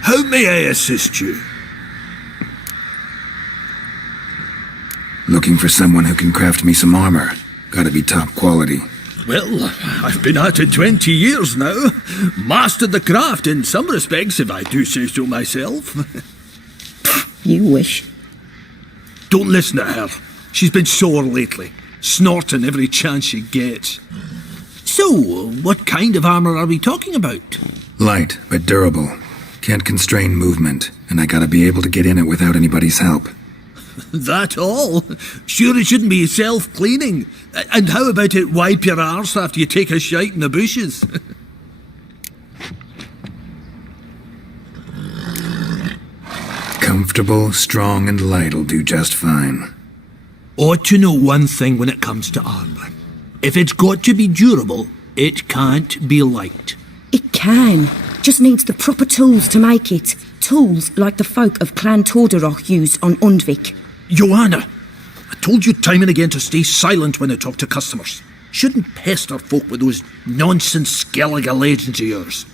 How may I assist you? Looking for someone who can craft me some armor. Gotta be top quality. Well, I've been at it 20 years now. Mastered the craft in some respects, if I do say so myself. You wish. Don't listen to her. She's been sore lately, snorting every chance she gets. So, what kind of armor are we talking about? Light, but durable. Can't constrain movement, and I gotta be able to get in it without anybody's help. That all? Sure it shouldn't be self-cleaning. And how about it wipe your arse after you take a shite in the bushes? Comfortable, strong, and light'll do just fine. Ought to know one thing when it comes to armor. If it's got to be durable, it can't be light. It can. Just needs the proper tools to make it. Tools like the folk of Clan Togther used on Undvik. Joanna, I told you time and again to stay silent when I talk to customers. Shouldn't pester folk with those nonsense Skellige legends of yours.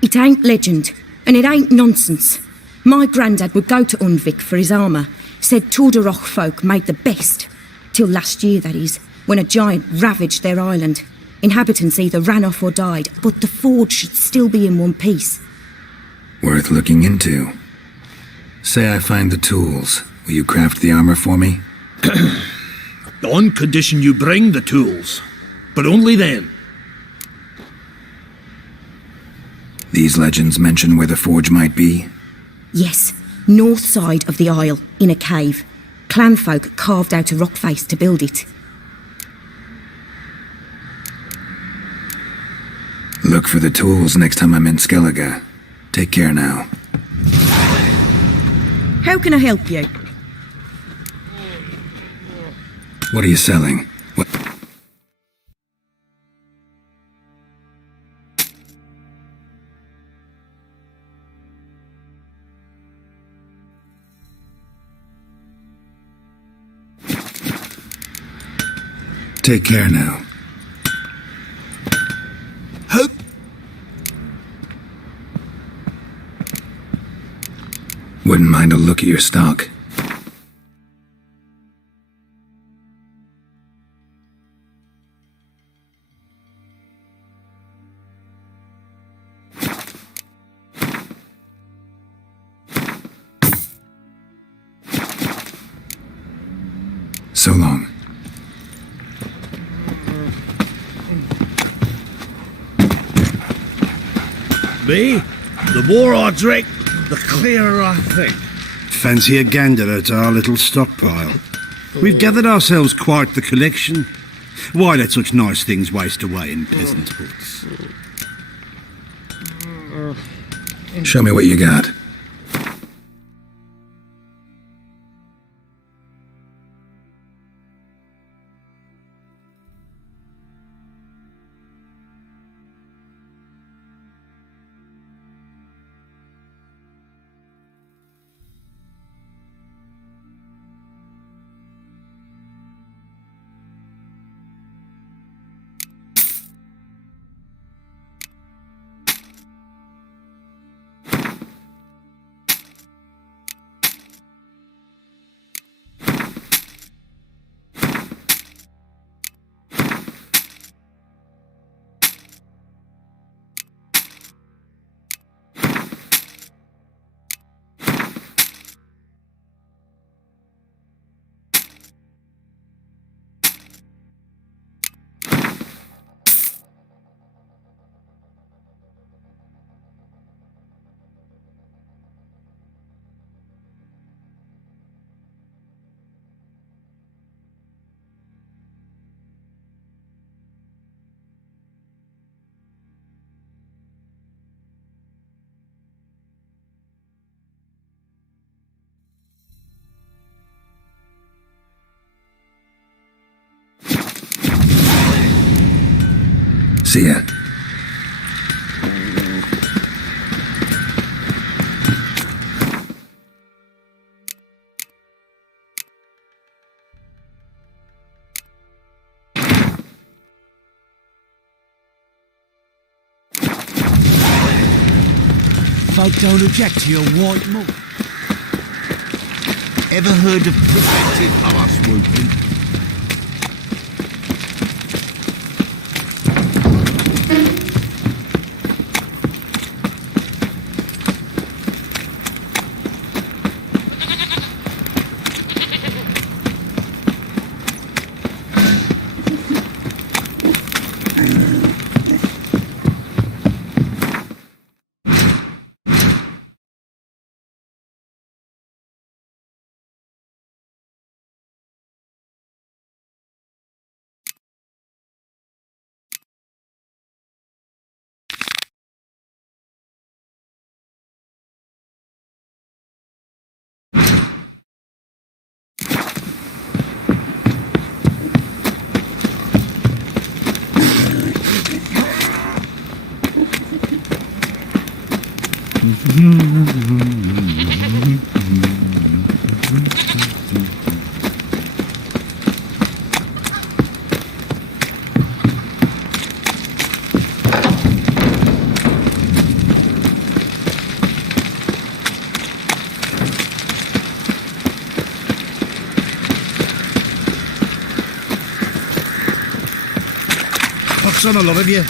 It ain't legend, and it ain't nonsense. My grandad would go to Undvik for his armour. Said Togther folk made the best. Till last year, that is, when a giant ravaged their island. Inhabitants either ran off or died, but the forge should still be in one piece. Worth looking into. Say I find the tools. Will you craft the armor for me? On condition you bring the tools. But only then. These legends mention where the forge might be? Yes, north side of the isle, in a cave. Clanfolk carved out a rock face to build it. Look for the tools next time I'm in Skellige. Take care now. How can I help you? What are you selling? What? Take care now. Wouldn't mind a look at your stock. So long. Me? The more I drink, the clearer I think. Fancy a gander at our little stockpile. We've gathered ourselves quite the collection. Why let such nice things waste away in peasant huts? Show me what you got. See ya. Folk don't object to your white malt. Ever heard of preventive arse whooping? What's on a lot of you?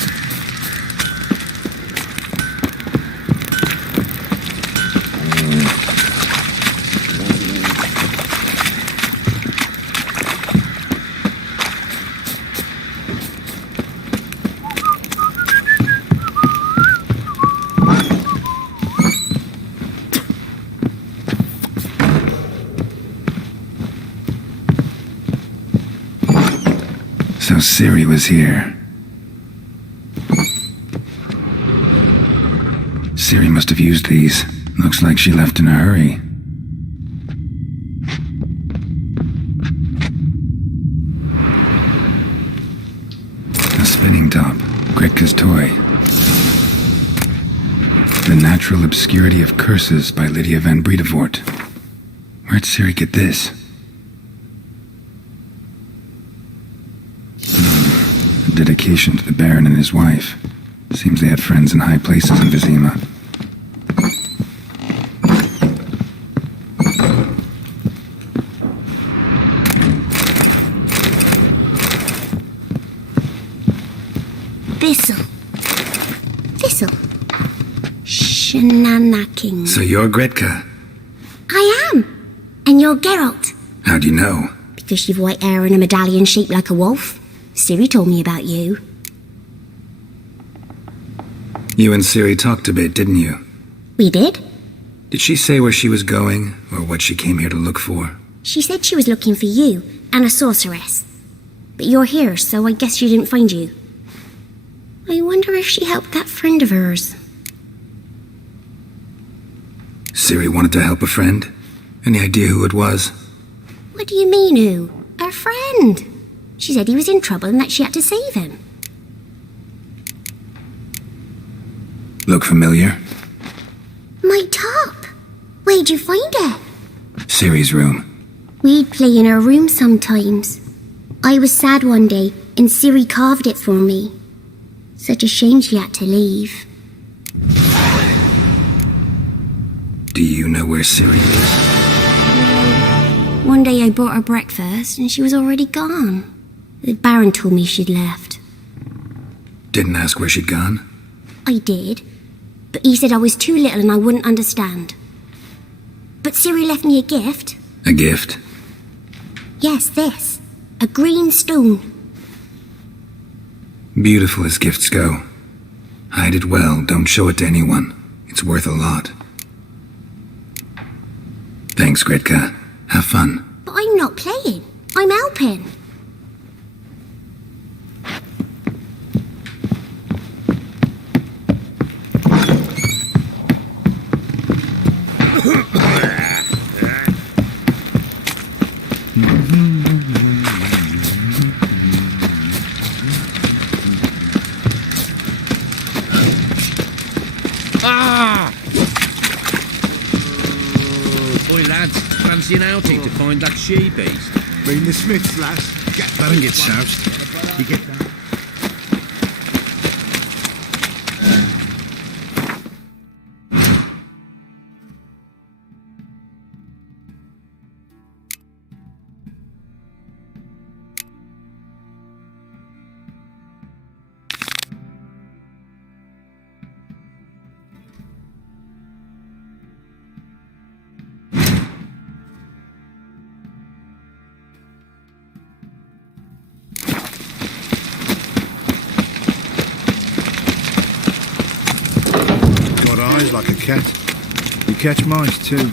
So Ciri was here. Ciri must have used these. Looks like she left in a hurry. A spinning top. Gretka's toy. The Natural Obscurity of Curses by Lydia van Bredevoort. Where'd Ciri get this? A dedication to the Baron and his wife. Seems they had friends in high places in Vizima. Thistle. Shenanacking. So you're Gretka. I am. And you're Geralt. How do you know? Because you've white hair and a medallion shaped like a wolf. Ciri told me about you. You and Ciri talked a bit, didn't you? We did. Did she say where she was going, or what she came here to look for? She said she was looking for you and a sorceress. But you're here, so I guess she didn't find you. I wonder if she helped that friend of hers. Ciri wanted to help a friend? Any idea who it was? What do you mean, who? Her friend. She said he was in trouble and that she had to save him. Look familiar? My top. Where'd you find it? Ciri's room. We'd play in her room sometimes. I was sad one day and Ciri carved it for me. Such a shame she had to leave. Do you know where Ciri is? One day I bought her breakfast and she was already gone. The Baron told me she'd left. Didn't ask where she'd gone? I did, but he said I was too little and I wouldn't understand. But Ciri left me a gift. A gift? Yes, this. A green stone. Beautiful as gifts go. Hide it well, don't show it to anyone. It's worth a lot. Thanks, Gretka. Have fun. But I'm not playing. I'm helping. missing outing to find that she-beast? Been the Smiths, lass. Let him get soused. You get that? Eyes like a cat. You catch mice too.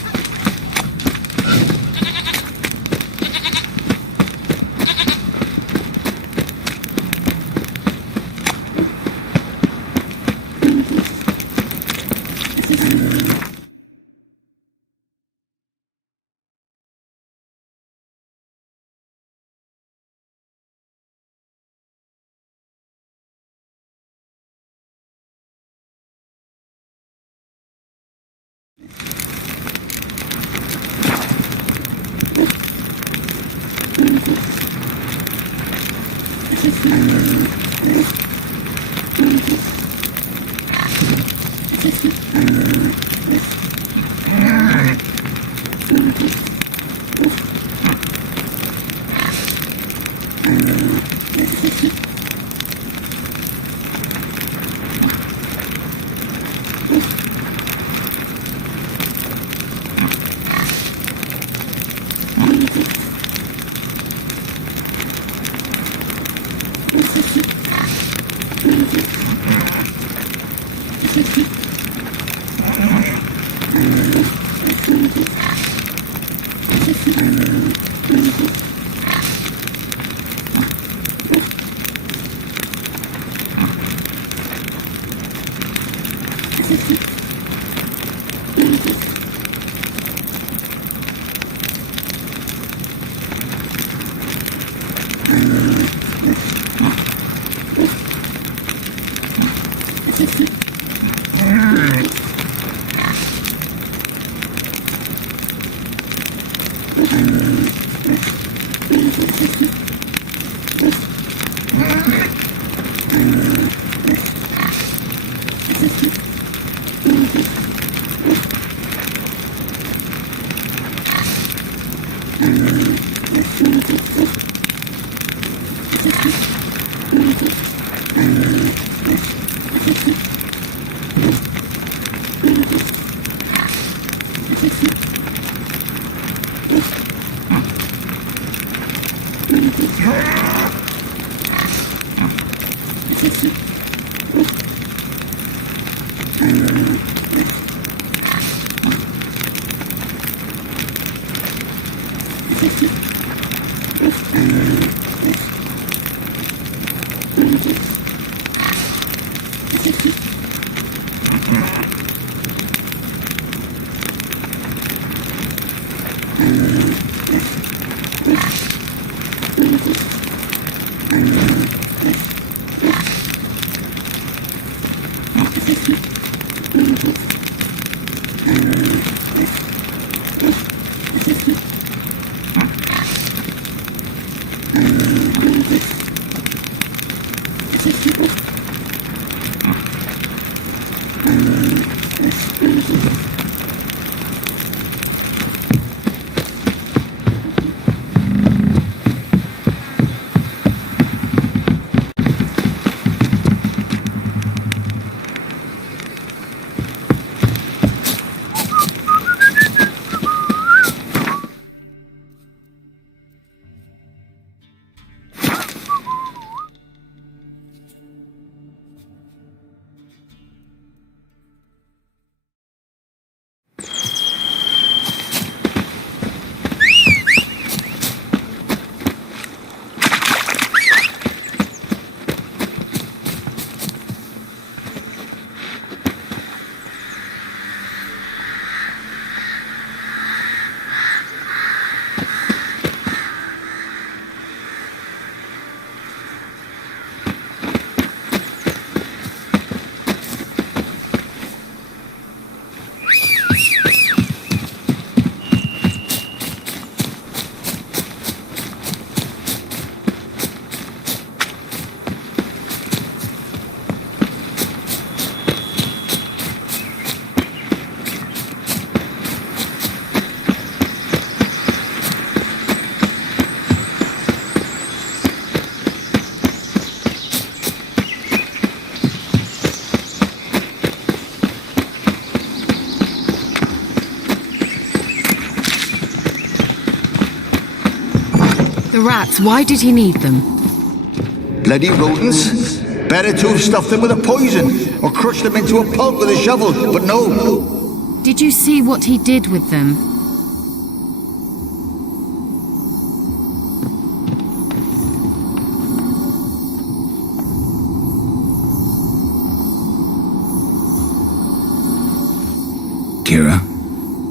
The rats, why did he need them? Bloody rodents. Better to have stuffed them with a poison, or crushed them into a pulp with a shovel, but no. Did you see what he did with them? Kira,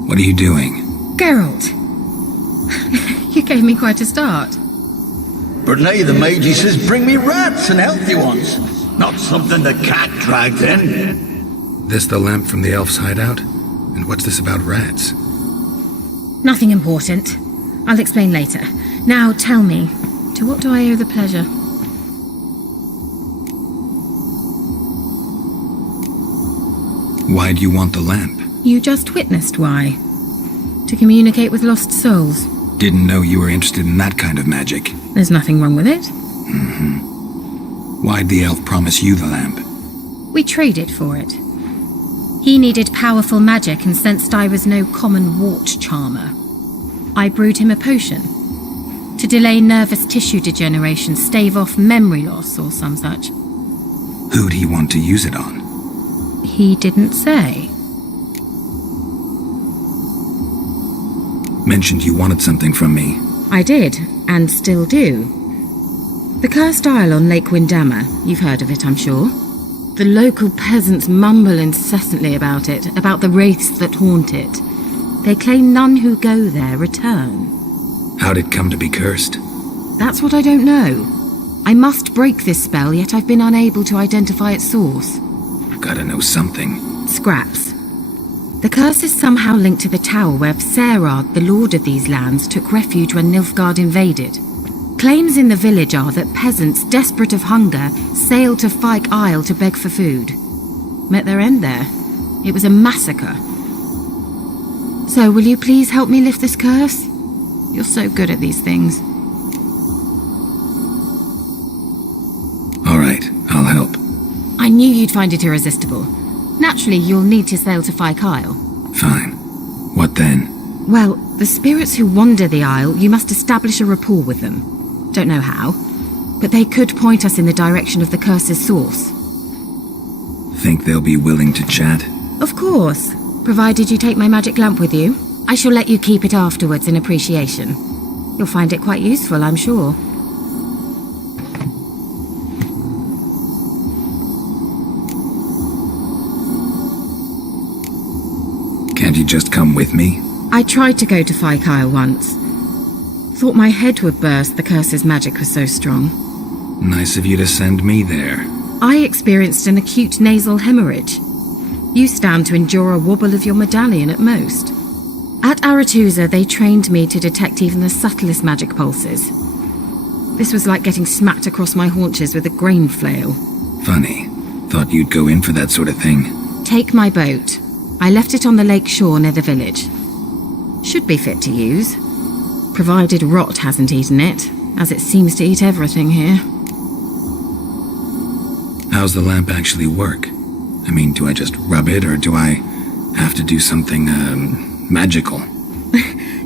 what are you doing? Geralt! You gave me quite a start. But now the Magi says bring me rats and healthy ones. Not something the cat dragged in. This the lamp from the elf's hideout? And what's this about rats? Nothing important. I'll explain later. Now tell me, to what do I owe the pleasure? Why do you want the lamp? You just witnessed why. To communicate with lost souls. Didn't know you were interested in that kind of magic. There's nothing wrong with it. Why'd the elf promise you the lamp? We traded for it. He needed powerful magic and sensed I was no common wart charmer. I brewed him a potion. To delay nervous tissue degeneration, stave off memory loss or some such. Who'd he want to use it on? He didn't say. Mentioned you wanted something from me. I did, and still do. The cursed isle on Lake Windammer, you've heard of it, I'm sure. The local peasants mumble incessantly about it, about the wraiths that haunt it. They claim none who go there return. How'd it come to be cursed? That's what I don't know. I must break this spell, yet I've been unable to identify its source. Gotta know something. Scraps. The curse is somehow linked to the tower where Serard, the lord of these lands, took refuge when Nilfgaard invaded. Claims in the village are that peasants, desperate of hunger, sailed to Fyke Isle to beg for food. Met their end there. It was a massacre. So, will you please help me lift this curse? You're so good at these things. All right, I'll help. I knew you'd find it irresistible. Naturally, you'll need to sail to Fyke Isle. Fine. What then? Well, the spirits who wander the isle, you must establish a rapport with them. Don't know how, but they could point us in the direction of the curse's source. Think they'll be willing to chat? Of course, provided you take my magic lamp with you. I shall let you keep it afterwards in appreciation. You'll find it quite useful, I'm sure. Can't you just come with me? I tried to go to Fyke Isle once. Thought my head would burst, the curse's magic was so strong. Nice of you to send me there. I experienced an acute nasal hemorrhage. You stand to endure a wobble of your medallion at most. At Aretusa, they trained me to detect even the subtlest magic pulses. This was like getting smacked across my haunches with a grain flail. Funny. Thought you'd go in for that sort of thing. Take my boat. I left it on the lake shore near the village. Should be fit to use. Provided rot hasn't eaten it, as it seems to eat everything here. How's the lamp actually work? I mean, do I just rub it, or do I have to do something, magical?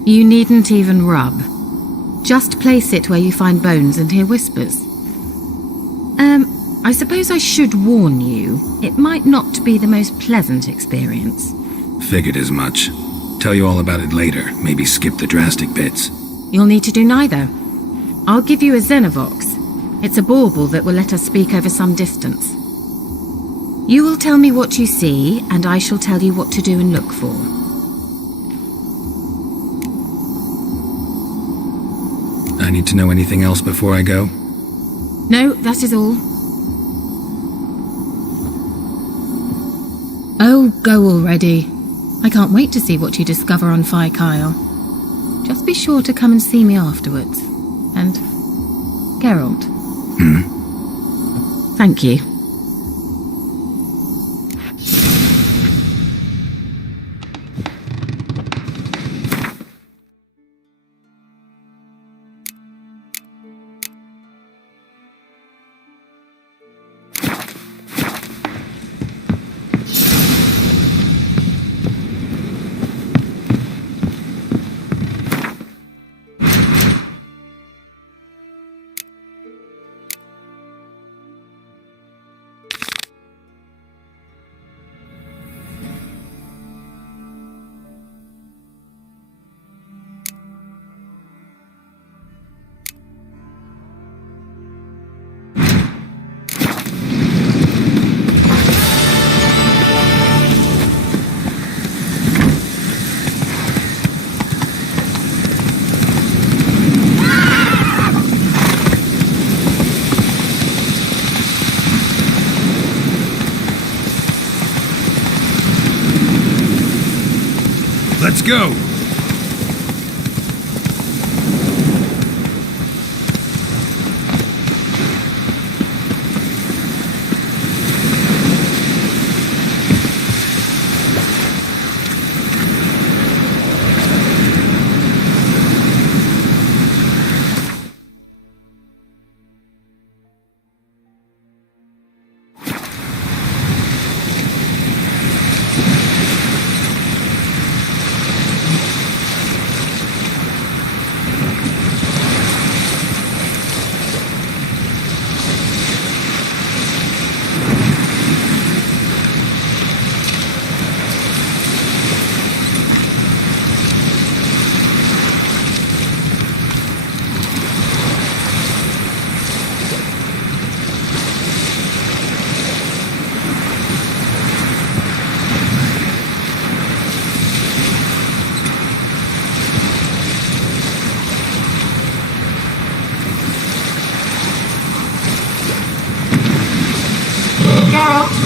You needn't even rub. Just place it where you find bones and hear whispers. I suppose I should warn you, it might not be the most pleasant experience. Figured as much. Tell you all about it later, maybe skip the drastic bits. You'll need to do neither. I'll give you a Xenovox. It's a bauble that will let us speak over some distance. You will tell me what you see, and I shall tell you what to do and look for. I need to know anything else before I go? No, that is all. Oh, go already. I can't wait to see what you discover on Fyke Isle. Just be sure to come and see me afterwards. And Geralt. Thank you. Let's go!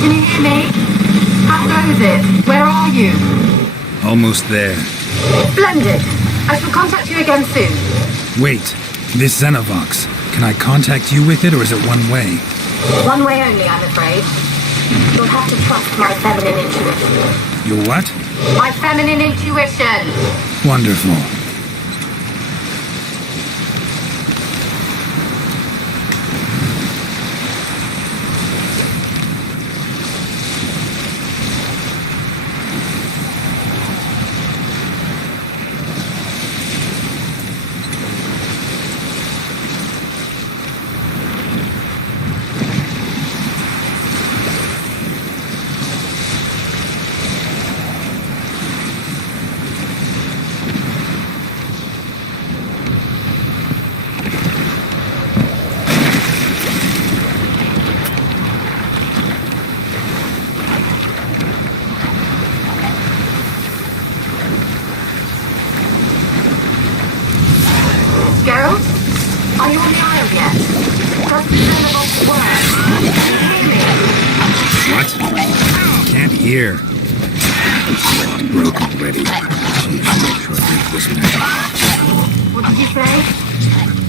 Can you hear me? How goes it? Where are you? Almost there. Splendid. I shall contact you again soon. Wait, this Xenovox. Can I contact you with it, or is it one way? One way only, I'm afraid. You'll have to trust my feminine intuition. Your what? My feminine intuition! Wonderful. Geralt? Are you on the Isle yet? Does the Xenovox work? Can you hear me? What? Can't hear. Broken already. Jeez, make sure I make this match. What did you say?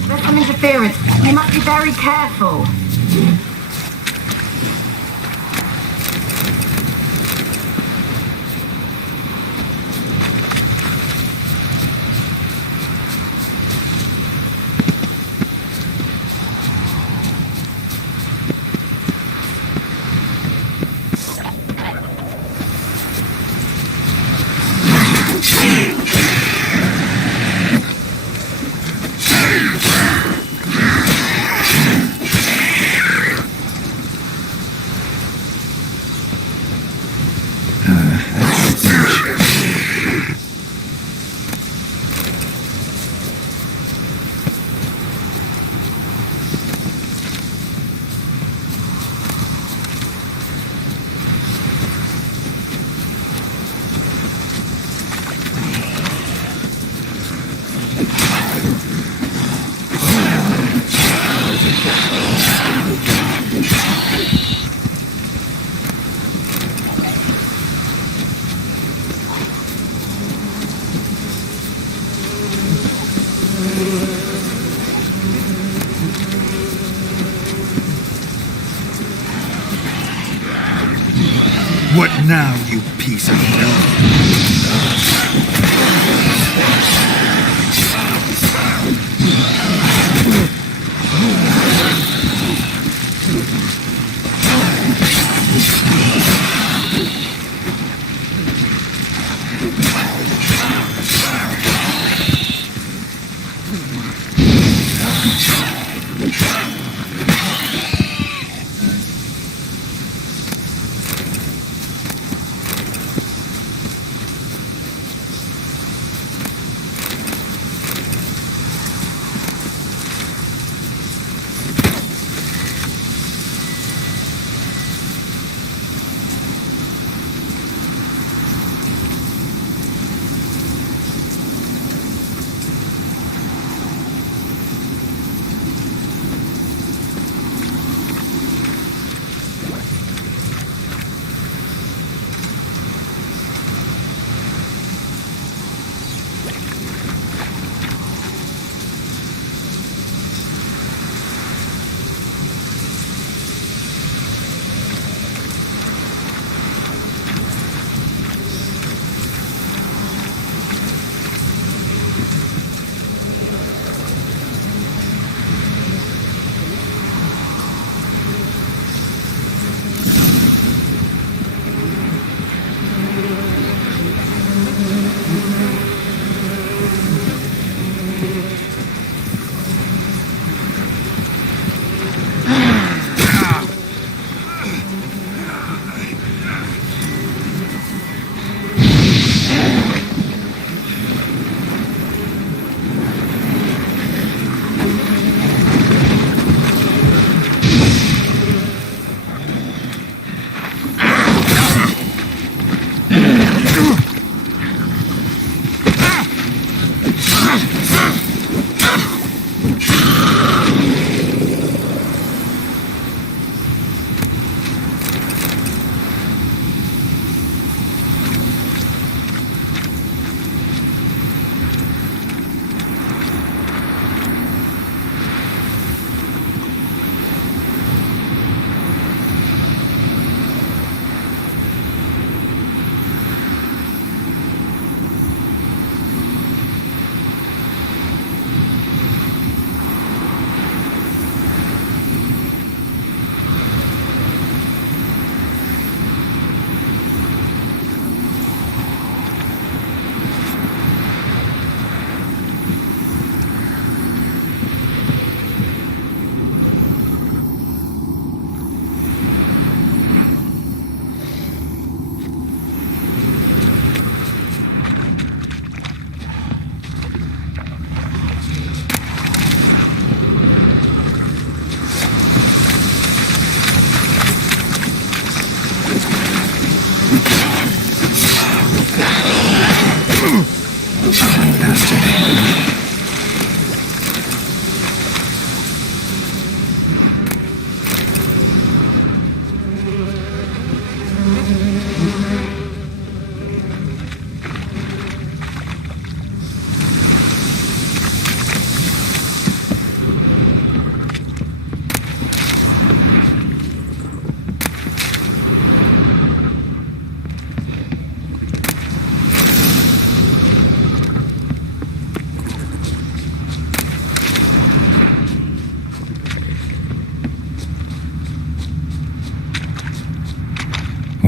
There's some interference. You must be very careful. What now, you piece of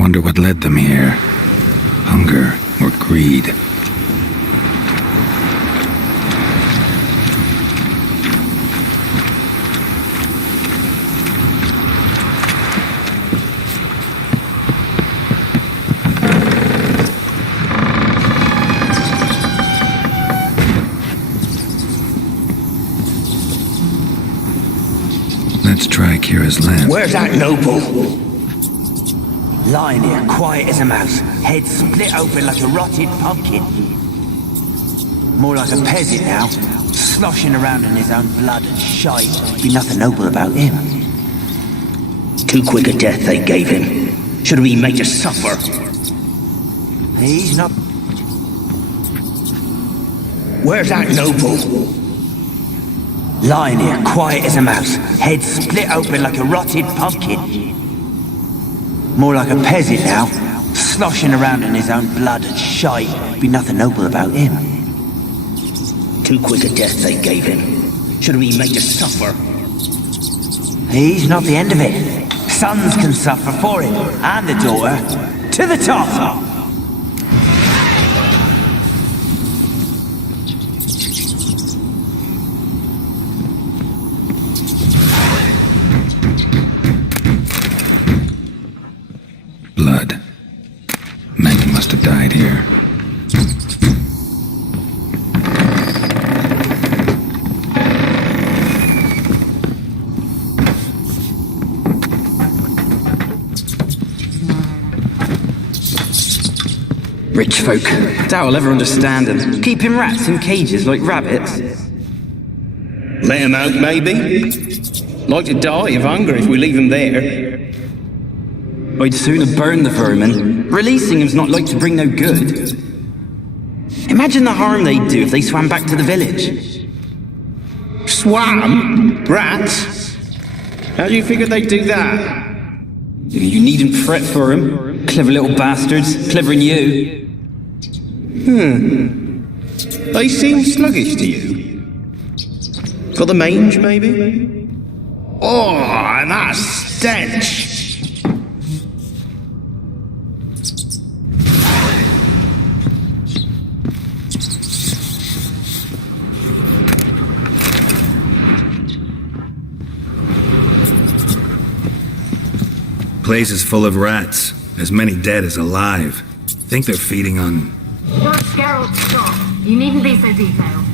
wonder what led them here. Hunger or greed. Let's try Kira's lamp. Where's that noble? Lying here, quiet as a mouse, head split open like a rotted pumpkin. More like a peasant now, sloshing around in his own blood and shite. Be nothing noble about him. Too quick a death they gave him. Should have been made to suffer. He's not... Where's that noble? Lying here, quiet as a mouse, head split open like a rotted pumpkin. More like a peasant now, sloshing around in his own blood and shite. Be nothing noble about him. Too quick a death they gave him. Should have been made to suffer. He's not the end of it. Sons can suffer for him, and the daughter. To the top! Blood. Many must have died here. Rich folk. Doubt I'll ever understand them. Keeping rats in cages like rabbits. Let 'em out, maybe? Like to die of hunger if we leave them there. I'd sooner burn the vermin. Releasing them's not like to bring no good. Imagine the harm they'd do if they swam back to the village. Swam? Rats? How do you figure they'd do that? You needn't fret for 'em. Clever little bastards. Clever'n you. They seem sluggish to you. Got the mange, maybe? Oh, and that stench! Place is full of rats. As many dead as alive. Think they're feeding on... George Gerald, stop. You needn't be so detailed.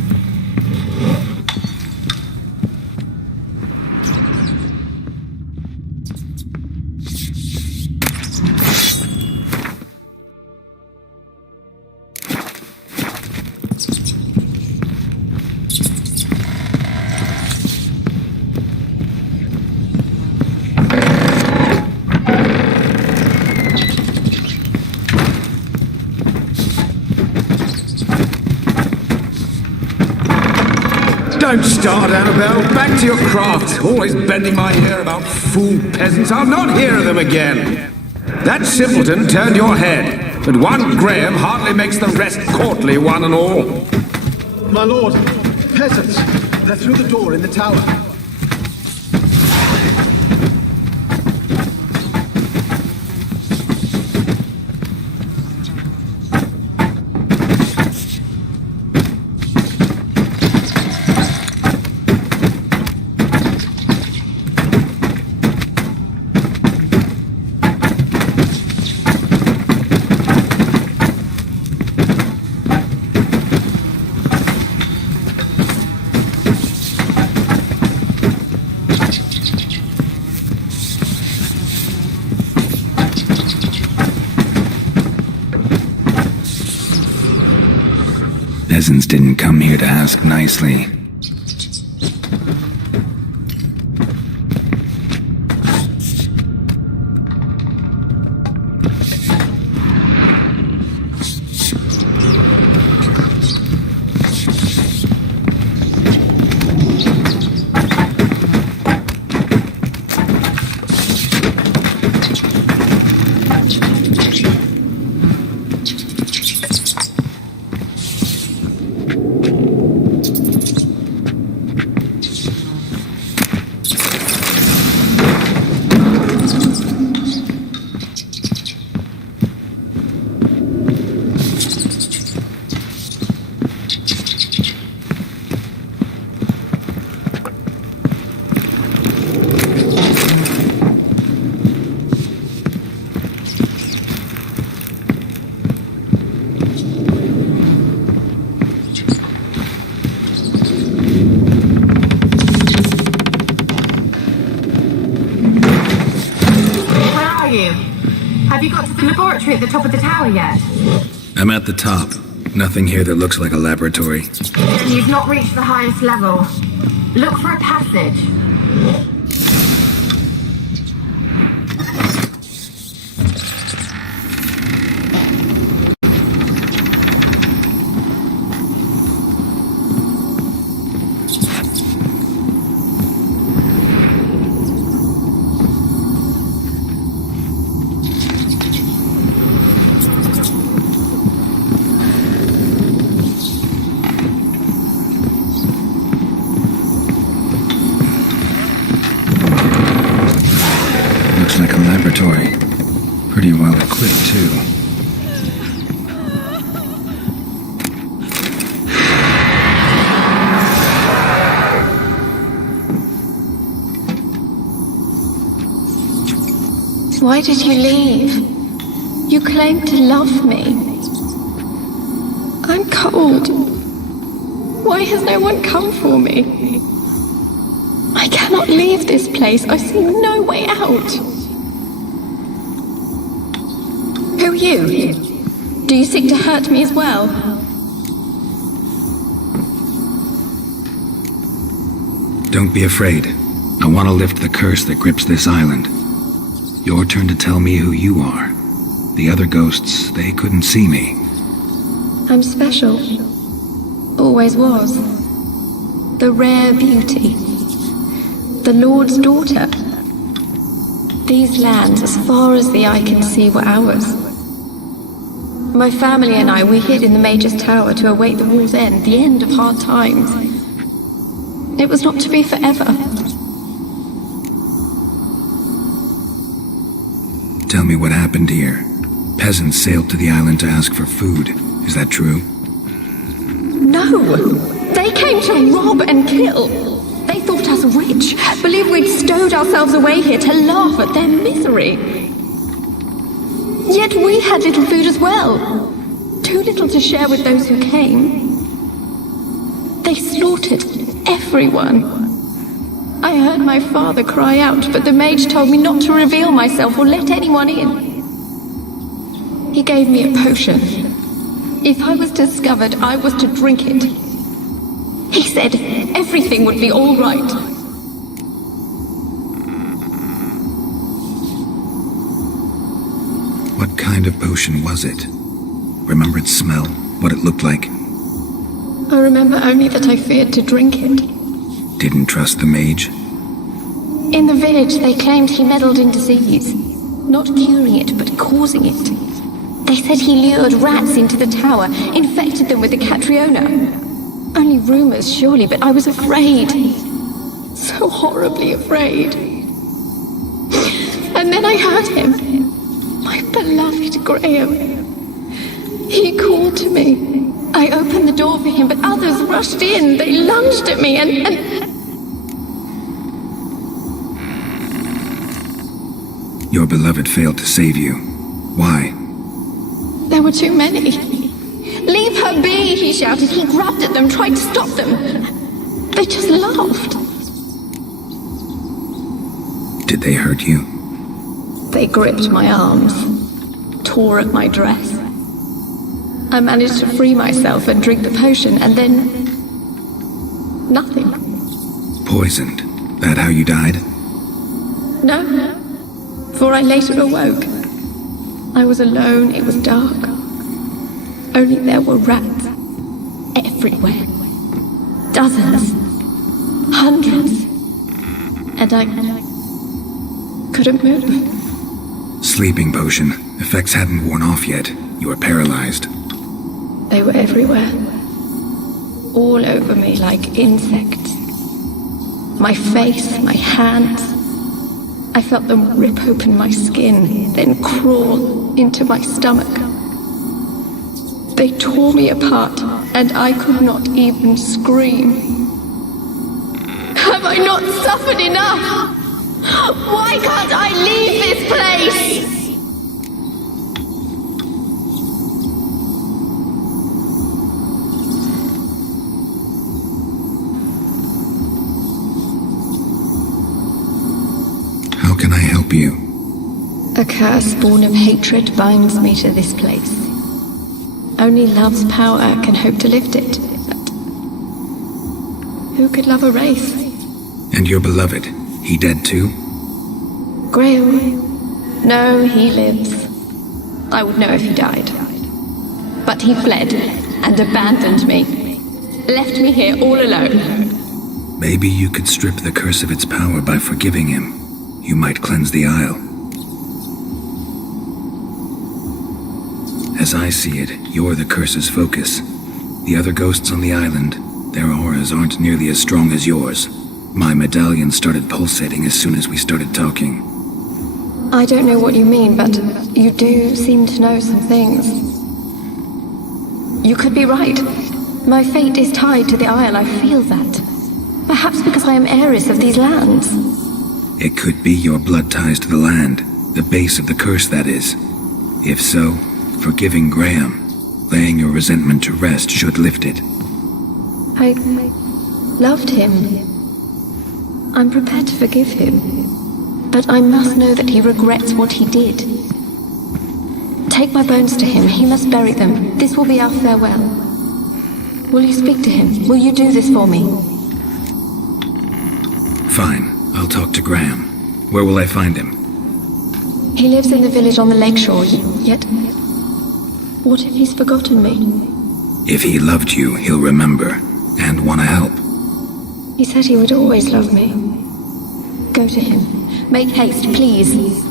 Don't start, Annabelle. Back to your craft. Always bending my ear about fool peasants. I'll not hear of them again. That simpleton turned your head, but one Graham hardly makes the rest courtly, one and all. My lord, peasants. They're through the door in the tower. Peasants didn't come here to ask nicely. Have you got to the laboratory at the top of the tower yet? I'm at the top. Nothing here that looks like a laboratory. Then you've not reached the highest level. Look for a passage. Looks like a laboratory. Pretty well equipped, too. Why did you leave? You claimed to love me. I'm cold. Why has no one come for me? I cannot leave this place. I see no way out. Who are you? Do you seek to hurt me as well? Don't be afraid. I want to lift the curse that grips this island. Your turn to tell me who you are. The other ghosts, they couldn't see me. I'm special. Always was. The rare beauty. The Lord's daughter. These lands, as far as the eye can see, were ours. My family and I, we hid in the Major's Tower to await the war's end, the end of hard times. It was not to be forever. Tell me what happened here. Peasants sailed to the island to ask for food. Is that true? No! They came to rob and kill. They thought us rich, believed we'd stowed ourselves away here to laugh at their misery. Yet we had little food as well. Too little to share with those who came. They slaughtered everyone. I heard my father cry out, but the mage told me not to reveal myself or let anyone in. He gave me a potion. If I was discovered, I was to drink it. He said everything would be all right. What kind of potion was it? Remember its smell? What it looked like? I remember only that I feared to drink it. Didn't trust the mage? In the village, they claimed he meddled in disease. Not curing it, but causing it. They said he lured rats into the tower, infected them with the Catriona. Only rumors, surely, but I was afraid. So horribly afraid. And then I heard him. My beloved Graham. He called to me. I opened the door for him, but others rushed in. They lunged at me and... Your beloved failed to save you. Why? There were too many. Leave her be, he shouted. He grabbed at them, tried to stop them. They just laughed. Did they hurt you? They gripped my arms, tore at my dress. I managed to free myself and drink the potion, and then... nothing. Poisoned. That how you died? No, for I later awoke. I was alone, it was dark. Only there were rats. Everywhere. Dozens. Hundreds. And I couldn't move. Sleeping potion. Effects hadn't worn off yet. You were paralyzed. They were everywhere. All over me like insects. My face, my hands. I felt them rip open my skin, then crawl into my stomach. They tore me apart, and I could not even scream. Have I not suffered enough? Why can't I leave this place? How can I help you? A curse born of hatred binds me to this place. Only love's power can hope to lift it. But who could love a wraith? And your beloved, he dead too? Grail? No, he lives. I would know if he died. But he fled and abandoned me. Left me here all alone. Maybe you could strip the curse of its power by forgiving him. You might cleanse the Isle. As I see it, you're the curse's focus. The other ghosts on the island, their auras aren't nearly as strong as yours. My medallion started pulsating as soon as we started talking. I don't know what you mean, but you do seem to know some things. You could be right. My fate is tied to the Isle, I feel that. Perhaps because I am heiress of these lands. It could be your blood ties to the land, the base of the curse, that is. If so, forgiving Graham, laying your resentment to rest should lift it. I loved him. I'm prepared to forgive him. But I must know that he regrets what he did. Take my bones to him. He must bury them. This will be our farewell. Will you speak to him? Will you do this for me? Fine. I'll talk to Graham. Where will I find him? He lives in the village on the lakeshore, yet... What if he's forgotten me? If he loved you, he'll remember, and want to help. He said he would always love me. Go to him. Make haste, please.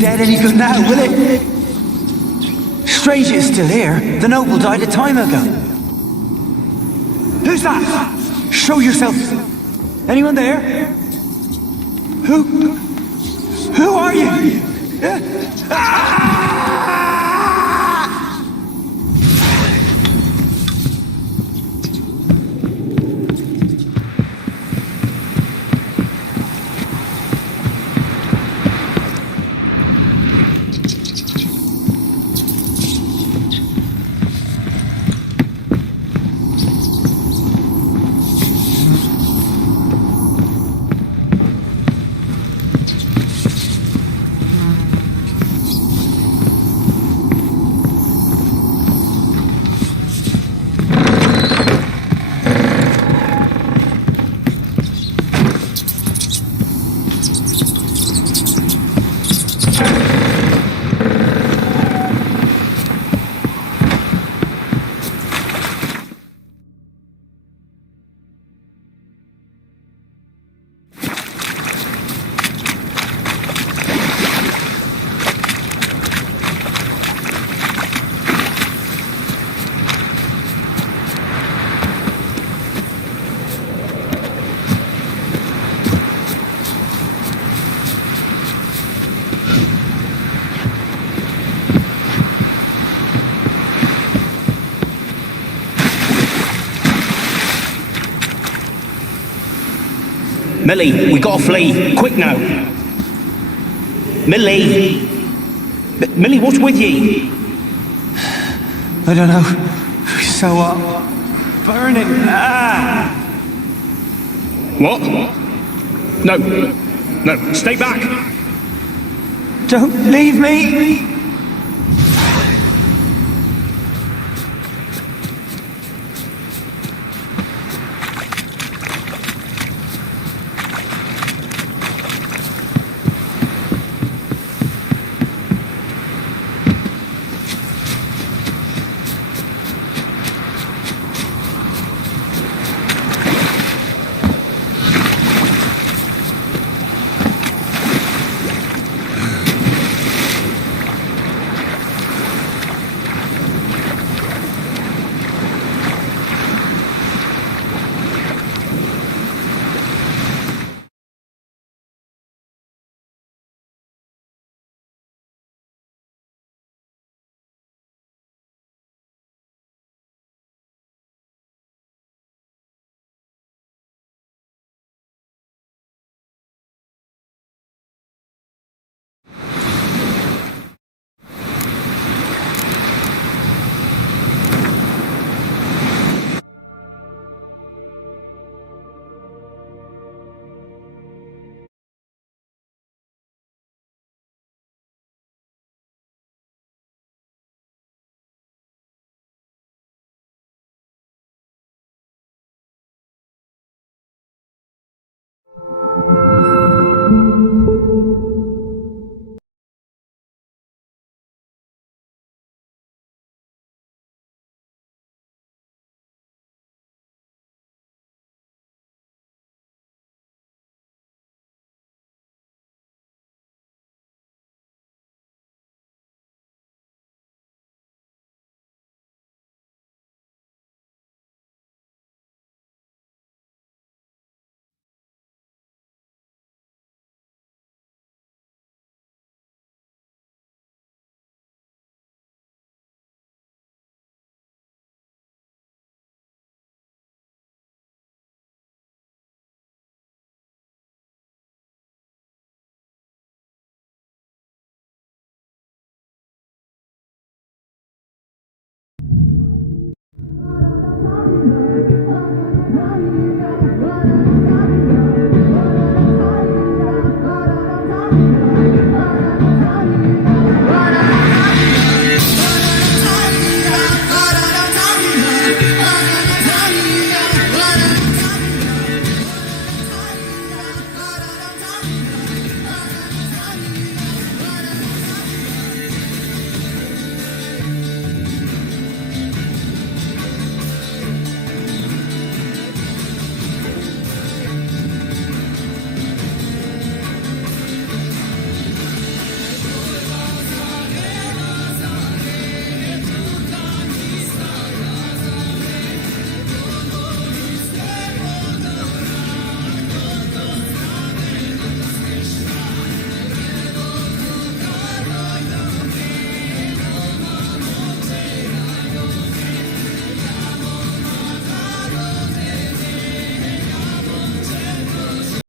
Dead any good now, will it? Strange it's still here. The noble died a time ago. Who's that? Show yourself. Anyone there? Who are you? Millie, we gotta flee. Quick now. Millie! Millie, what's with ye? I don't know. So burning. Ah! What? No. No, stay back. Don't leave me.